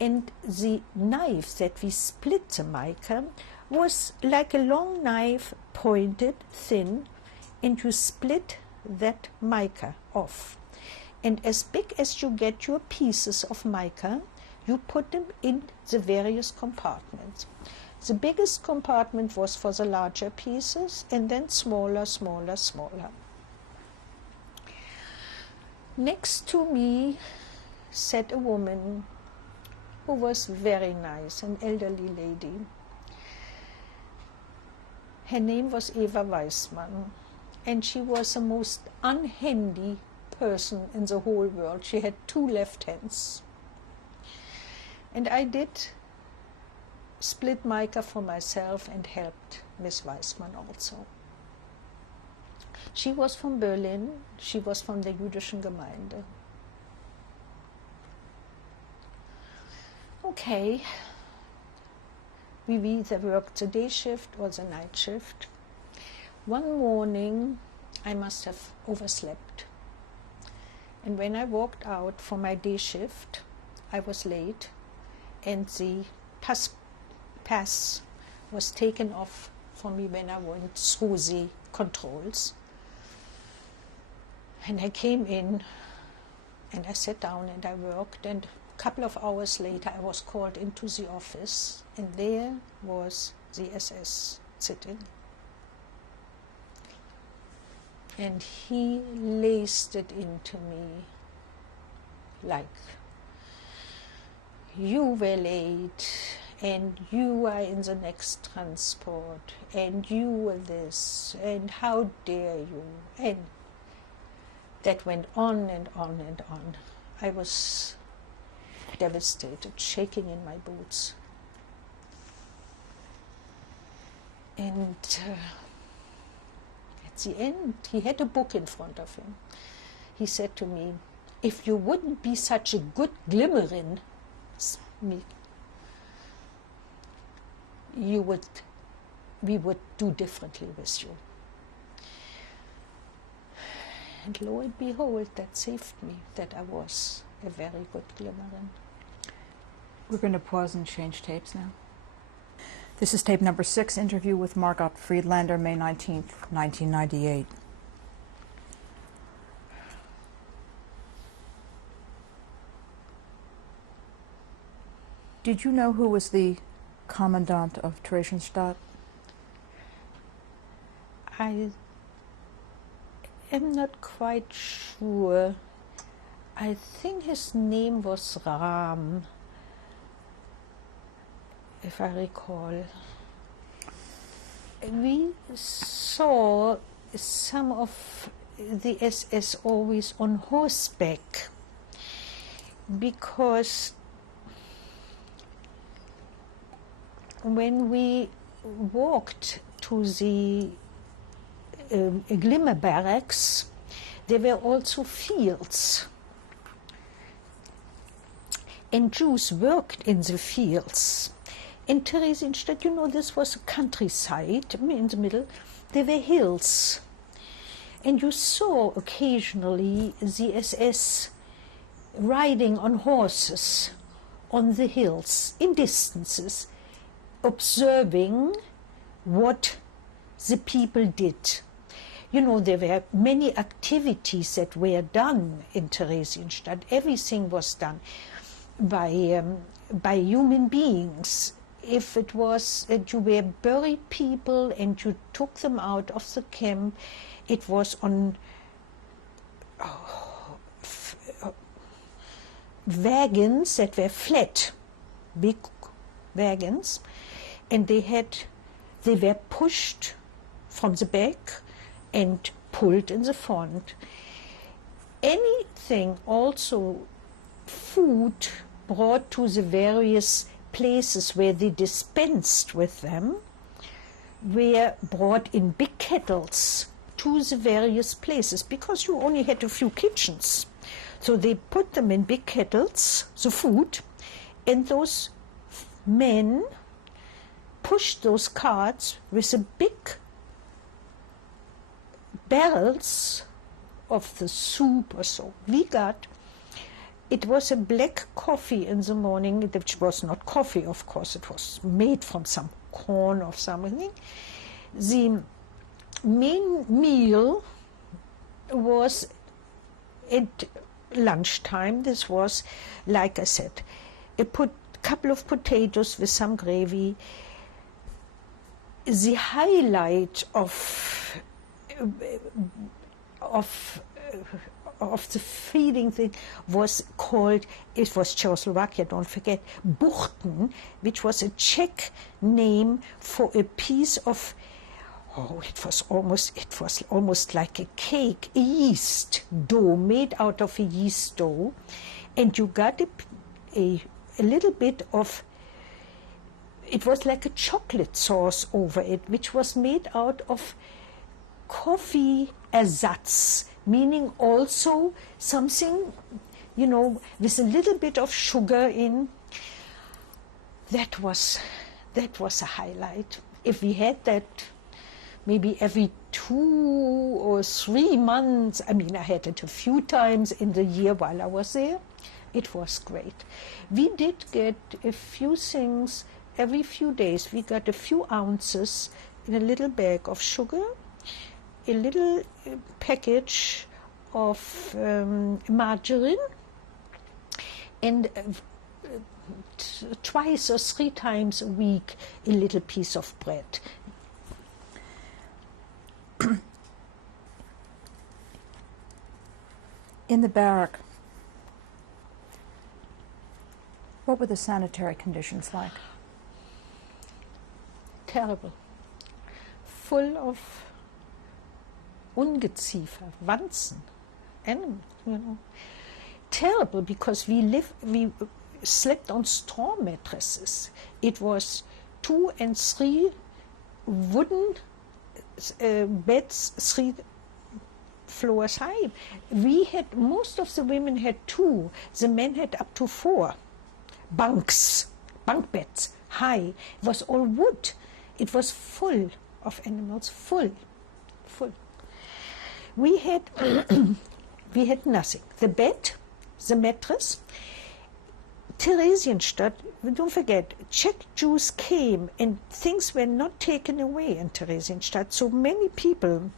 and the knife that we split the mica was like a long knife, pointed, thin, and you split that mica off. And as big as you get your pieces of mica, you put them in the various compartments. The biggest compartment was for the larger pieces, and then smaller, smaller, smaller. Next to me sat a woman who was very nice, an elderly lady. Her name was Eva Weissmann, and she was the most unhandy person in the whole world. She had 2 left hands. And I did split mica for myself and helped Miss Weissmann also. She was from Berlin. She was from the Jüdischen Gemeinde. Okay. We either worked the day shift or the night shift. One morning, I must have overslept. And when I walked out for my day shift, I was late. And the pass was taken off for me when I went through the controls. And I came in and I sat down and I worked, and a couple of hours later I was called into the office, and there was the SS sitting. And he laced it into me like, you were late, and you are in the next transport, and you were this, and how dare you, and that went on and on and on. I was devastated, shaking in my boots. And at the end, he had a book in front of him. He said to me, if you wouldn't be such a good glimmerin, we would do differently with you. And lo and behold, that saved me, that I was a very good glimmerin. We're going to pause and change tapes now. This is tape number 6, interview with Margot Friedlander, May 19th, 1998. Did you know who was the commandant of Theresienstadt? I am not quite sure. I think his name was Rahm, if I recall. We saw some of the SS always on horseback because when we walked to the Glimmer barracks, there were also fields. And Jews worked in the fields. In Theresienstadt, you know, this was a countryside, in the middle. There were hills. And you saw occasionally the SS riding on horses on the hills, in distances, observing what the people did. You know, there were many activities that were done in Theresienstadt. Everything was done by human beings. If it was that you were buried people and you took them out of the camp, it was on wagons that were flat, big wagons, and they were pushed from the back and pulled in the front. Anything, also food brought to the various places where they dispensed with them, were brought in big kettles to the various places, because you only had a few kitchens. So they put them in big kettles, the food, and those men pushed those carts with the big barrels of the soup or so. It was a black coffee in the morning, which was not coffee, of course, it was made from some corn or something. The main meal was at lunchtime. This was, like I said, a couple of potatoes with some gravy. The highlight of the feeding thing was called, it was Czechoslovakia, don't forget, Buchten, which was a Czech name for a piece of, it was almost like a cake, a yeast dough, made out of a yeast dough, and you got a little bit of, it was like a chocolate sauce over it, which was made out of coffee ersatz, meaning also something, you know, with a little bit of sugar in. That was a highlight. If we had that maybe every 2 or 3 months, I mean, I had it a few times in the year while I was there, it was great. We did get a few things every few days. We got a few ounces in a little bag of sugar, a little package of margarine, and twice or 3 times a week a little piece of bread. In the barrack, what were the sanitary conditions like? Terrible. Full of Ungeziefer, Wanzen, animals, you know. Terrible, because we slept on straw mattresses. It was 2 and 3 wooden beds, 3 floors high. Most of the women had 2, the men had up to 4 bunk beds, high. It was all wood. It was full of animals, full. We had nothing. The bed, the mattress, Theresienstadt, don't forget, Czech Jews came and things were not taken away in Theresienstadt. So many people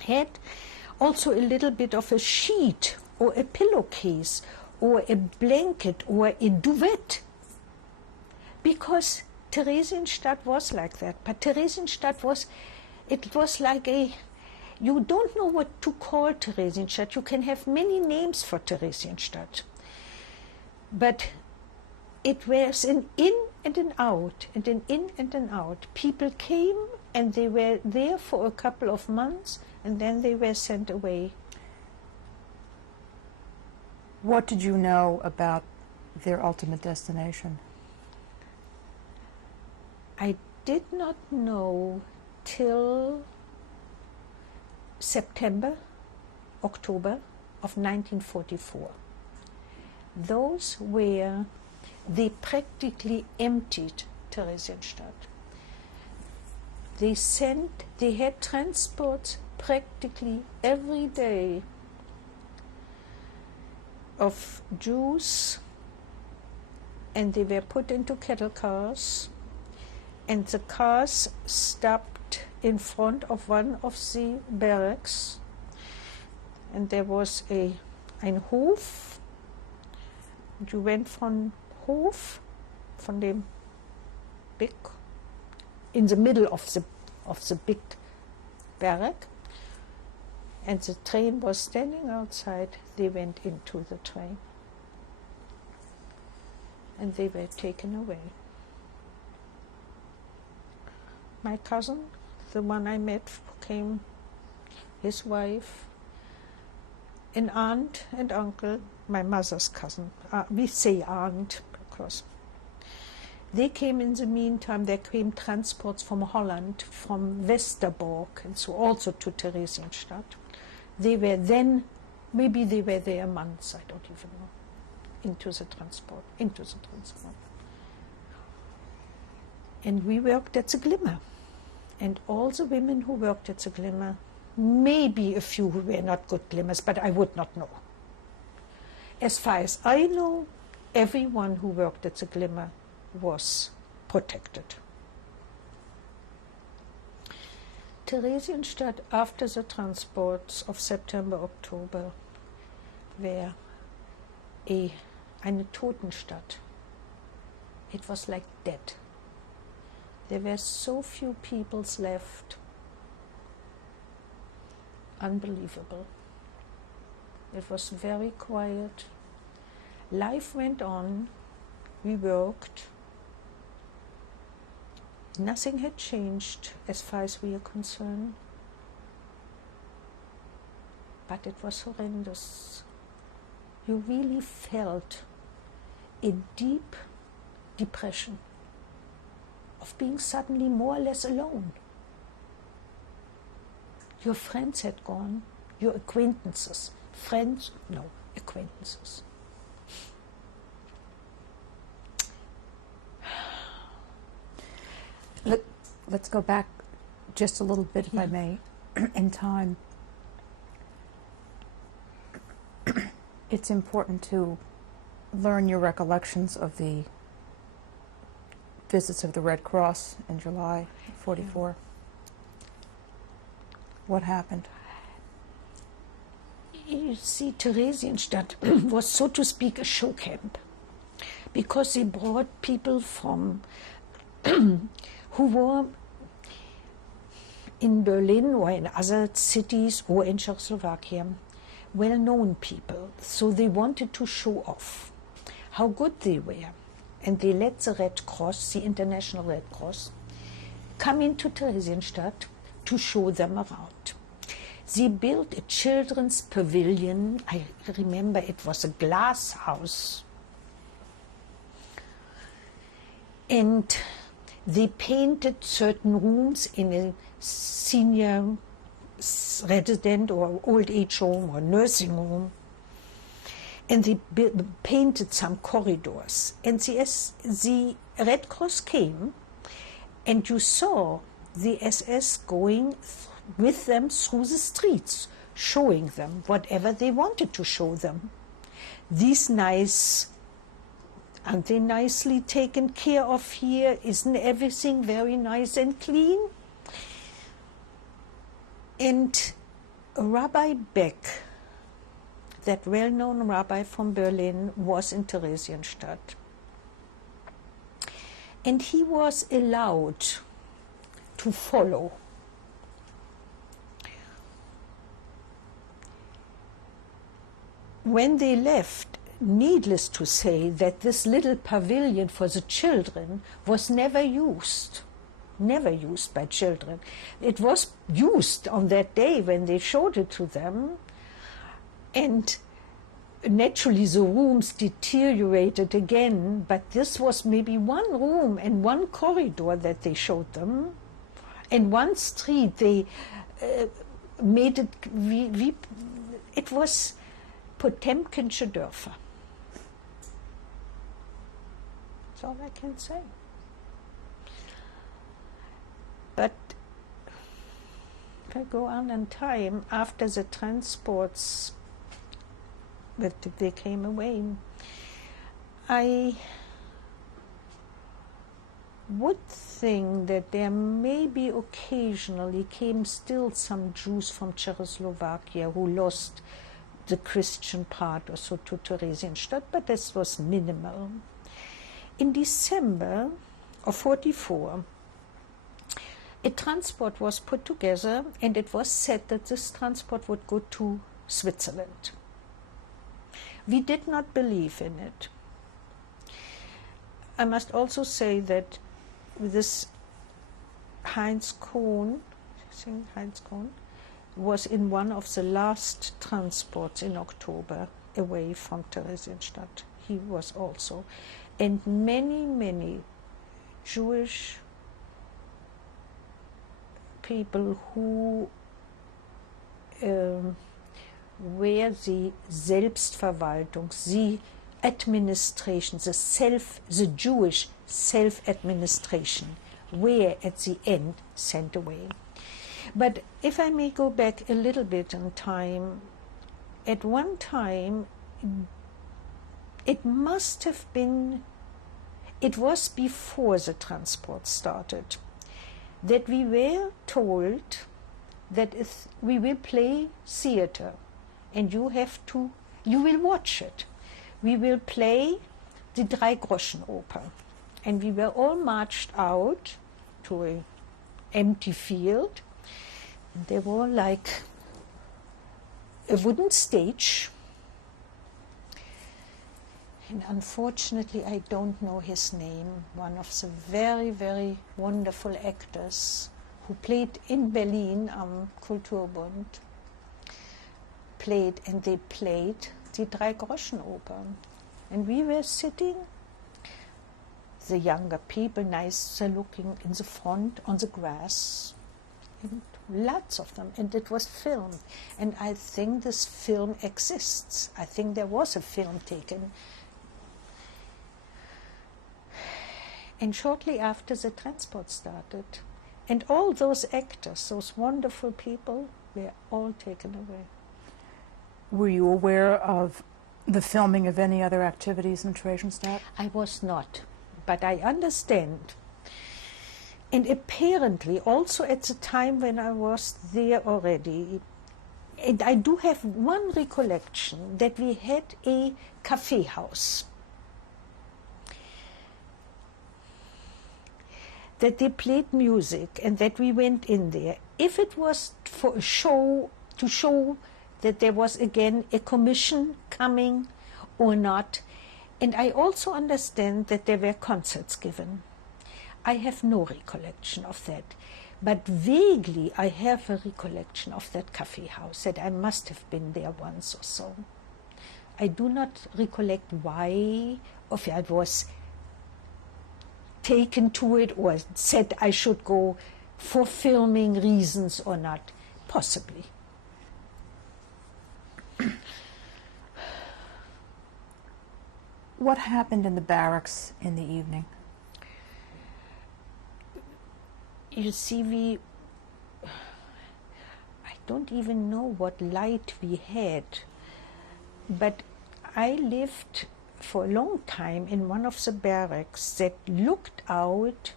had also a little bit of a sheet or a pillowcase or a blanket or a duvet, because Theresienstadt was like that. But Theresienstadt was like a, you don't know what to call Theresienstadt. You can have many names for Theresienstadt. But it was an in and an out, and an in and an out. People came and they were there for a couple of months, and then they were sent away. What did you know about their ultimate destination? I did not know till September, October of 1944. Those were, they practically emptied Theresienstadt. They had transports practically every day of Jews, and they were put into cattle cars, and the cars stopped in front of one of the barracks, and there was ein Hof. You went from Hof, von dem big, in the middle of the big barrack, and the train was standing outside. They went into the train, and they were taken away. My cousin, the one I met, came, his wife, an aunt and uncle, my mother's cousin. We say aunt because they came in the meantime. There came transports from Holland, from Westerbork, and so also to Theresienstadt. They were then, maybe they were there months, I don't even know, into the transport. And we worked at the Glimmer. And all the women who worked at the Glimmer, maybe a few who were not good Glimmers, but I would not know. As far as I know, everyone who worked at the Glimmer was protected. Theresienstadt, after the transports of September, October, were eine Totenstadt. It was like dead. There were so few peoples left. Unbelievable. It was very quiet. Life went on. We worked. Nothing had changed as far as we are concerned. But it was horrendous. You really felt a deep depression of being suddenly more or less alone. Your friends had gone, your acquaintances. Friends? No, acquaintances. Let's go back just a little bit, if I may, in time. It's important to learn your recollections of the visits of the Red Cross in July 44. What happened? You see, Theresienstadt was, so to speak, a show camp, because they brought people from who were in Berlin or in other cities or in Czechoslovakia, well-known people. So they wanted to show off how good they were. And they let the Red Cross, the International Red Cross, come into Theresienstadt to show them around. They built a children's pavilion. I remember it was a glass house. And they painted certain rooms in a senior resident or old age home or nursing home. And they painted some corridors. And the Red Cross came, and you saw the SS going with them through the streets, showing them whatever they wanted to show them. These nice Aren't they nicely taken care of here? Isn't everything very nice and clean? And Rabbi Beck, that well-known rabbi from Berlin, was in Theresienstadt. And he was allowed to follow. When they left, needless to say that this little pavilion for the children was never used by children. It was used on that day when they showed it to them, and naturally the rooms deteriorated again, but this was maybe one room and one corridor that they showed them, and one street they made it, it was Potemkinsche Dörfer. That's all I can say. But if I go on in time, after the transports, that they came away, I would think that there maybe occasionally came still some Jews from Czechoslovakia who lost the Christian part also to Theresienstadt, but this was minimal. In December of 1944, a transport was put together, and it was said that this transport would go to Switzerland. We did not believe in it. I must also say that this Heinz Kohn was in one of the last transports in October away from Theresienstadt. He was also. And many Jewish people who were the Selbstverwaltung, the administration, the Jewish self-administration, were at the end sent away. But if I may go back a little bit in time, at one time, it must have been, it was before the transport started, that we were told that if we will play theater and you will watch it. We will play the Drei-Groschen-Oper. And we were all marched out to an empty field. And there were like a wooden stage. And unfortunately, I don't know his name. One of the very wonderful actors who played in Berlin am Kulturbund, they played the Drei-Groschen-Oper. And we were sitting, the younger people, nicer looking, in the front on the grass, and lots of them, and it was filmed. And I think this film exists. I think there was a film taken. And shortly after, the transport started. And all those actors, those wonderful people, were all taken away. Were you aware of the filming of any other activities in Theresienstadt? I was not, but I understand. And apparently, also at the time when I was there already, and I do have one recollection that we had a cafe house, that they played music and that we went in there. If it was for a show, to show that there was again a commission coming or not. And I also understand that there were concerts given. I have no recollection of that. But vaguely I have a recollection of that cafe house, that I must have been there once or so. I do not recollect why, or if I was taken to it or said I should go for filming reasons or not. Possibly. What happened in the barracks in the evening? You see, I don't even know what light we had, but I lived for a long time in one of the barracks that looked out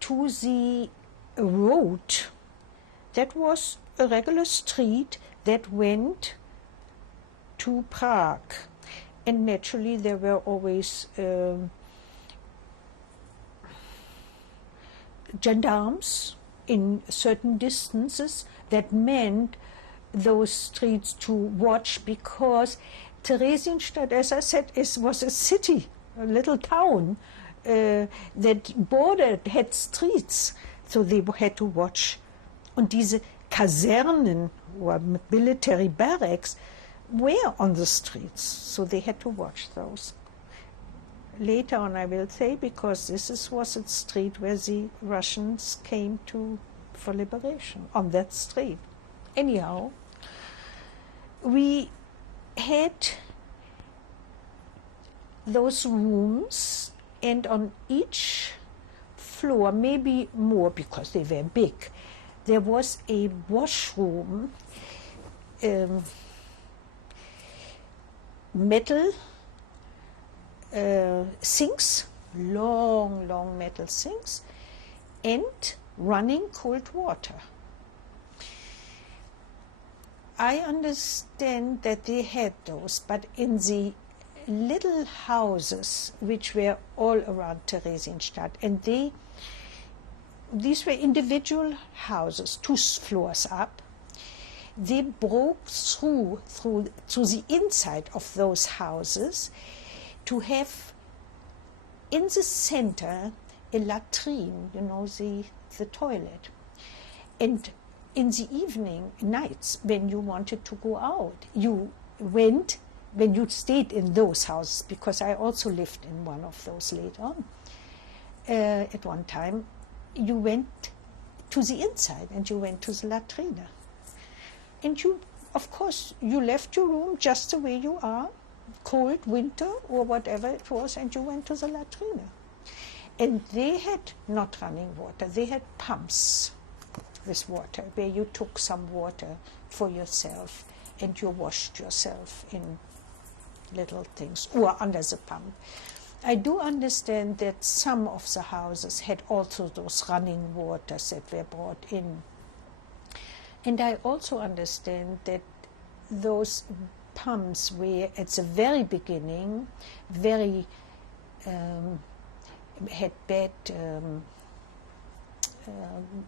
to the road that was a regular street that went to Prague. And naturally there were always gendarmes in certain distances that meant those streets to watch, because Theresienstadt, as I said, was a city, a little town that had streets, so they had to watch. Und diese Kasernen or military barracks were on the streets, so they had to watch those. Later on I will say, because was a street where the Russians came to for liberation, on that street. Anyhow, we had those rooms, and on each floor, maybe more because they were big, there was a washroom, metal sinks, long metal sinks, and running cold water. I understand that they had those, but in the little houses which were all around Theresienstadt, and these were individual houses, 2 floors up, they broke through to the inside of those houses to have in the center a latrine, the toilet. And in the evening, nights, when you wanted to go out, you went, when you stayed in those houses, because I also lived in one of those later on, at one time, you went to the inside and you went to the latrine. And you, of course, you left your room just the way you are, cold winter or whatever it was, and you went to the latrine. And they had not running water, they had pumps with water, where you took some water for yourself and you washed yourself in little things, or under the pump. I do understand that some of the houses had also those running waters that were brought in. And I also understand that those pumps were at the very beginning very had bad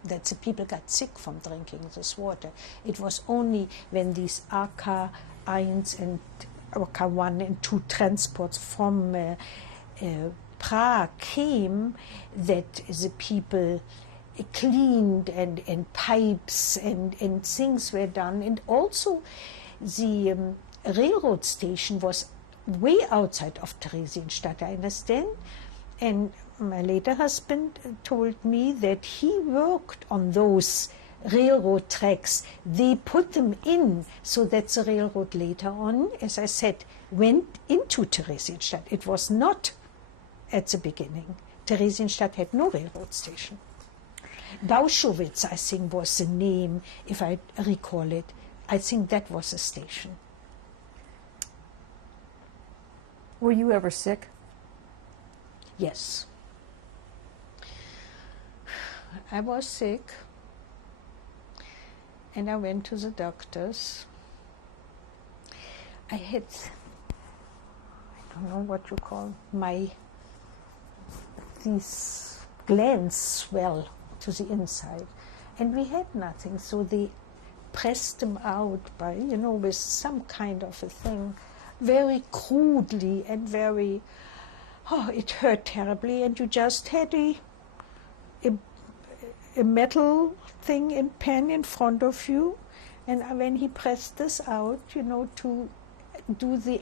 that the people got sick from drinking this water. It was only when these AK1 and AK1 and 2 transports from Prague came that the people cleaned, and pipes and things were done. And also the railroad station was way outside of Theresienstadt, I understand. And my later husband told me that he worked on those railroad tracks. They put them in so that the railroad later on, as I said, went into Theresienstadt. It was not at the beginning. Theresienstadt had no railroad station. Bauschowitz, I think, was the name, if I recall it. I think that was a station. Were you ever sick? Yes. I was sick, and I went to the doctors. I had, I don't know what you call these glands swell to the inside, and we had nothing, so they pressed them out by, with some kind of a thing, very crudely and very, it hurt terribly, and you just had a metal thing and pen in front of you, and when he pressed this out, to do the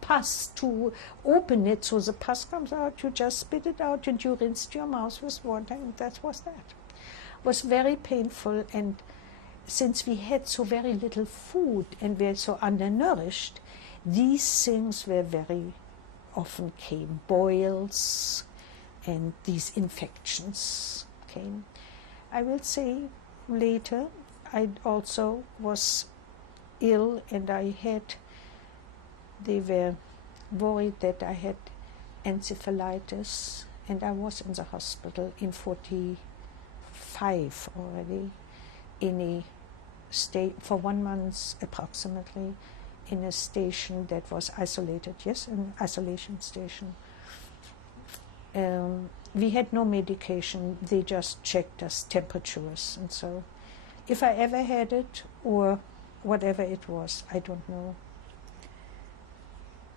pus, to open it so the pus comes out, you just spit it out and you rinsed your mouth with water, and that was that. It was very painful, and since we had so very little food and were so undernourished, these things were very often came, boils and these infections came. I will say later I also was ill, and I had They were worried that I had encephalitis, and I was in the hospital in 45 already, in a for 1 month approximately, in a station that was isolated, yes, an isolation station. We had no medication, they just checked us temperatures, and so if I ever had it or whatever it was, I don't know.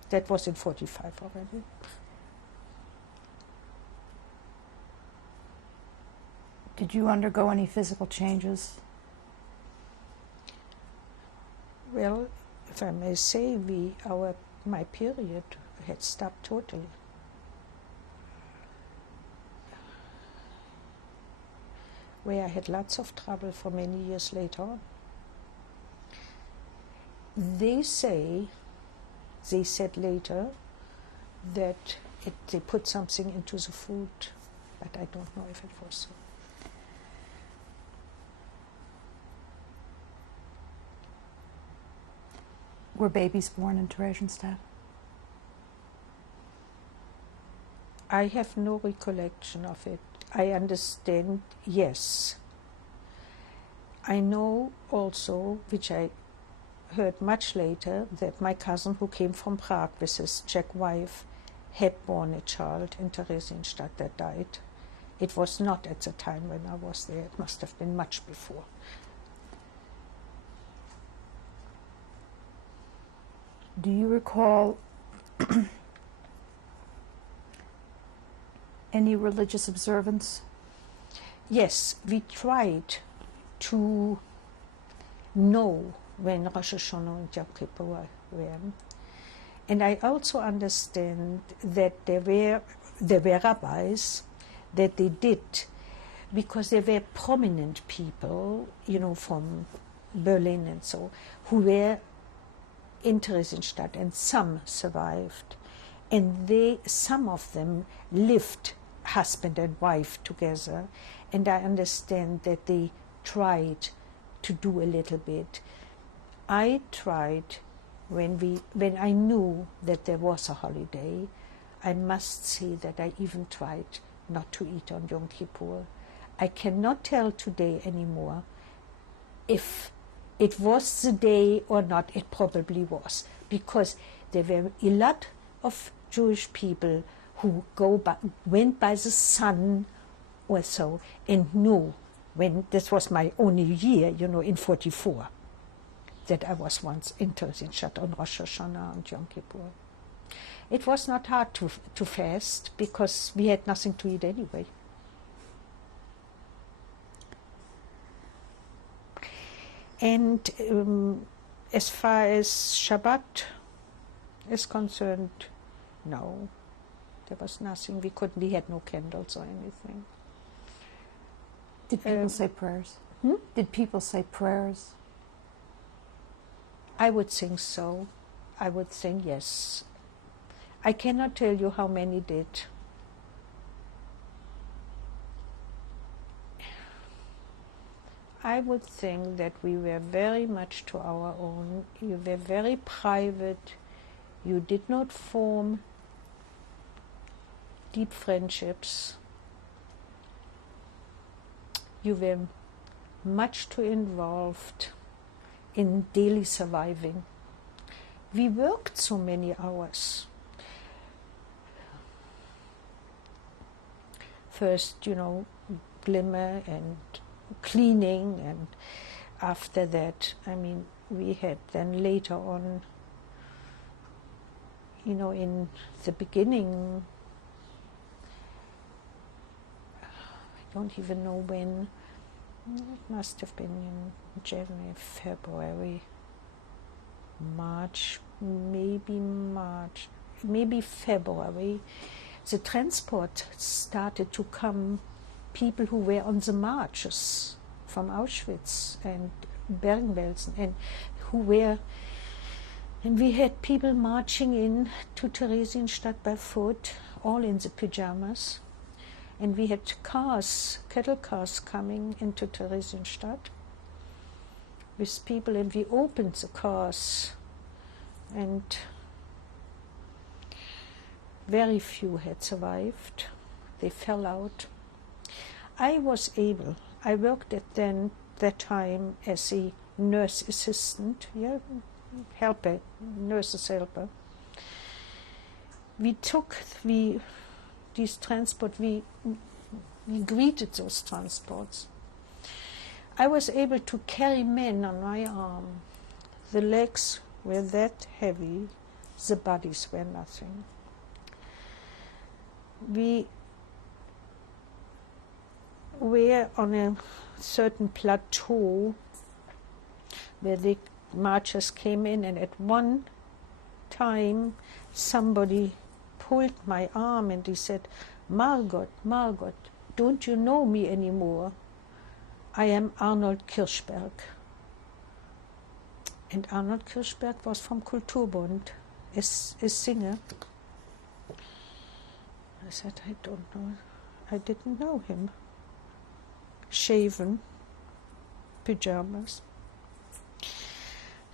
That was in 45 already. Did you undergo any physical changes? Well, if I may say, my period had stopped totally. Where I had lots of trouble for many years later on. They said later that they put something into the food, but I don't know if it was so. Were babies born in Theresienstadt? I have no recollection of it. I understand, yes. I know also, which I heard much later, that my cousin who came from Prague with his Czech wife had born a child in Theresienstadt that died. It was not at the time when I was there. It must have been much before. Do you recall any religious observance? Yes, we tried to know when Rosh Hashanah and Yom Kippur were. And I also understand that there were rabbis that they did, because there were prominent people, from Berlin and so, who were in Theresienstadt, and some survived. And some of them lived husband and wife together, and I understand that they tried to do a little bit. I tried when I knew that there was a holiday. I must say that I even tried not to eat on Yom Kippur. I cannot tell today anymore if it was the day or not. It probably was, because there were a lot of Jewish people who went by the sun or so, and knew when this was my only year, in 44, that I was once in Theresienstadt on Rosh Hashanah and Yom Kippur. It was not hard to fast, because we had nothing to eat anyway. And as far as Shabbat is concerned, no, there was nothing. We had no candles or anything. Did people say prayers? Did people say prayers? I would think so. I would think yes. I cannot tell you how many did. I would think that we were very much to our own. You were very private. You did not form deep friendships. You were much too involved in daily surviving. We worked so many hours. First, glimmer and cleaning, and after that, we had then later on, in the beginning, I don't even know when, it must have been in January, February, March, maybe February, the transport started to come, people who were on the marches from Auschwitz and Bergen-Belsen, and we had people marching in to Theresienstadt by foot, all in the pajamas, and we had cattle cars coming into Theresienstadt with people, and we opened the cars, and Very few had survived. They fell out. I worked at that time as a nurse assistant, helper, nurse's helper. We greeted those transports. I was able to carry men on my arm. The legs were that heavy, the bodies were nothing. We were on a certain plateau where the marchers came in, and at one time somebody pulled my arm and he said, Margot, Margot, don't you know me anymore? I am Arnold Kirschberg. And Arnold Kirschberg was from Kulturbund, a singer. I said, I don't know. I didn't know him. Shaven, pajamas.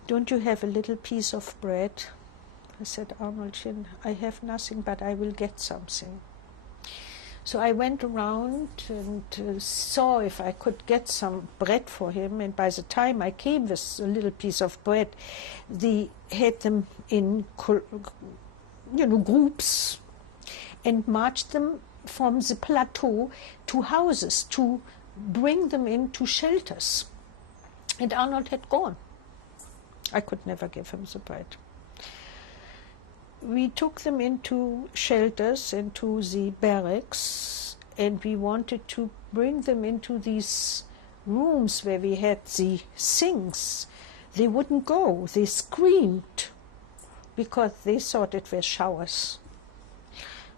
Don't you have a little piece of bread? I said, Arnold, I have nothing, but I will get something. So I went around and saw if I could get some bread for him, and by the time I came with a little piece of bread, they had them in groups and marched them from the plateau to houses to bring them into shelters. And Arnold had gone. I could never give him the bread. We took them into shelters, into the barracks, and we wanted to bring them into these rooms where we had the sinks. They wouldn't go. They screamed because they thought it were showers.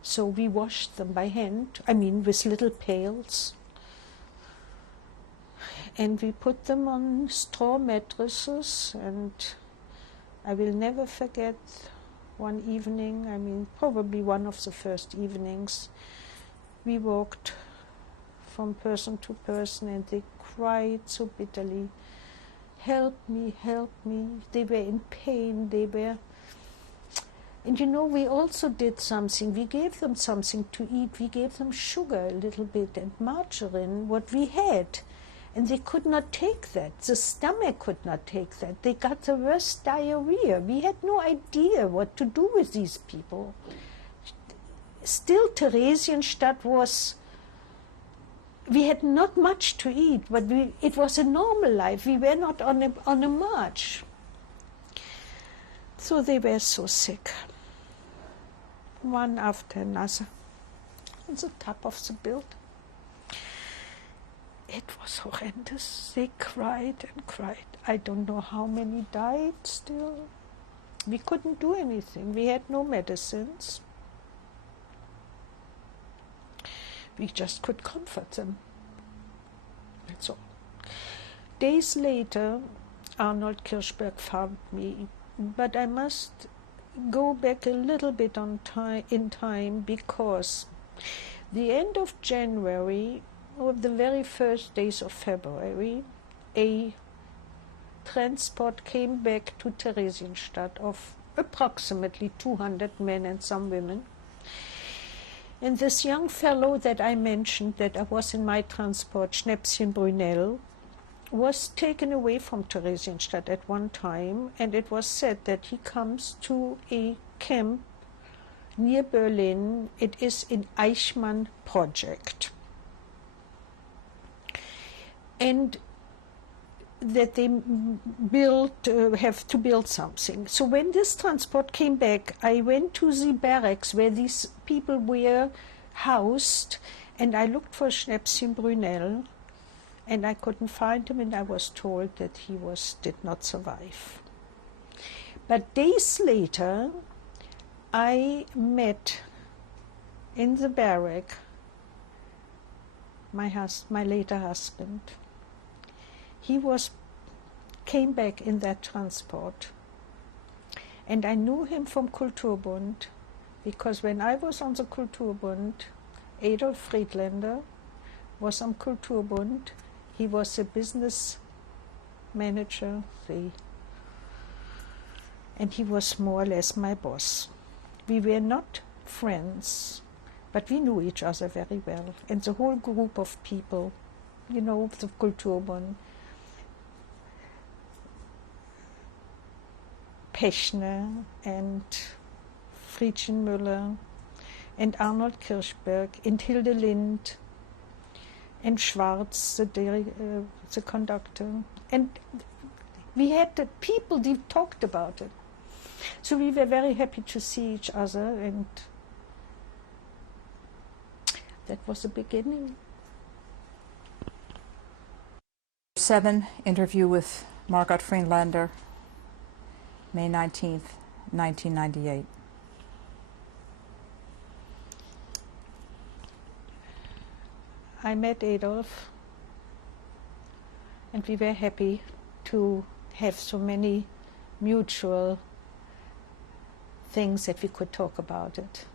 So we washed them by hand, with little pails. And we put them on straw mattresses, and I will never forget one evening, probably one of the first evenings, we walked from person to person and they cried so bitterly, help me, help me. They were in pain, and we also did something. We gave them something to eat. We gave them sugar a little bit and margarine, what we had. And they could not take that. The stomach could not take that. They got the worst diarrhea. We had no idea what to do with these people. Still, Theresienstadt we had not much to eat, but it was a normal life. We were not on a march. So they were so sick, one after another, on the top of the building. It was horrendous. They cried and cried. I don't know how many died still. We couldn't do anything. We had no medicines. We just could comfort them. That's all. Days later, Arnold Kirschberg found me, but I must go back a little bit in time, because the end of January, or the very first days of February, a transport came back to Theresienstadt of approximately 200 men and some women. And this young fellow that I mentioned that was in my transport, Schnäpschen Brunel, was taken away from Theresienstadt at one time, and it was said that he comes to a camp near Berlin. It is in Eichmann project. And that they have to build something. So when this transport came back, I went to the barracks where these people were housed, and I looked for Schnäpschen Brunel, and I couldn't find him, and I was told that he did not survive. But days later, I met in the barrack my later husband. He came back in that transport, and I knew him from Kulturbund, because when I was on the Kulturbund, Adolf Friedländer was on Kulturbund. He was a business manager, and he was more or less my boss. We were not friends, but we knew each other very well. And the whole group of people, you know, the Kulturbund, Pechner and Friedchen Müller and Arnold Kirchberg and Hilde Lind and Schwarz, the conductor. And we had the people who talked about it. So we were very happy to see each other, and that was the beginning. 7 interview with Margot Friedlander, May 19th, 1998. I met Adolf, and we were happy to have so many mutual things that we could talk about it.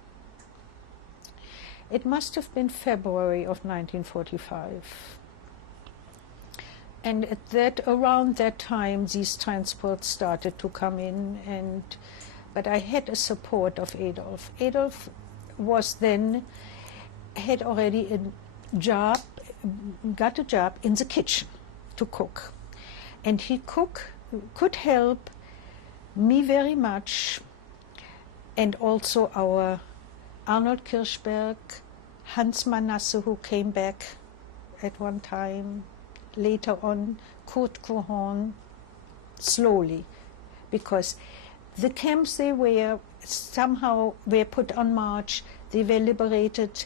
It must have been February of 1945. And around that time, these transports started to come in, but I had a support of Adolf. Adolf had already got a job in the kitchen to cook. And he could help me very much, and also our Arnold Kirchberg, Hans Manasse, who came back at one time, later on Kurt Cohorn, slowly, because the camps they were somehow were put on march, they were liberated,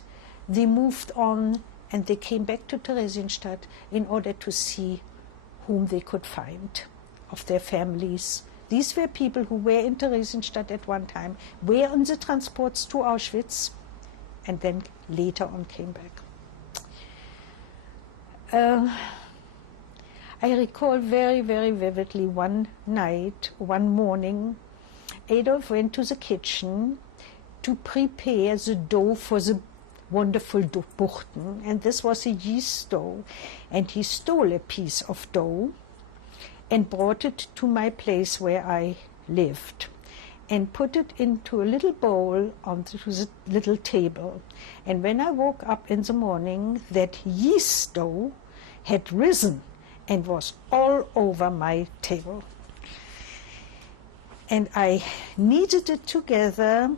they moved on, and they came back to Theresienstadt in order to see whom they could find of their families. These were people who were in Theresienstadt at one time, were on the transports to Auschwitz, and then later on came back. I recall very, very vividly one morning, Adolf went to the kitchen to prepare the dough for the wonderful Buchten, and this was a yeast dough, and he stole a piece of dough and brought it to my place where I lived and put it into a little bowl onto the little table. And when I woke up in the morning, that yeast dough had risen and was all over my table. And I kneaded it together,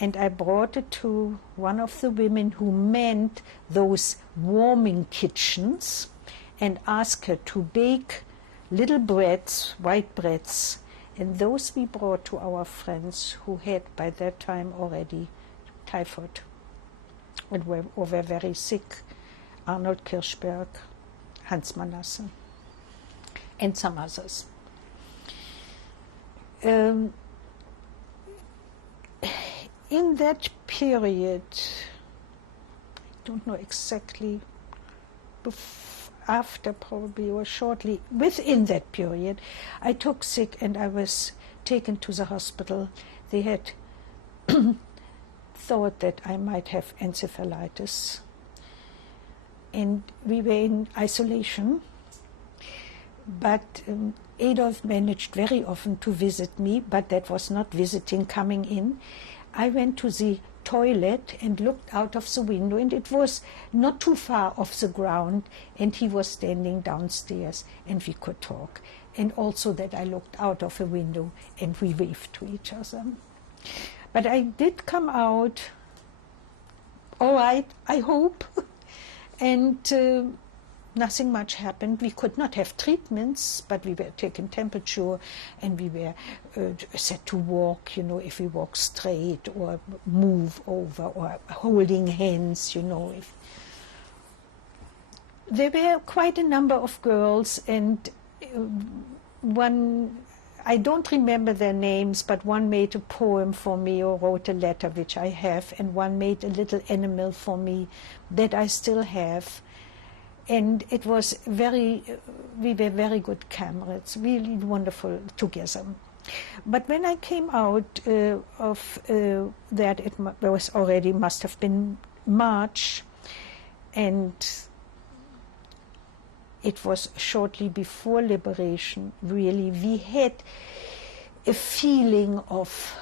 and I brought it to one of the women who manned those warming kitchens, and asked her to bake little breads, white breads, and those we brought to our friends who had by that time already typhoid and were very sick. Arnold Kirchberg, Hans Manasse, and some others. In that period, I don't know exactly, after probably or shortly, within that period, I took sick and I was taken to the hospital. They had thought that I might have encephalitis. And we were in isolation, but Adolf managed very often to visit me, but that was not visiting, coming in. I went to the toilet and looked out of the window, and it was not too far off the ground, and he was standing downstairs, and we could talk. And also that I looked out of a window and we waved to each other. But I did come out all right, I hope. And nothing much happened. We could not have treatments, but we were taking temperature, and we were said to walk, if we walk straight or move over or holding hands, If there were quite a number of girls, and one, I don't remember their names, but one made a poem for me or wrote a letter, which I have, and one made a little animal for me that I still have. And it was we were very good comrades, really wonderful together. But when I came out of that, it was already, must have been March, and it was shortly before liberation, really. We had a feeling of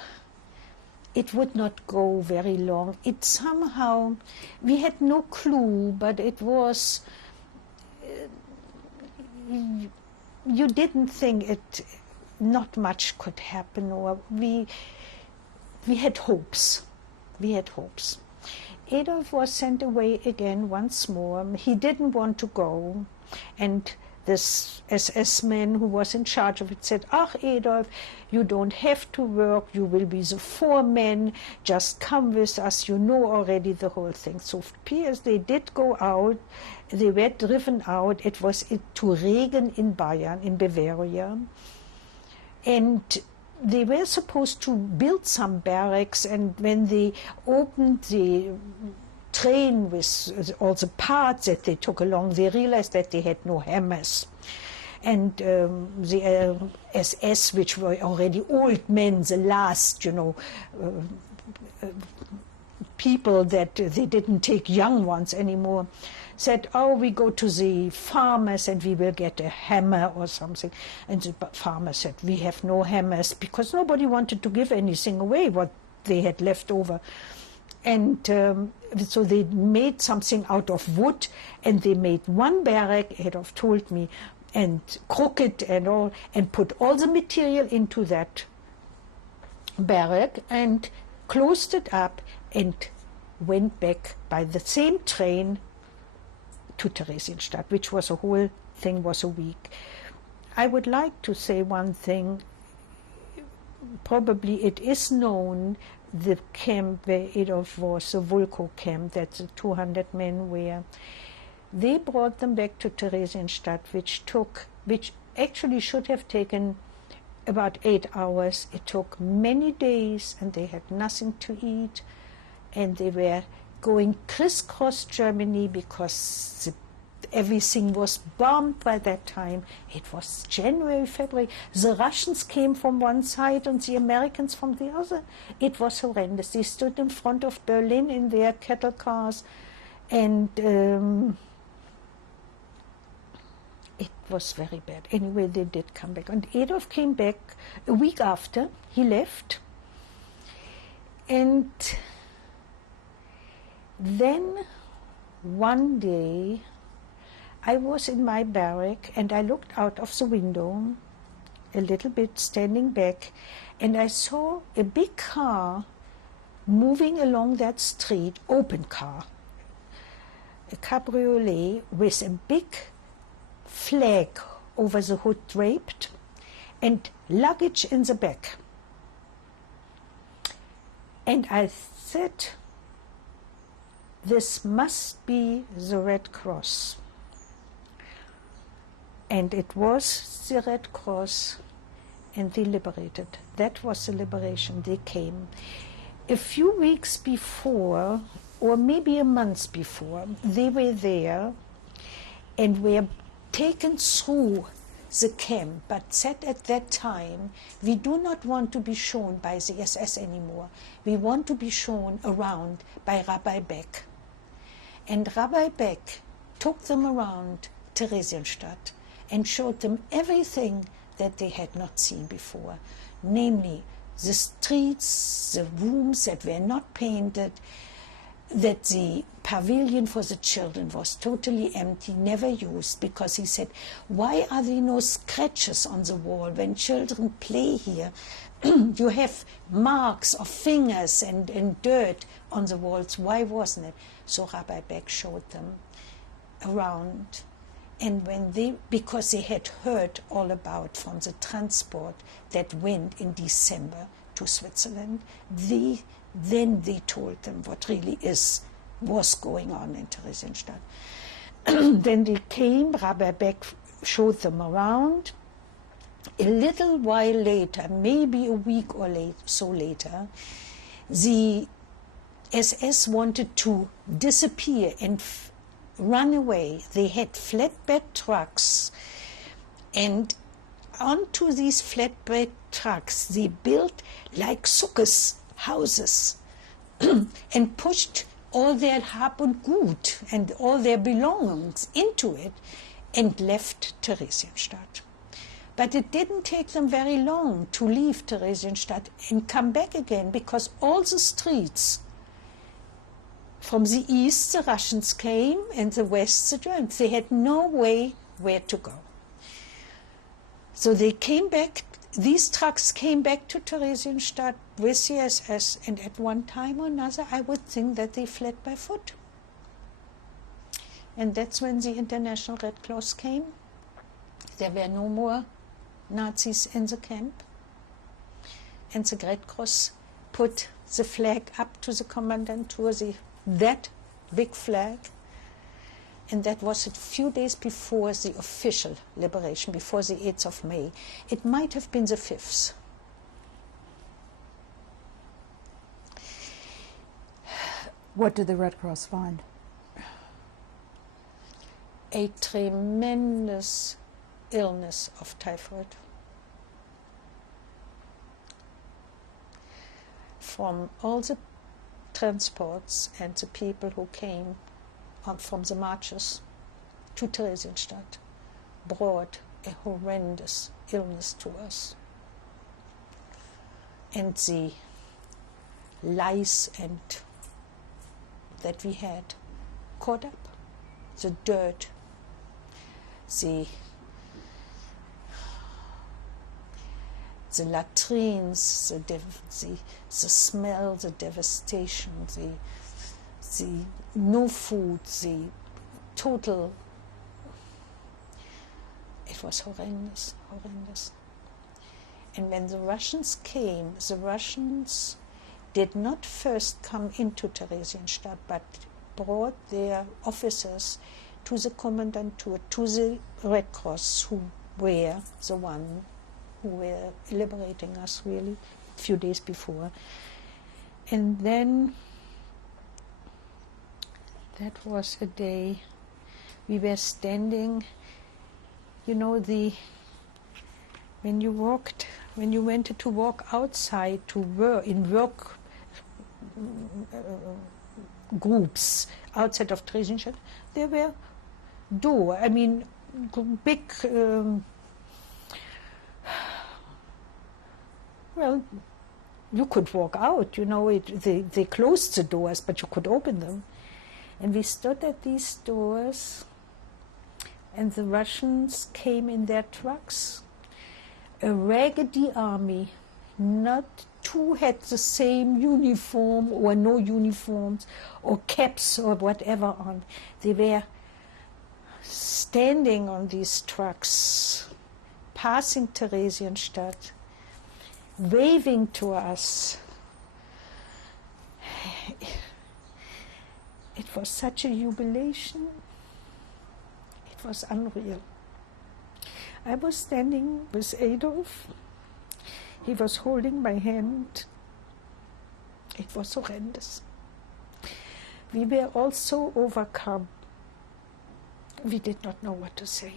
it would not go very long. It somehow, we had no clue, but it was, you didn't think not much could happen, or we had hopes. We had hopes. Adolf was sent away again once more. He didn't want to go, and this SS man who was in charge of it said, "Ach, Adolf, you don't have to work, you will be the foreman, just come with us, you know already the whole thing." So Piers, they did go out, they were driven out. It was to Regen in Bayern, in Bavaria, and they were supposed to build some barracks, and when they opened the train with all the parts that they took along, they realized that they had no hammers. And the SS, which were already old men, the last, people that they didn't take young ones anymore, said, "Oh, we go to the farmers and we will get a hammer or something." And the farmer said, "We have no hammers," because nobody wanted to give anything away, what they had left over. And so they made something out of wood, and they made one barrack, Adolf told me, and crooked and all, and put all the material into that barrack and closed it up and went back by the same train to Theresienstadt, which was a whole thing, was a week. I would like to say one thing. Probably it is known, the camp where Adolf was, the Vulko camp, that the 200 men were. They brought them back to Theresienstadt, which actually should have taken about 8 hours. It took many days, and they had nothing to eat, and they were going crisscross Germany because everything was bombed by that time. It was January, February. The Russians came from one side and the Americans from the other. It was horrendous. They stood in front of Berlin in their cattle cars, and it was very bad. Anyway, they did come back. And Adolf came back a week after he left. And then one day I was in my barrack and I looked out of the window a little bit, standing back, and I saw a big car moving along that street, open car, a cabriolet with a big flag over the hood draped and luggage in the back. And I said, this must be the Red Cross. And it was the Red Cross, and they liberated. That was the liberation. They came. A few weeks before, or maybe a month before, they were there and were taken through the camp, but said at that time, we do not want to be shown by the SS anymore. We want to be shown around by Rabbi Beck. And Rabbi Beck took them around Theresienstadt and showed them everything that they had not seen before, namely the streets, the rooms that were not painted, that the pavilion for the children was totally empty, never used, because he said, why are there no scratches on the wall when children play here? You have marks of fingers and dirt on the walls. Why wasn't it? So Rabbi Beck showed them around. And because they had heard all about from the transport that went in December to Switzerland, then they told them what really was going on in Theresienstadt. Then they came, Rabbi Beck showed them around. A little while later, maybe a week or so later, the SS wanted to disappear and run away. They had flatbed trucks, and onto these flatbed trucks they built like sukkahs, houses, and pushed all their Hab und Gut and all their belongings into it and left Theresienstadt. But it didn't take them very long to leave Theresienstadt and come back again, because all the streets from the east the Russians came and the west the Germans. They had no way where to go. So they came back, these trucks came back to Theresienstadt with the SS, and at one time or another I would think that they fled by foot. And that's when the International Red Cross came. There were no more Nazis in the camp. And the Red Cross put the flag up to the Kommandantur, that big flag. And that was a few days before the official liberation, before the 8th of May. It might have been the 5th. What did the Red Cross find? A tremendous illness of typhoid. From all the transports and the people who came from the marches to Theresienstadt brought a horrendous illness to us. And the lice and that we had caught up, the dirt, the latrines, the smell, the devastation, the no food, the total. It was horrendous, horrendous. And when the Russians came, the Russians did not first come into Theresienstadt, but brought their officers to the Kommandantur, to the Red Cross, who were the one who were liberating us really a few days before. And then that was a day we were standing, when you wanted to walk outside to work, in work groups outside of Theresienstadt, there were big, you could walk out, they closed the doors, but you could open them. And we stood at these doors, and the Russians came in their trucks, a raggedy army, not two had the same uniform or no uniforms or caps or whatever on. They were standing on these trucks, passing Theresienstadt, waving to us. It was such a jubilation. It was unreal. I was standing with Adolf. He was holding my hand. It was horrendous. We were all so overcome. We did not know what to say.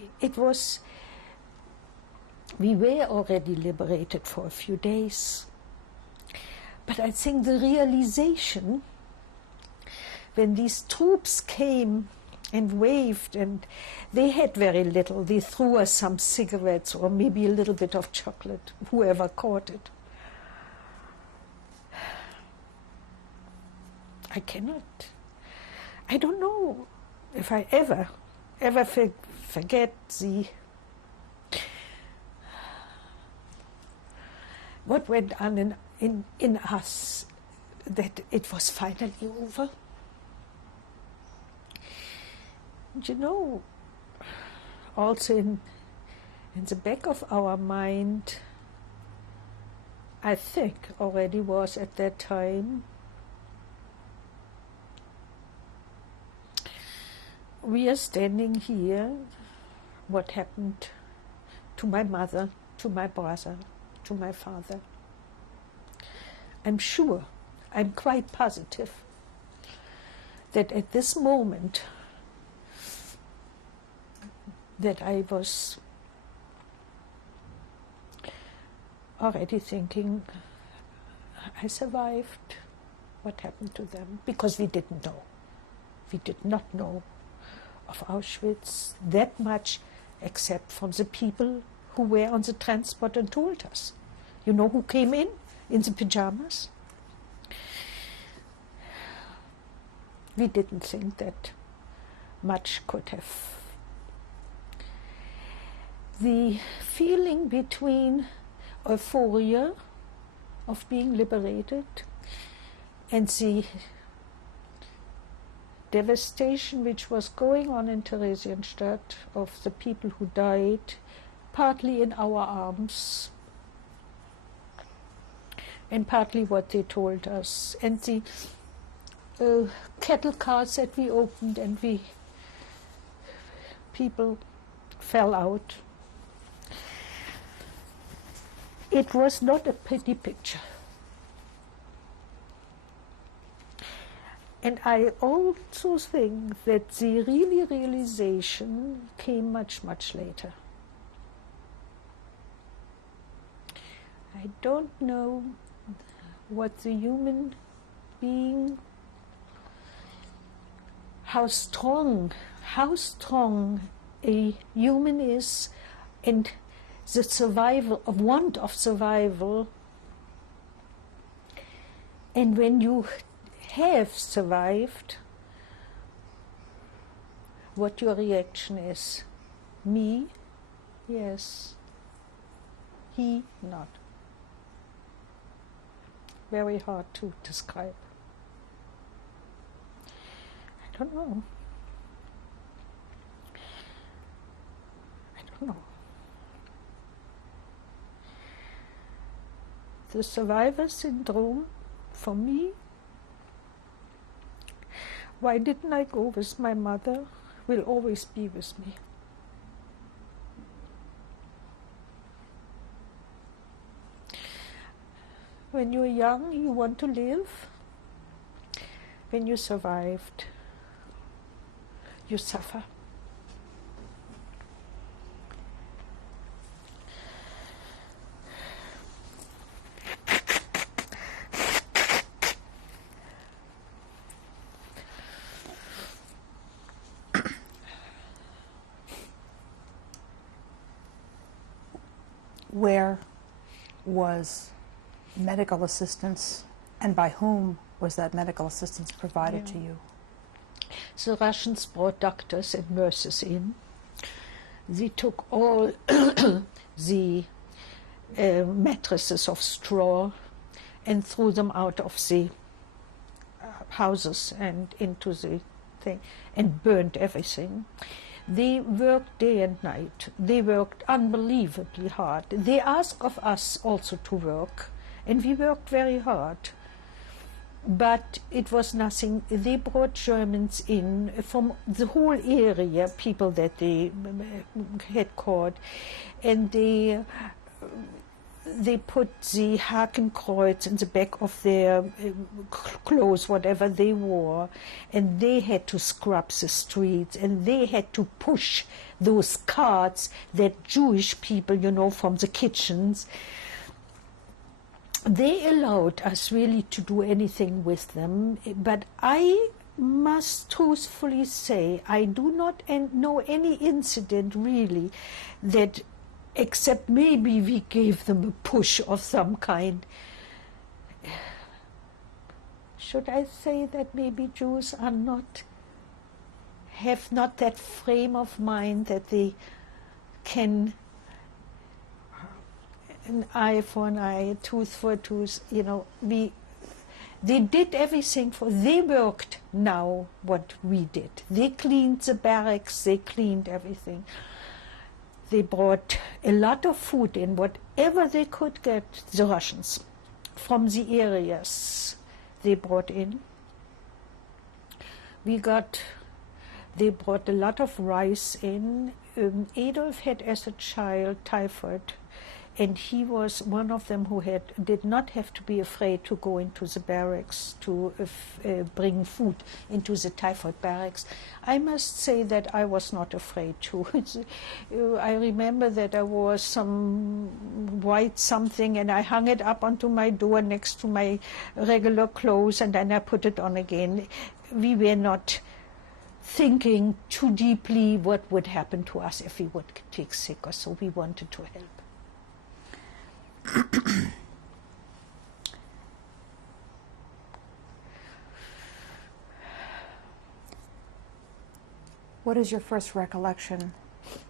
We were already liberated for a few days. But I think the realization, when these troops came and waved, and they had very little. They threw us some cigarettes or maybe a little bit of chocolate, whoever caught it. I don't know if I ever forget what went on in us, that it was finally over. Also in the back of our mind, I think already was at that time, we are standing here, what happened to my mother, to my brother, to my father. I'm sure, I'm quite positive that at this moment that I was already thinking, I survived. What happened to them? Because we didn't know. We did not know of Auschwitz that much, except from the people who were on the transport and told us. You know who came in the pajamas? We didn't think that much could have. The feeling between euphoria of being liberated and the devastation which was going on in Theresienstadt of the people who died, partly in our arms, and partly what they told us, and the cattle cars that we opened and people fell out. It was not a pretty picture. And I also think that the realization came much, much later. I don't know what the human being, how strong a human is, and the survival, of want of survival. And when you have survived, what your reaction is. Me? Yes. He? Not. Very hard to describe. I don't know. The survivor syndrome, for me, why didn't I go with my mother, will always be with me. When you're young, you want to live. When you survived, you suffer. Where was medical assistance, and by whom was that medical assistance provided to you? The Russians brought doctors and nurses in. They took all the mattresses of straw and threw them out of the houses and into the thing and burned everything. They worked day and night. They worked unbelievably hard. They asked of us also to work, and we worked very hard. But it was nothing. They brought Germans in from the whole area, people that they had caught, and they put the Hakenkreuz in the back of their clothes, whatever they wore, and they had to scrub the streets, and they had to push those carts that Jewish people, you know, from the kitchens. They allowed us really to do anything with them, but I must truthfully say I do not know any incident really that, except maybe we gave them a push of some kind. Should I say that maybe Jews are have not that frame of mind that they can, an eye for an eye, tooth for a tooth, you know, they did everything they worked now what we did. They cleaned the barracks, they cleaned everything. They brought a lot of food in, whatever they could get, the Russians, from the areas they brought in. They brought a lot of rice in. Adolf had as a child typhoid, and he was one of them who did not have to be afraid to go into the barracks to bring food into the typhoid barracks. I must say that I was not afraid to. I remember that I wore some white something and I hung it up onto my door next to my regular clothes, and then I put it on again. We were not thinking too deeply what would happen to us if we would take sick or so. We wanted to help. What is your first recollection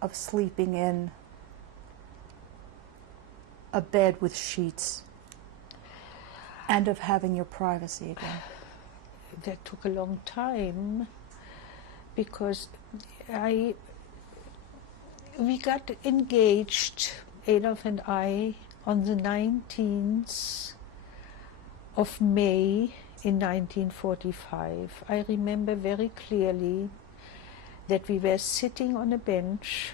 of sleeping in a bed with sheets and of having your privacy again? That took a long time because we got engaged, Adolf and I, on the 19th of May in 1945. I remember very clearly that we were sitting on a bench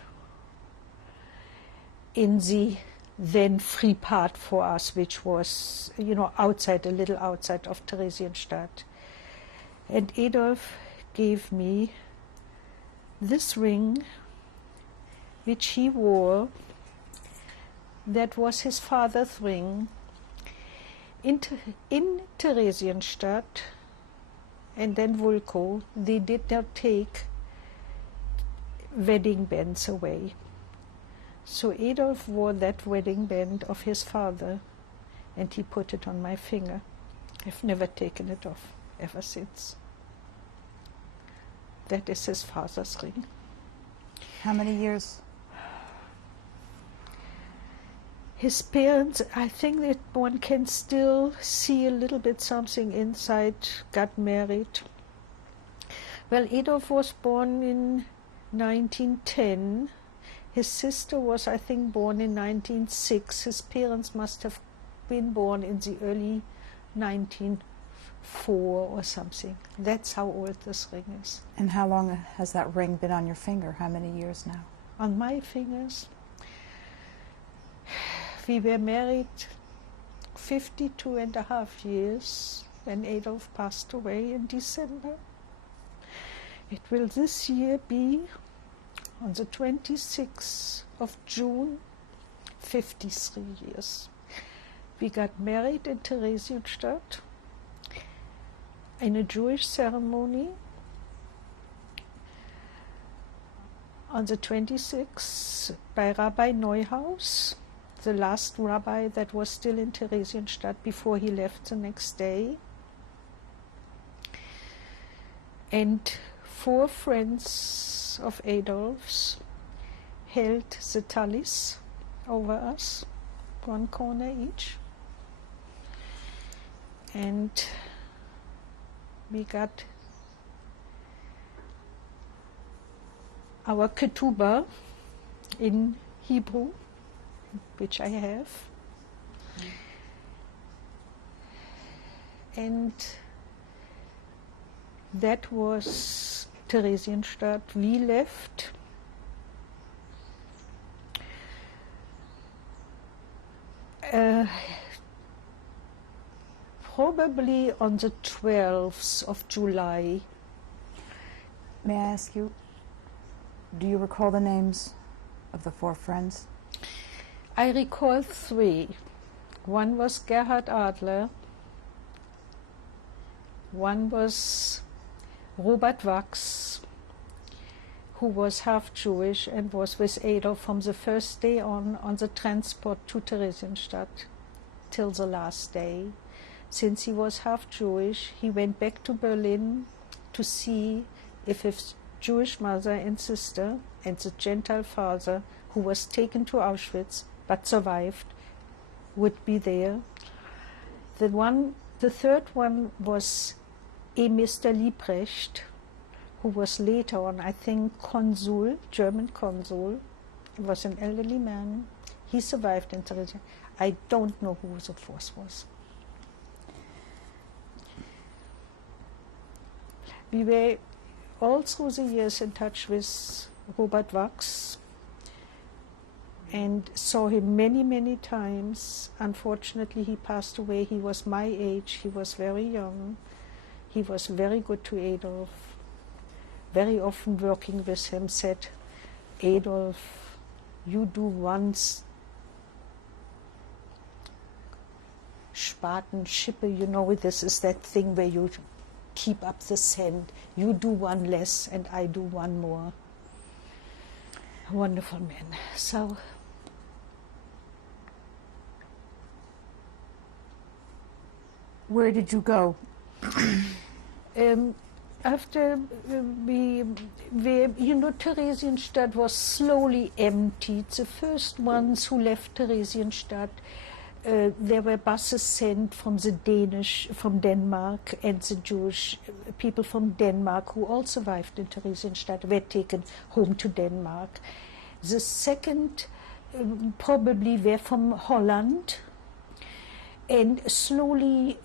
in the then free part for us, which was, outside, a little outside of Theresienstadt. And Adolf gave me this ring, which he wore, that was his father's ring. In Theresienstadt and then Wulkow, they did not take wedding bands away. So Adolf wore that wedding band of his father, and he put it on my finger. I've never taken it off ever since. That is his father's ring. How many years? His parents, I think that one can still see a little bit something inside, got married. Well, Adolf was born in 1910. His sister was, I think, born in 1906. His parents must have been born in the early 1904 or something. That's how old this ring is. And how long has that ring been on your finger? How many years now? On my fingers, we were married 52 and a half years when Adolf passed away in December. It will this year be on the 26th of June, 53 years. We got married in Theresienstadt in a Jewish ceremony on the 26th by Rabbi Neuhaus, the last rabbi that was still in Theresienstadt before he left the next day. And 4 friends of Adolf's held the talis over us, 1 corner each. And we got our ketubah in Hebrew, which I have. And that was Theresienstadt. We left probably on the 12th of July. May I ask you, do you recall the names of the 4 friends? I recall 3. One was Gerhard Adler, one was Robert Wachs, who was half Jewish and was with Adolf from the first day on the transport to Theresienstadt till the last day. Since he was half Jewish, he went back to Berlin to see if his Jewish mother and sister and the Gentile father, who was taken to Auschwitz but survived, would be there. The third one was a Mr. Liebrecht, who was later on, I think, consul, German consul. He was an elderly man. He survived in Theresienstadt. I don't know who the 4th was. We were all through the years in touch with Robert Wachs and saw him many, many times. Unfortunately, he passed away. He was my age. He was very young. He was very good to Adolf. Very often working with him, said, Adolf, you do once Spatenschippe, this is that thing where you keep up the scent. You do one less and I do one more. A wonderful man. So Where did you go? after Theresienstadt was slowly emptied. The first ones who left Theresienstadt, there were buses sent from from Denmark, and the Jewish people from Denmark who all survived in Theresienstadt were taken home to Denmark. The second probably were from Holland, and slowly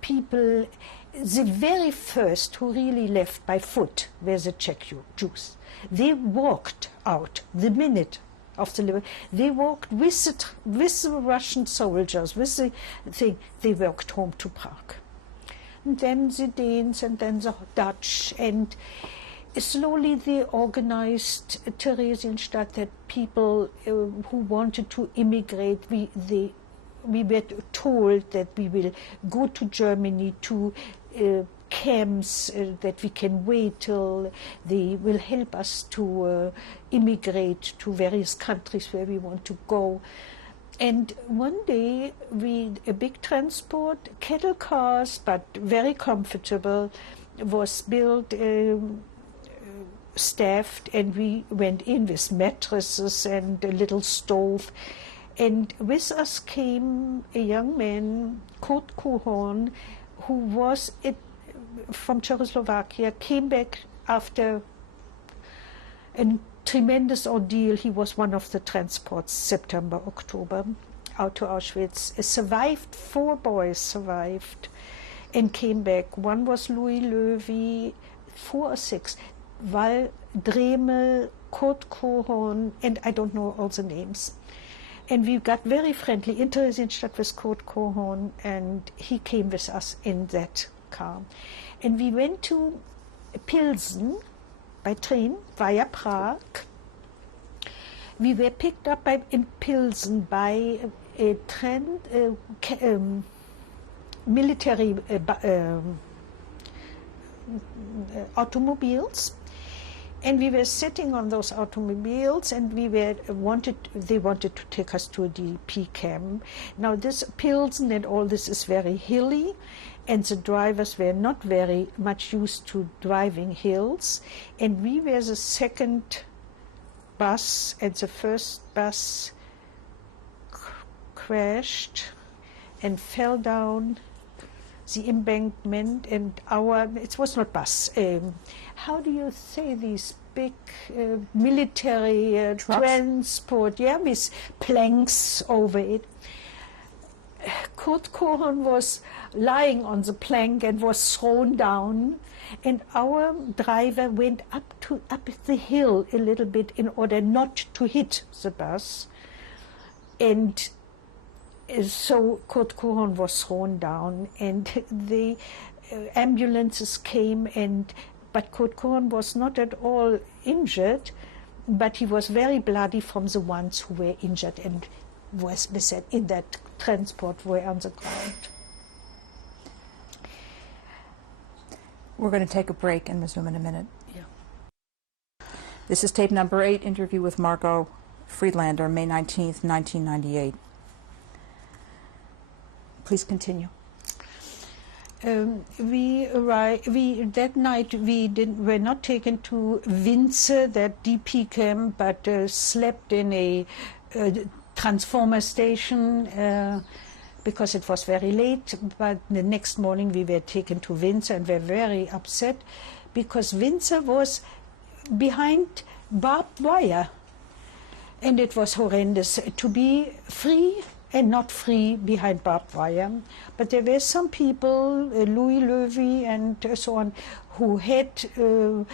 people, the very first who really left by foot were the Czech Jews. They walked out the minute of the liberation. They walked with the Russian soldiers, with the thing. They walked home to Prague. And then the Danes, and then the Dutch, and slowly they organized Theresienstadt, that people who wanted to immigrate, we were told that we will go to Germany to camps, that we can wait till they will help us to immigrate to various countries where we want to go. And one day, a big transport, cattle cars, but very comfortable, was built, staffed, and we went in with mattresses and a little stove. And with us came a young man, Kurt Kohorn, who was from Czechoslovakia, came back after a tremendous ordeal. He was one of the transports, September, October, out to Auschwitz. Survived, 4 boys survived and came back. One was Louis Löwy, 4 or 6, Val Dremel, Kurt Kohorn, and I don't know all the names. And we got very friendly in Theresienstadt with Kurt Kohorn, and he came with us in that car. And we went to Pilsen by train via Prague. We were picked up in Pilsen by a military automobiles. And we were sitting on those automobiles, and they wanted to take us to a DP camp. Now this Pilsen and all this is very hilly, and the drivers were not very much used to driving hills. And we were the second bus, and the first bus crashed and fell down the embankment, and it was not bus. How do you say these big military transport? Yeah, with planks over it. Kurt Kohorn was lying on the plank and was thrown down, and our driver went up the hill a little bit in order not to hit the bus, and so Kurt Kohorn was thrown down, and the ambulances came, but Kurt Kohorn was not at all injured, but he was very bloody from the ones who were injured and was beset in that transport were on the ground. We're going to take a break and resume in a minute. Yeah. This is tape number 8, interview with Margot Friedlander, May 19th, 1998. Please continue. That night we were not taken to Winze, that DP camp, but slept in a transformer station because it was very late. But the next morning we were taken to Winze and were very upset because Winze was behind barbed wire, and it was horrendous to be free and not free behind barbed wire. But there were some people, Louis Löwy and so on, who were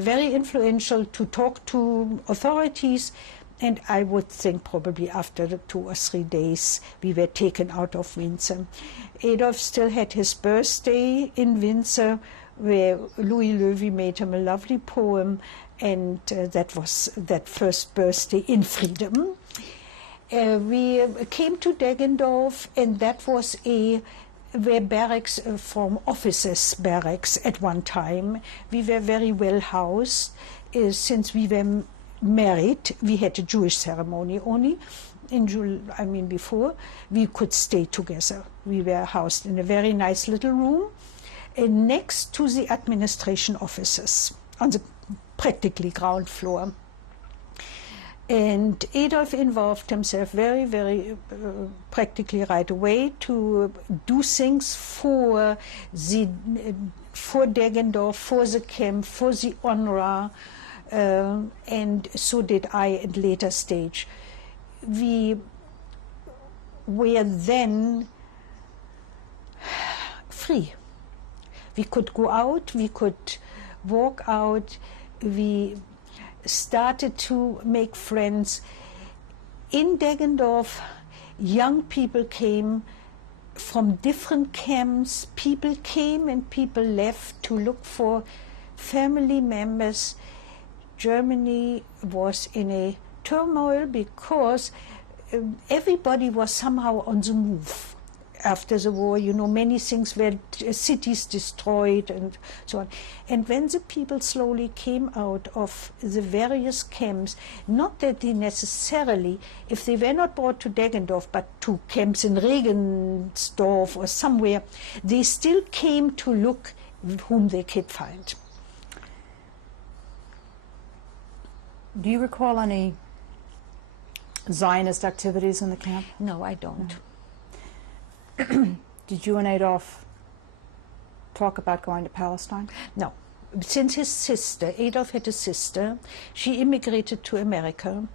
very influential to talk to authorities, and I would think probably after 2 or 3 days we were taken out of Winze. Adolf still had his birthday in Winze, where Louis Löwy made him a lovely poem, and that was that first birthday in freedom. We came to Deggendorf, and that was a were barracks from officers' barracks at one time. We were very well housed. Since we were married, we had a Jewish ceremony only. Before, we could stay together. We were housed in a very nice little room next to the administration offices on the practically ground floor. And Adolf involved himself very, very practically right away to do things for Deggendorf, for the camp, for the UNRWA, and so did I at later stage. We were then free. We could go out, we could walk out, we started to make friends. In Deggendorf, young people came from different camps. People came and people left to look for family members. Germany was in a turmoil because everybody was somehow on the move. After the war, many things were, cities destroyed and so on. And when the people slowly came out of the various camps, not that they necessarily, if they were not brought to Deggendorf, but to camps in Regensdorf or somewhere, they still came to look whom they could find. Do you recall any Zionist activities in the camp? No, I don't. No. Did you and Adolf talk about going to Palestine? No. Since his sister, Adolf had a sister, she immigrated to America,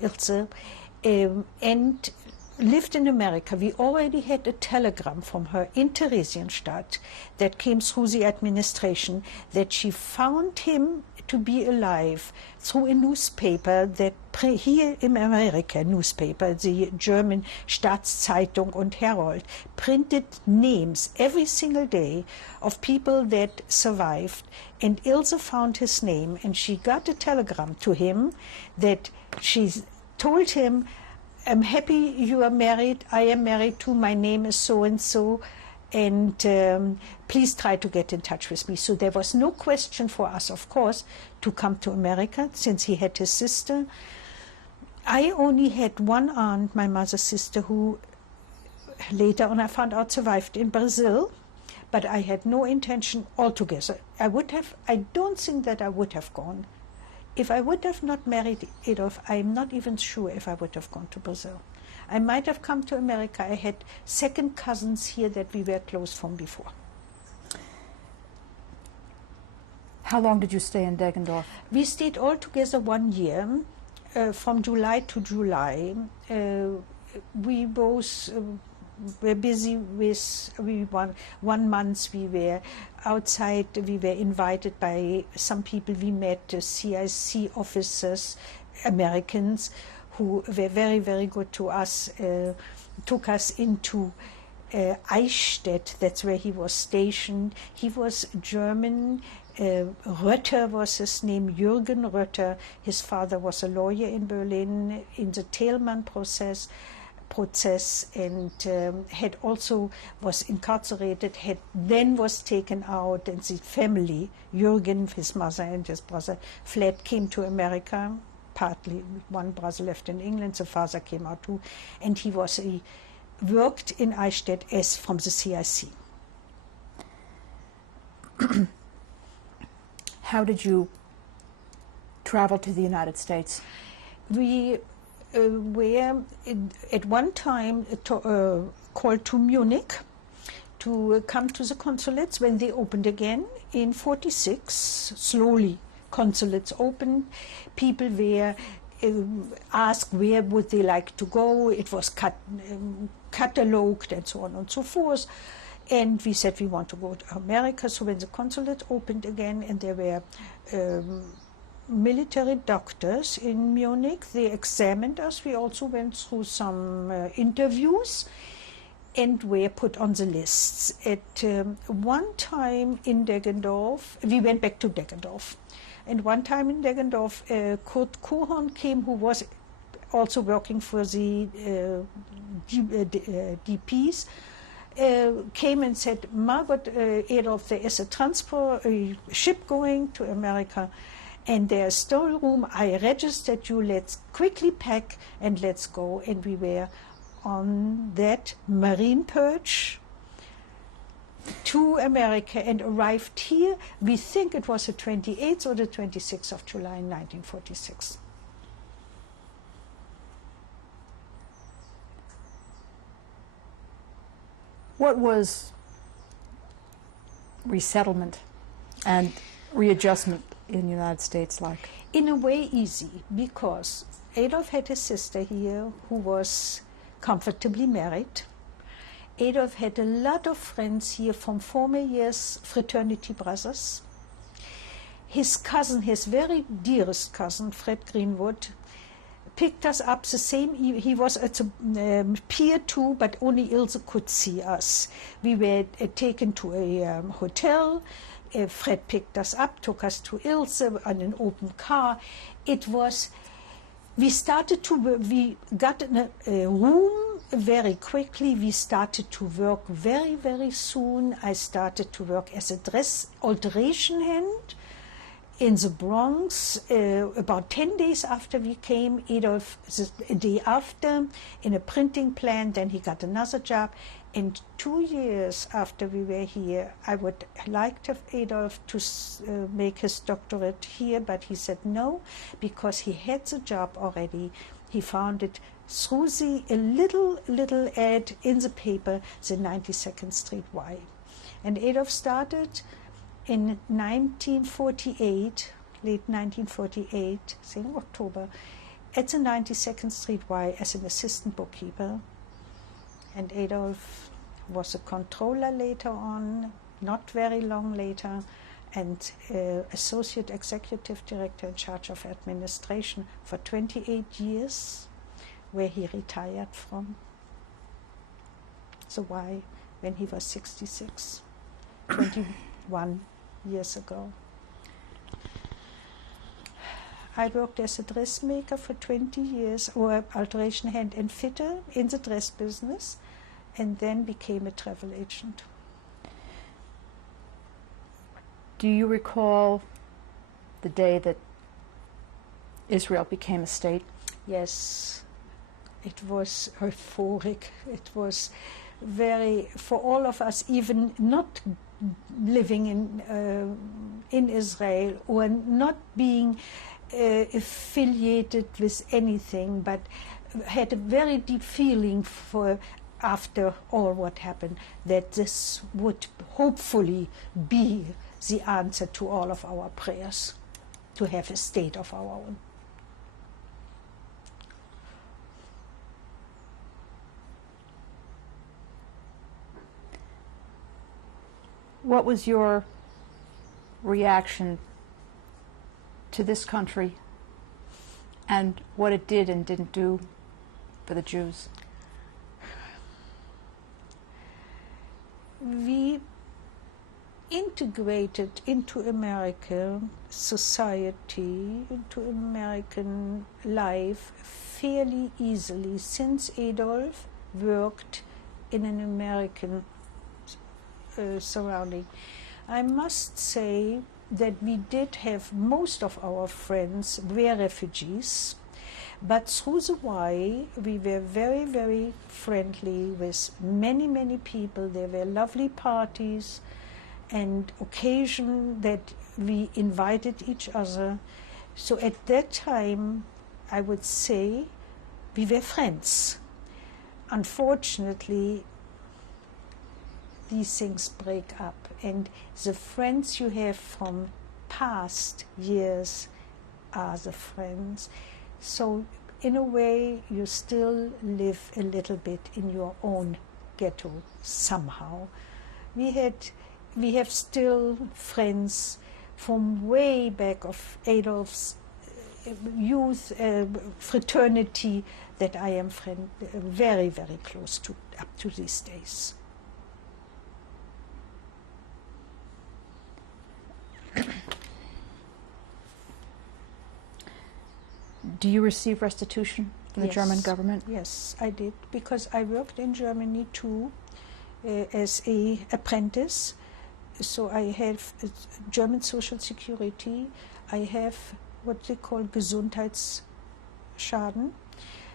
Ilse, and lived in America. We already had a telegram from her in Theresienstadt that came through the administration that she found him to be alive through a newspaper that here in America, newspaper, the German Staatszeitung und Herald, printed names every single day of people that survived. And Ilse found his name, and she got a telegram to him that she told him, I'm happy you are married, I am married too, my name is so-and-so, and please try to get in touch with me. So there was no question for us, of course, to come to America, since he had his sister. I only had one aunt, my mother's sister, who later on I found out survived in Brazil, but I had no intention altogether. I don't think that I would have gone. If I would have not married Adolf, I'm not even sure if I would have gone to Brazil. I might have come to America. I had second cousins here that we were close from before. How long did you stay in Deggendorf? We stayed all together 1 year, from July to July. We both were busy with, one month we were outside, we were invited by some people we met, CIC officers, Americans, who were very, very good to us, took us into Eichstätt, that's where he was stationed. He was German. Rötter was his name, Jürgen Rötter. His father was a lawyer in Berlin in the Thälmann process, and had also was incarcerated, then was taken out, and the family, Jürgen, his mother and his brother, fled, came to America. Partly, one brother left in England, the father came out too, and he worked in Eichstätt as from the CIC. How did you travel to the United States? We were at one time called to Munich to come to the consulates when they opened again in '46. Slowly consulates opened. People were asked where would they like to go. It was catalogued and so on and so forth. And we said we want to go to America. So when the consulate opened again and there were military doctors in Munich, they examined us. We also went through some interviews and were put on the lists. At one time in Deggendorf, we went back to Deggendorf. And one time in Deggendorf, Kurt Kohorn came, who was also working for the DPs, came and said, Margot, Adolf, there is a transport ship going to America, and there's still room. I registered you. Let's quickly pack and let's go. And we were on that marine purge to America and arrived here. We think it was the 28th or the 26th of July 1946. What was resettlement and readjustment in the United States like? In a way easy, because Adolf had a sister here who was comfortably married. Adolf had a lot of friends here from former years, fraternity brothers. His cousin, his very dearest cousin, Fred Greenwood, picked us up the same. He was at the pier too, but only Ilse could see us. We were taken to a hotel. Fred picked us up, took us to Ilse on an open car. It was. We got in a room very quickly. We started to work very, very soon. I started to work as a dress alteration hand in the Bronx. About 10 days after we came, Adolf, a day after, in a printing plant. Then he got another job. And 2 years after we were here, I would like to have Adolf to make his doctorate here, but he said no, because he had the job already. He found it through a little ad in the paper, the 92nd Street Y. And Adolf started in 1948, late 1948, I think October, at the 92nd Street Y as an assistant bookkeeper. And Adolf was a controller later on, not very long later, and associate executive director in charge of administration for 28 years, where he retired from the Y when he was 66, 21 years ago. I worked as a dressmaker for 20 years, or alteration hand and fitter in the dress business, and then became a travel agent. Do you recall the day that Israel became a state? Yes, it was euphoric. It was very, for all of us, even not living in Israel or not being affiliated with anything, but had a very deep feeling for, after all what happened, that this would hopefully be the answer to all of our prayers, to have a state of our own. What was your reaction to this country and what it did and didn't do for the Jews? We integrated into American society, into American life fairly easily, since Adolf worked in an American surrounding. I must say that we did have, most of our friends were refugees, but through the Y we were very, very friendly with many, many people. There were lovely parties and occasion that we invited each other. So at that time, I would say we were friends. Unfortunately, these things break up, and the friends you have from past years are the friends. So in a way, you still live a little bit in your own ghetto somehow. We have still friends from way back of Adolf's youth fraternity that I am very, very close to up to these days. Do you receive restitution from the German government? Yes, I did, because I worked in Germany too. as a apprentice. So I have German Social Security. I have what they call Gesundheitsschaden.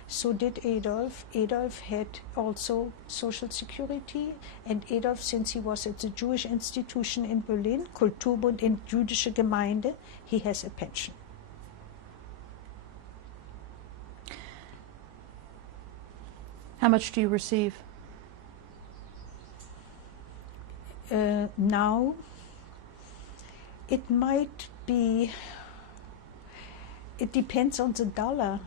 So did Adolf. Adolf had also Social Security, and Adolf, since he was at the Jewish institution in Berlin, Kulturbund in Jüdische Gemeinde, he has a pension. How much do you receive? Now, it might be, it depends on the dollar,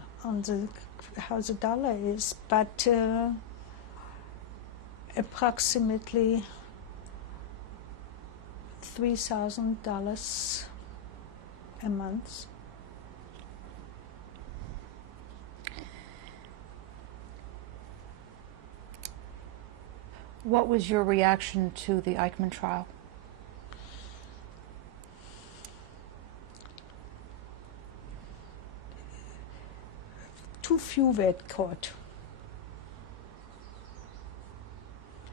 how the dollar is, but approximately $3,000 a month. What was your reaction to the Eichmann trial? Too few were caught.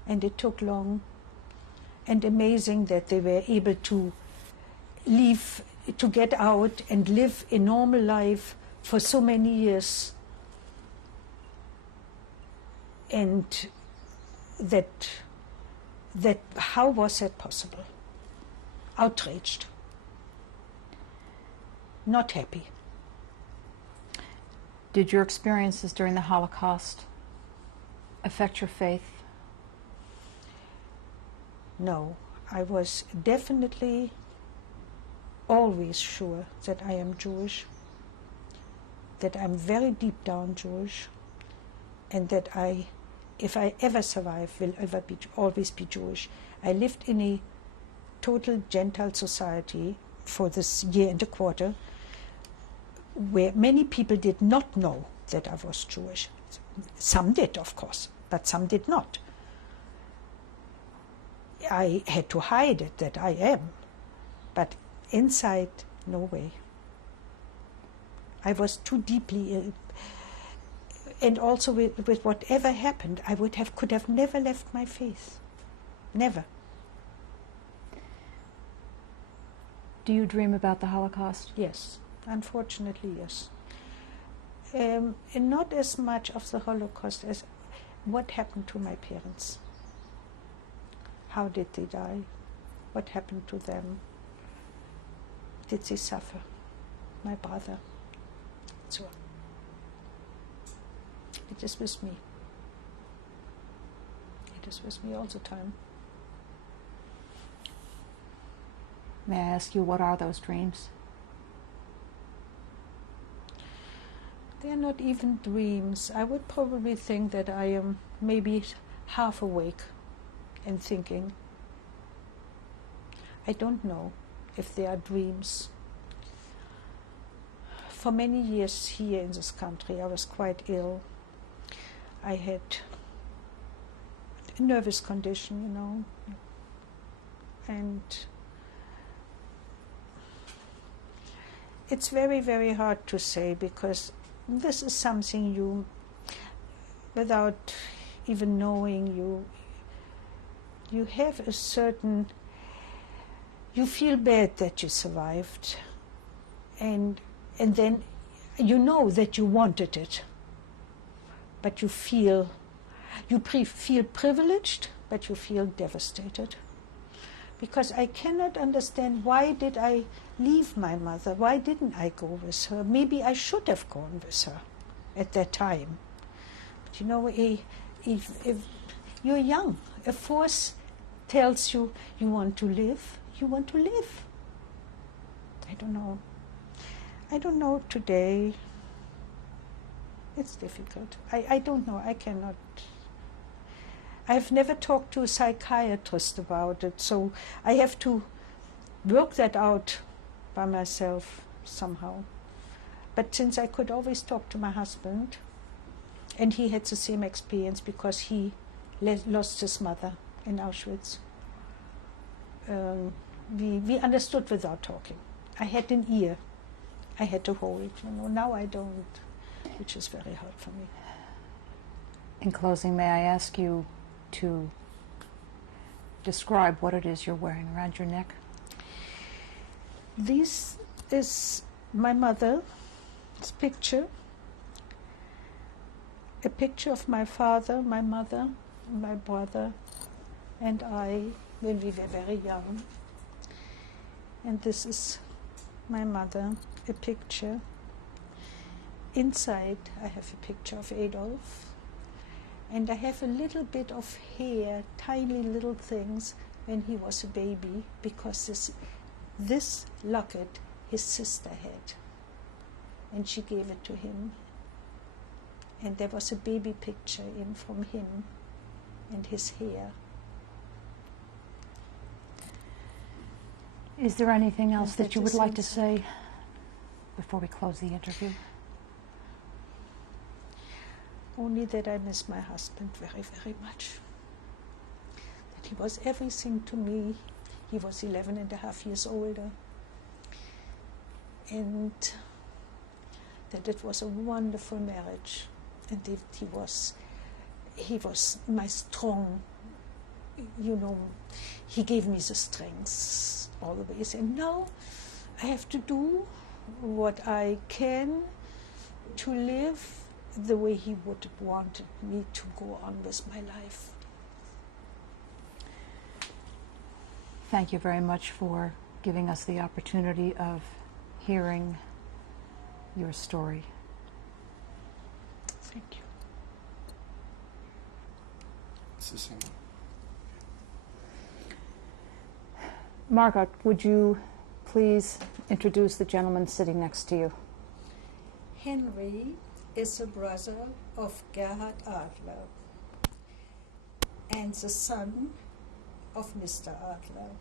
And it took long. And amazing that they were able to leave, to get out and live a normal life for so many years. And that how was that possible? Outraged. Not happy. Did your experiences during the Holocaust affect your faith? No, I was definitely always sure that I am Jewish, that I'm very deep down Jewish, and that if I ever survive, will always be Jewish. I lived in a total Gentile society for this year and a quarter, where many people did not know that I was Jewish. Some did, of course, but some did not. I had to hide it that I am, but inside, no way. I was too deeply ill. And also with whatever happened, I could have never left my faith. Never. Do you dream about the Holocaust? Yes, unfortunately, yes. And not as much of the Holocaust as what happened to my parents. How did they die? What happened to them? Did they suffer? My brother. So it is with me. It is with me all the time. May I ask you, what are those dreams? They're not even dreams. I would probably think that I am maybe half awake and thinking. I don't know if they are dreams. For many years here in this country, I was quite ill. I had a nervous condition, you know, and it's very, very hard to say, because this is something you, without even knowing, you have a certain, you feel bad that you survived, and then you know that you wanted it, but you feel privileged, but you feel devastated. Because I cannot understand, why did I leave my mother? Why didn't I go with her? Maybe I should have gone with her at that time. But you know, if you're young, a force tells you you want to live, you want to live. I don't know. I don't know today. It's difficult. I don't know. I cannot. I've never talked to a psychiatrist about it, so I have to work that out by myself somehow. But since I could always talk to my husband, and he had the same experience because he lost his mother in Auschwitz, we understood without talking. I had an ear I had to hold, you know. Now I don't, which is very hard for me. In closing, may I ask you to describe what it is you're wearing around your neck? This is my mother's picture. A picture of my father, my mother, my brother, and I when we were very young. And this is my mother, a picture. Inside I have a picture of Adolf. And I have a little bit of hair, tiny little things, when he was a baby, because this locket his sister had. And she gave it to him. And there was a baby picture in from him and his hair. Is there anything else that you would like to inside. say before we close the interview? Only that I miss my husband very, very much. That he was everything to me. He was 11 and a half years older. And that it was a wonderful marriage. And that he was my strong, he gave me the strength always. And now I have to do what I can to live the way he would have wanted me to go on with my life. Thank you very much for giving us the opportunity of hearing your story. Thank you. Margot, would you please introduce the gentleman sitting next to you? Henry is a brother of Gerhard Adler and the son of Mr. Adler.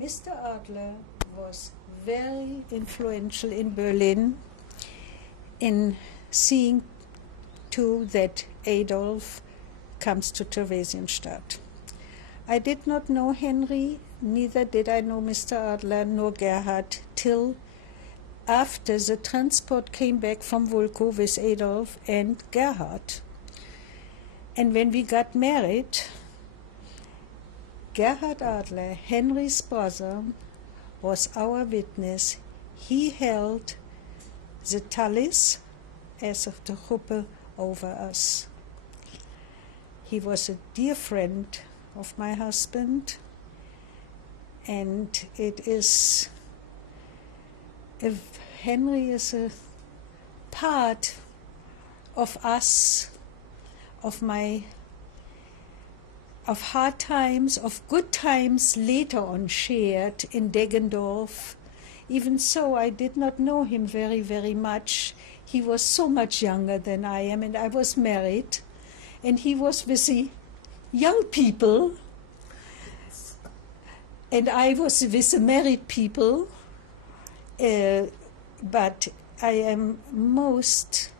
Mr. Adler was very influential in Berlin in seeing to that Adolf comes to Theresienstadt. I did not know Henry, neither did I know Mr. Adler nor Gerhard till after the transport came back from Vulko with Adolf and Gerhard. And when we got married, Gerhard Adler, Henry's brother, was our witness. He held the talis as of the Gruppe over us. He was a dear friend of my husband, and it is, if Henry is a part of us, of hard times, of good times later on shared in Deggendorf. Even so, I did not know him very, very much. He was so much younger than I am, and I was married, and he was with the young people, and I was with the married people. But I am most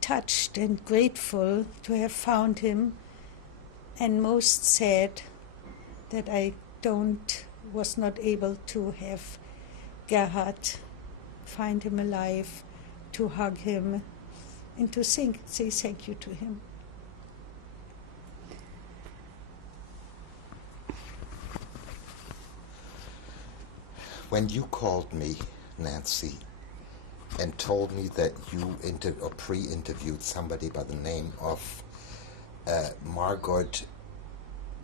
touched and grateful to have found him, and most sad that I was not able to have Gerhard find him alive, to hug him, and to say thank you to him. When you called me, Nancy, and told me that you pre-interviewed somebody by the name of Margot,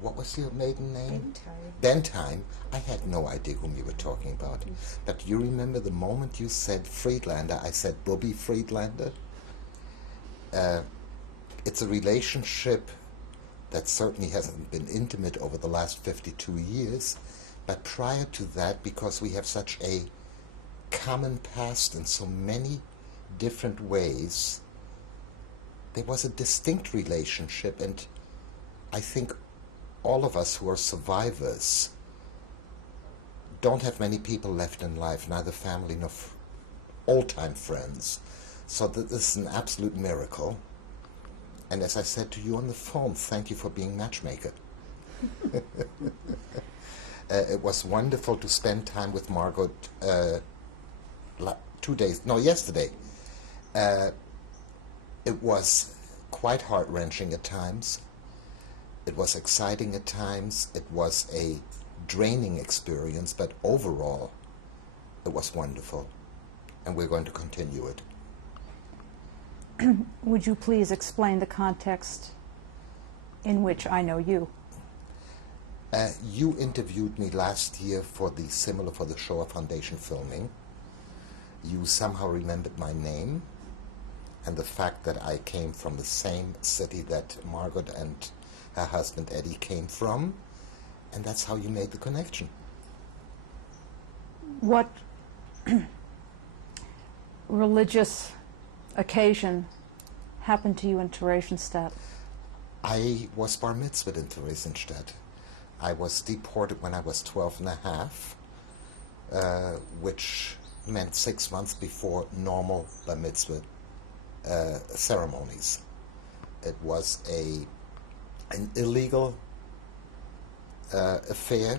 what was your maiden name? Bentheim. I had no idea whom you were talking about. But you remember the moment you said Friedlander, I said Bobby Friedlander? It's a relationship that certainly hasn't been intimate over the last 52 years, but prior to that, because we have such a common past in so many different ways, there was a distinct relationship, and I think all of us who are survivors don't have many people left in life, neither family nor old-time friends. So this is an absolute miracle. And as I said to you on the phone, thank you for being matchmaker. It was wonderful to spend time with Margot yesterday. It was quite heart-wrenching at times. It was exciting at times. It was a draining experience, but overall, it was wonderful. And we're going to continue it. Would you please explain the context in which I know you? You interviewed me last year for the Shoah Foundation filming. You somehow remembered my name and the fact that I came from the same city that Margot and her husband Eddie came from, and that's how you made the connection. What religious occasion happened to you in Theresienstadt? I was bar mitzvahed in Theresienstadt. I was deported when I was 12 and a half, which meant 6 months before normal bar mitzvah ceremonies. It was an illegal affair.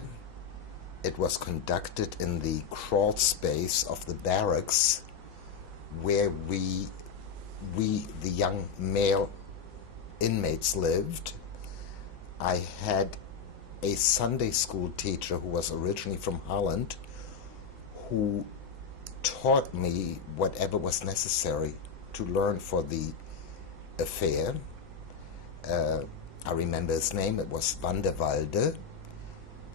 It was conducted in the crawl space of the barracks where we the young male inmates lived. I had a Sunday school teacher who was originally from Holland who taught me whatever was necessary to learn for the affair. I remember his name. It was Van der Walde.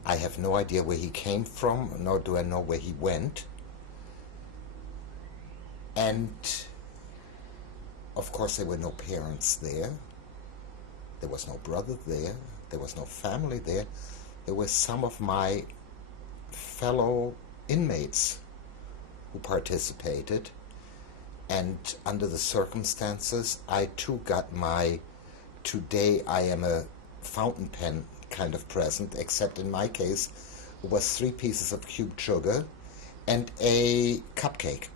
I have no idea where he came from, nor do I know where he went. And of course there were no parents there. There was no brother there. There was no family there. There were some of my fellow inmates who participated, and under the circumstances I too got my "today I am a fountain pen" kind of present, except in my case it was 3 pieces of cubed sugar and a cupcake,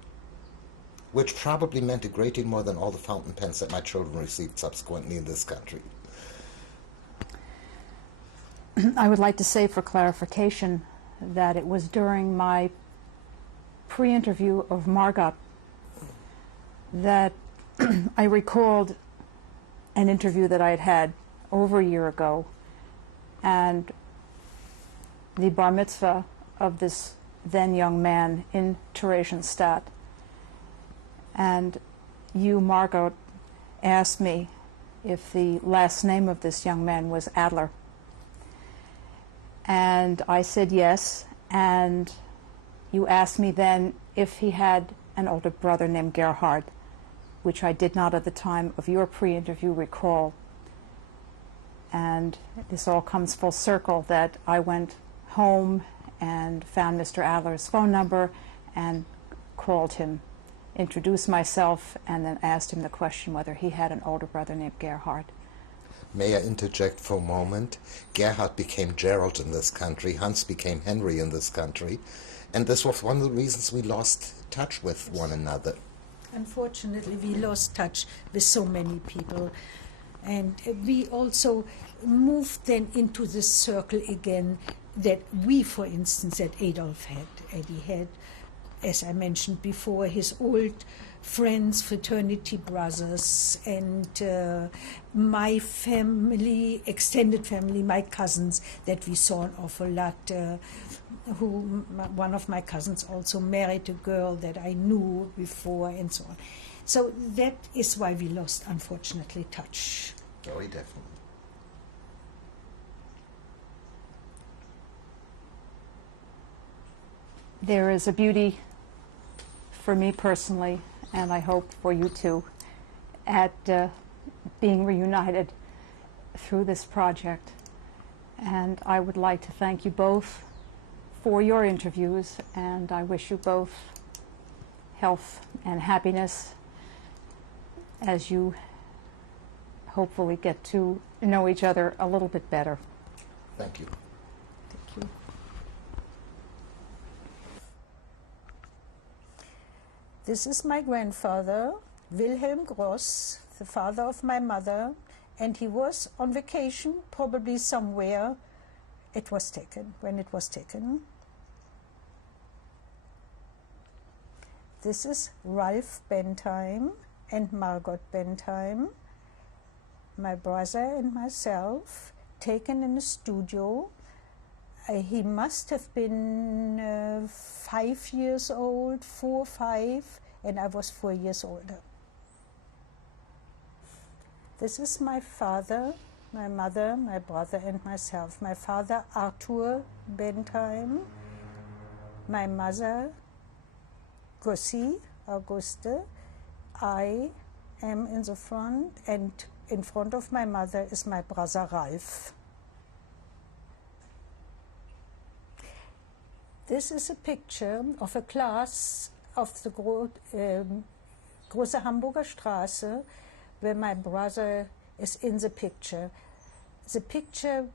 which probably meant a great deal more than all the fountain pens that my children received subsequently in this country. I would like to say for clarification that it was during my pre-interview of Margot that I recalled an interview that I had had over a year ago, and the bar mitzvah of this then young man in Theresienstadt. And you, Margot, asked me if the last name of this young man was Adler. And I said yes, and you asked me then if he had an older brother named Gerhard, which I did not at the time of your pre-interview recall. And this all comes full circle that I went home and found Mr. Adler's phone number and called him, introduced myself, and then asked him the question whether he had an older brother named Gerhard. May I interject for a moment? Gerhard became Gerald in this country, Hans became Henry in this country, and this was one of the reasons we lost touch with one another. Unfortunately, we lost touch with so many people, and we also moved then into this circle again that we, for instance, that Adolf had. Eddie had, as I mentioned before, his old friends, fraternity brothers, and my family, extended family, my cousins, that we saw an awful lot. One of my cousins also married a girl that I knew before, and so on. So that is why we lost, unfortunately, touch. Very definitely. There is a beauty for me personally, and I hope for you too, at being reunited through this project. And I would like to thank you both for your interviews, and I wish you both health and happiness as you hopefully get to know each other a little bit better. Thank you. Thank you. This is my grandfather, Wilhelm Gross, the father of my mother, and he was on vacation, probably somewhere. It was taken, when it was taken. This is Ralph Bentheim and Margot Bentheim, my brother and myself, taken in a studio. He must have been 5 years old, 4 or 5, and I was 4 years older. This is my father, my mother, my brother, and myself. My father, Arthur Bentheim. My mother, Gussie, Auguste. I am in the front, and in front of my mother is my brother Ralph. This is a picture of a class of the Große Hamburger Straße, where my brother is in the picture. The picture,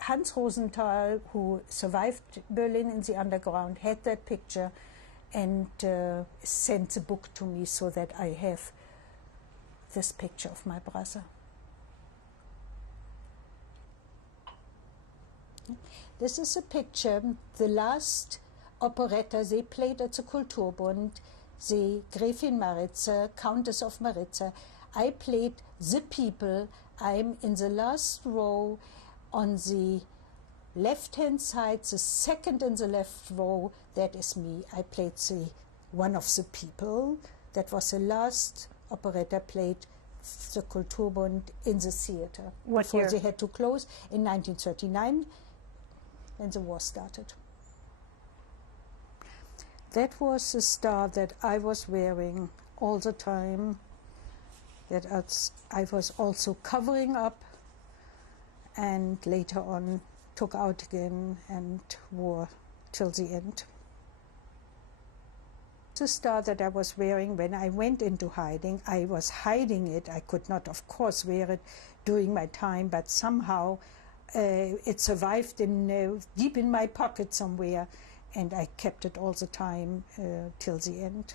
Hans Rosenthal, who survived Berlin in the underground, had that picture and sent the book to me so that I have this picture of my brother. This is a picture, the last operetta they played at the Kulturbund, the Gräfin Maritza, Countess of Maritza. I played the people. I'm in the last row on the left-hand side, the second in the left row, that is me. I played one of the people. That was the last operetta played the Kulturbund in the theater. What before year? They had to close in 1939 when the war started. That was the star that I was wearing all the time, that I was also covering up and later on took out again and wore till the end. The star that I was wearing when I went into hiding, I was hiding it. I could not, of course, wear it during my time, but somehow it survived deep in my pocket somewhere, and I kept it all the time till the end.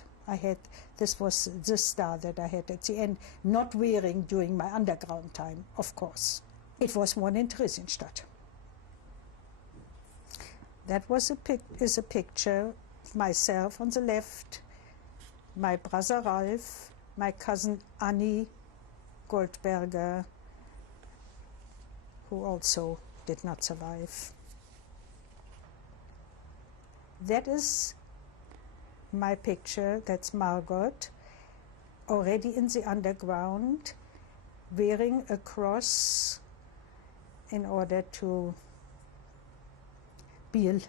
This was the star that I had at the end, not wearing during my underground time, of course. It was worn in Theresienstadt. That is a picture of myself on the left, my brother Ralph, my cousin Annie Goldberger, who also did not survive. That is my picture, that's Margot, already in the underground, wearing a cross in order to be,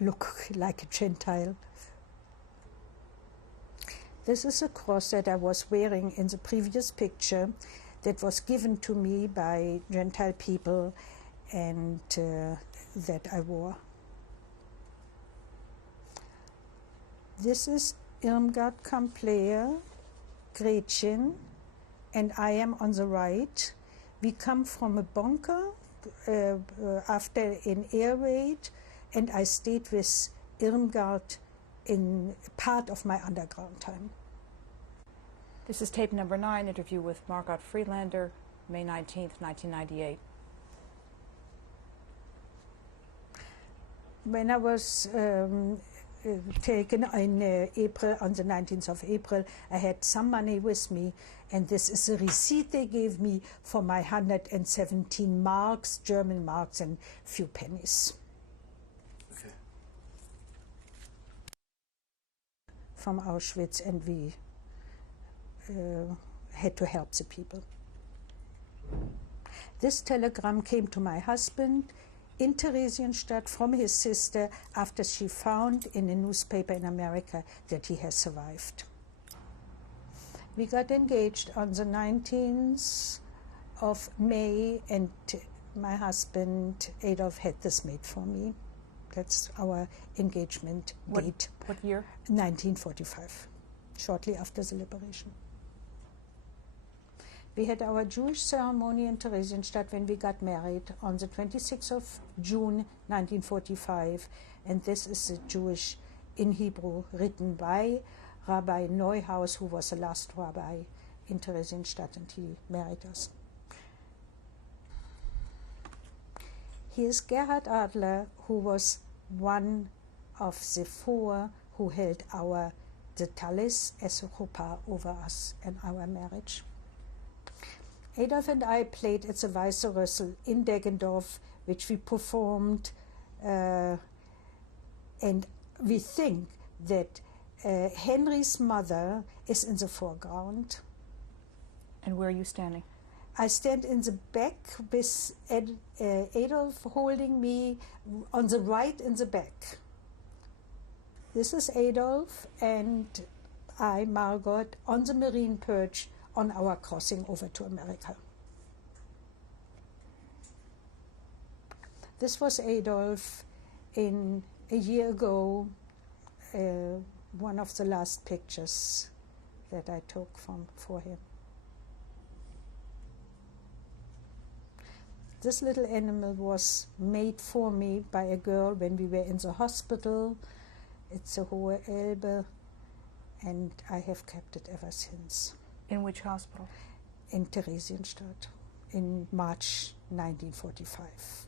look like a Gentile. This is a cross that I was wearing in the previous picture that was given to me by Gentile people and that I wore. This is Irmgard Kamplaer, Gretchen, and I am on the right. We come from a bunker after an air raid, and I stayed with Irmgard in part of my underground time. This is tape number 9, interview with Margot Friedlander, May 19th, 1998. When I was taken in April, on the 19th of April, I had some money with me, and this is a receipt they gave me for my 117 marks, German marks, and few pennies. Okay. From Auschwitz, and we had to help the people. This telegram came to my husband in Theresienstadt from his sister after she found in a newspaper in America that he has survived. We got engaged on the 19th of May, and my husband Adolf had this made for me. That's our engagement date. What year? 1945, shortly after the liberation. We had our Jewish ceremony in Theresienstadt when we got married on the 26th of June 1945, and this is the Jewish in Hebrew written by Rabbi Neuhaus, who was the last rabbi in Theresienstadt, and he married us. He is Gerhard Adler, who was one of the 4 who held the talis as a chuppah over us and our marriage. Adolf and I played at the Weiße Rössel in Deggendorf, which we performed, and we think that Henry's mother is in the foreground. And where are you standing? I stand in the back with Adolf holding me on the right in the back. This is Adolf and I, Margot, on the marine perch on our crossing over to America. This was Adolf in a year ago, one of the last pictures that I took for him. This little animal was made for me by a girl when we were in the hospital. It's a Hohe Elbe, and I have kept it ever since. In which hospital? In Theresienstadt in March 1945.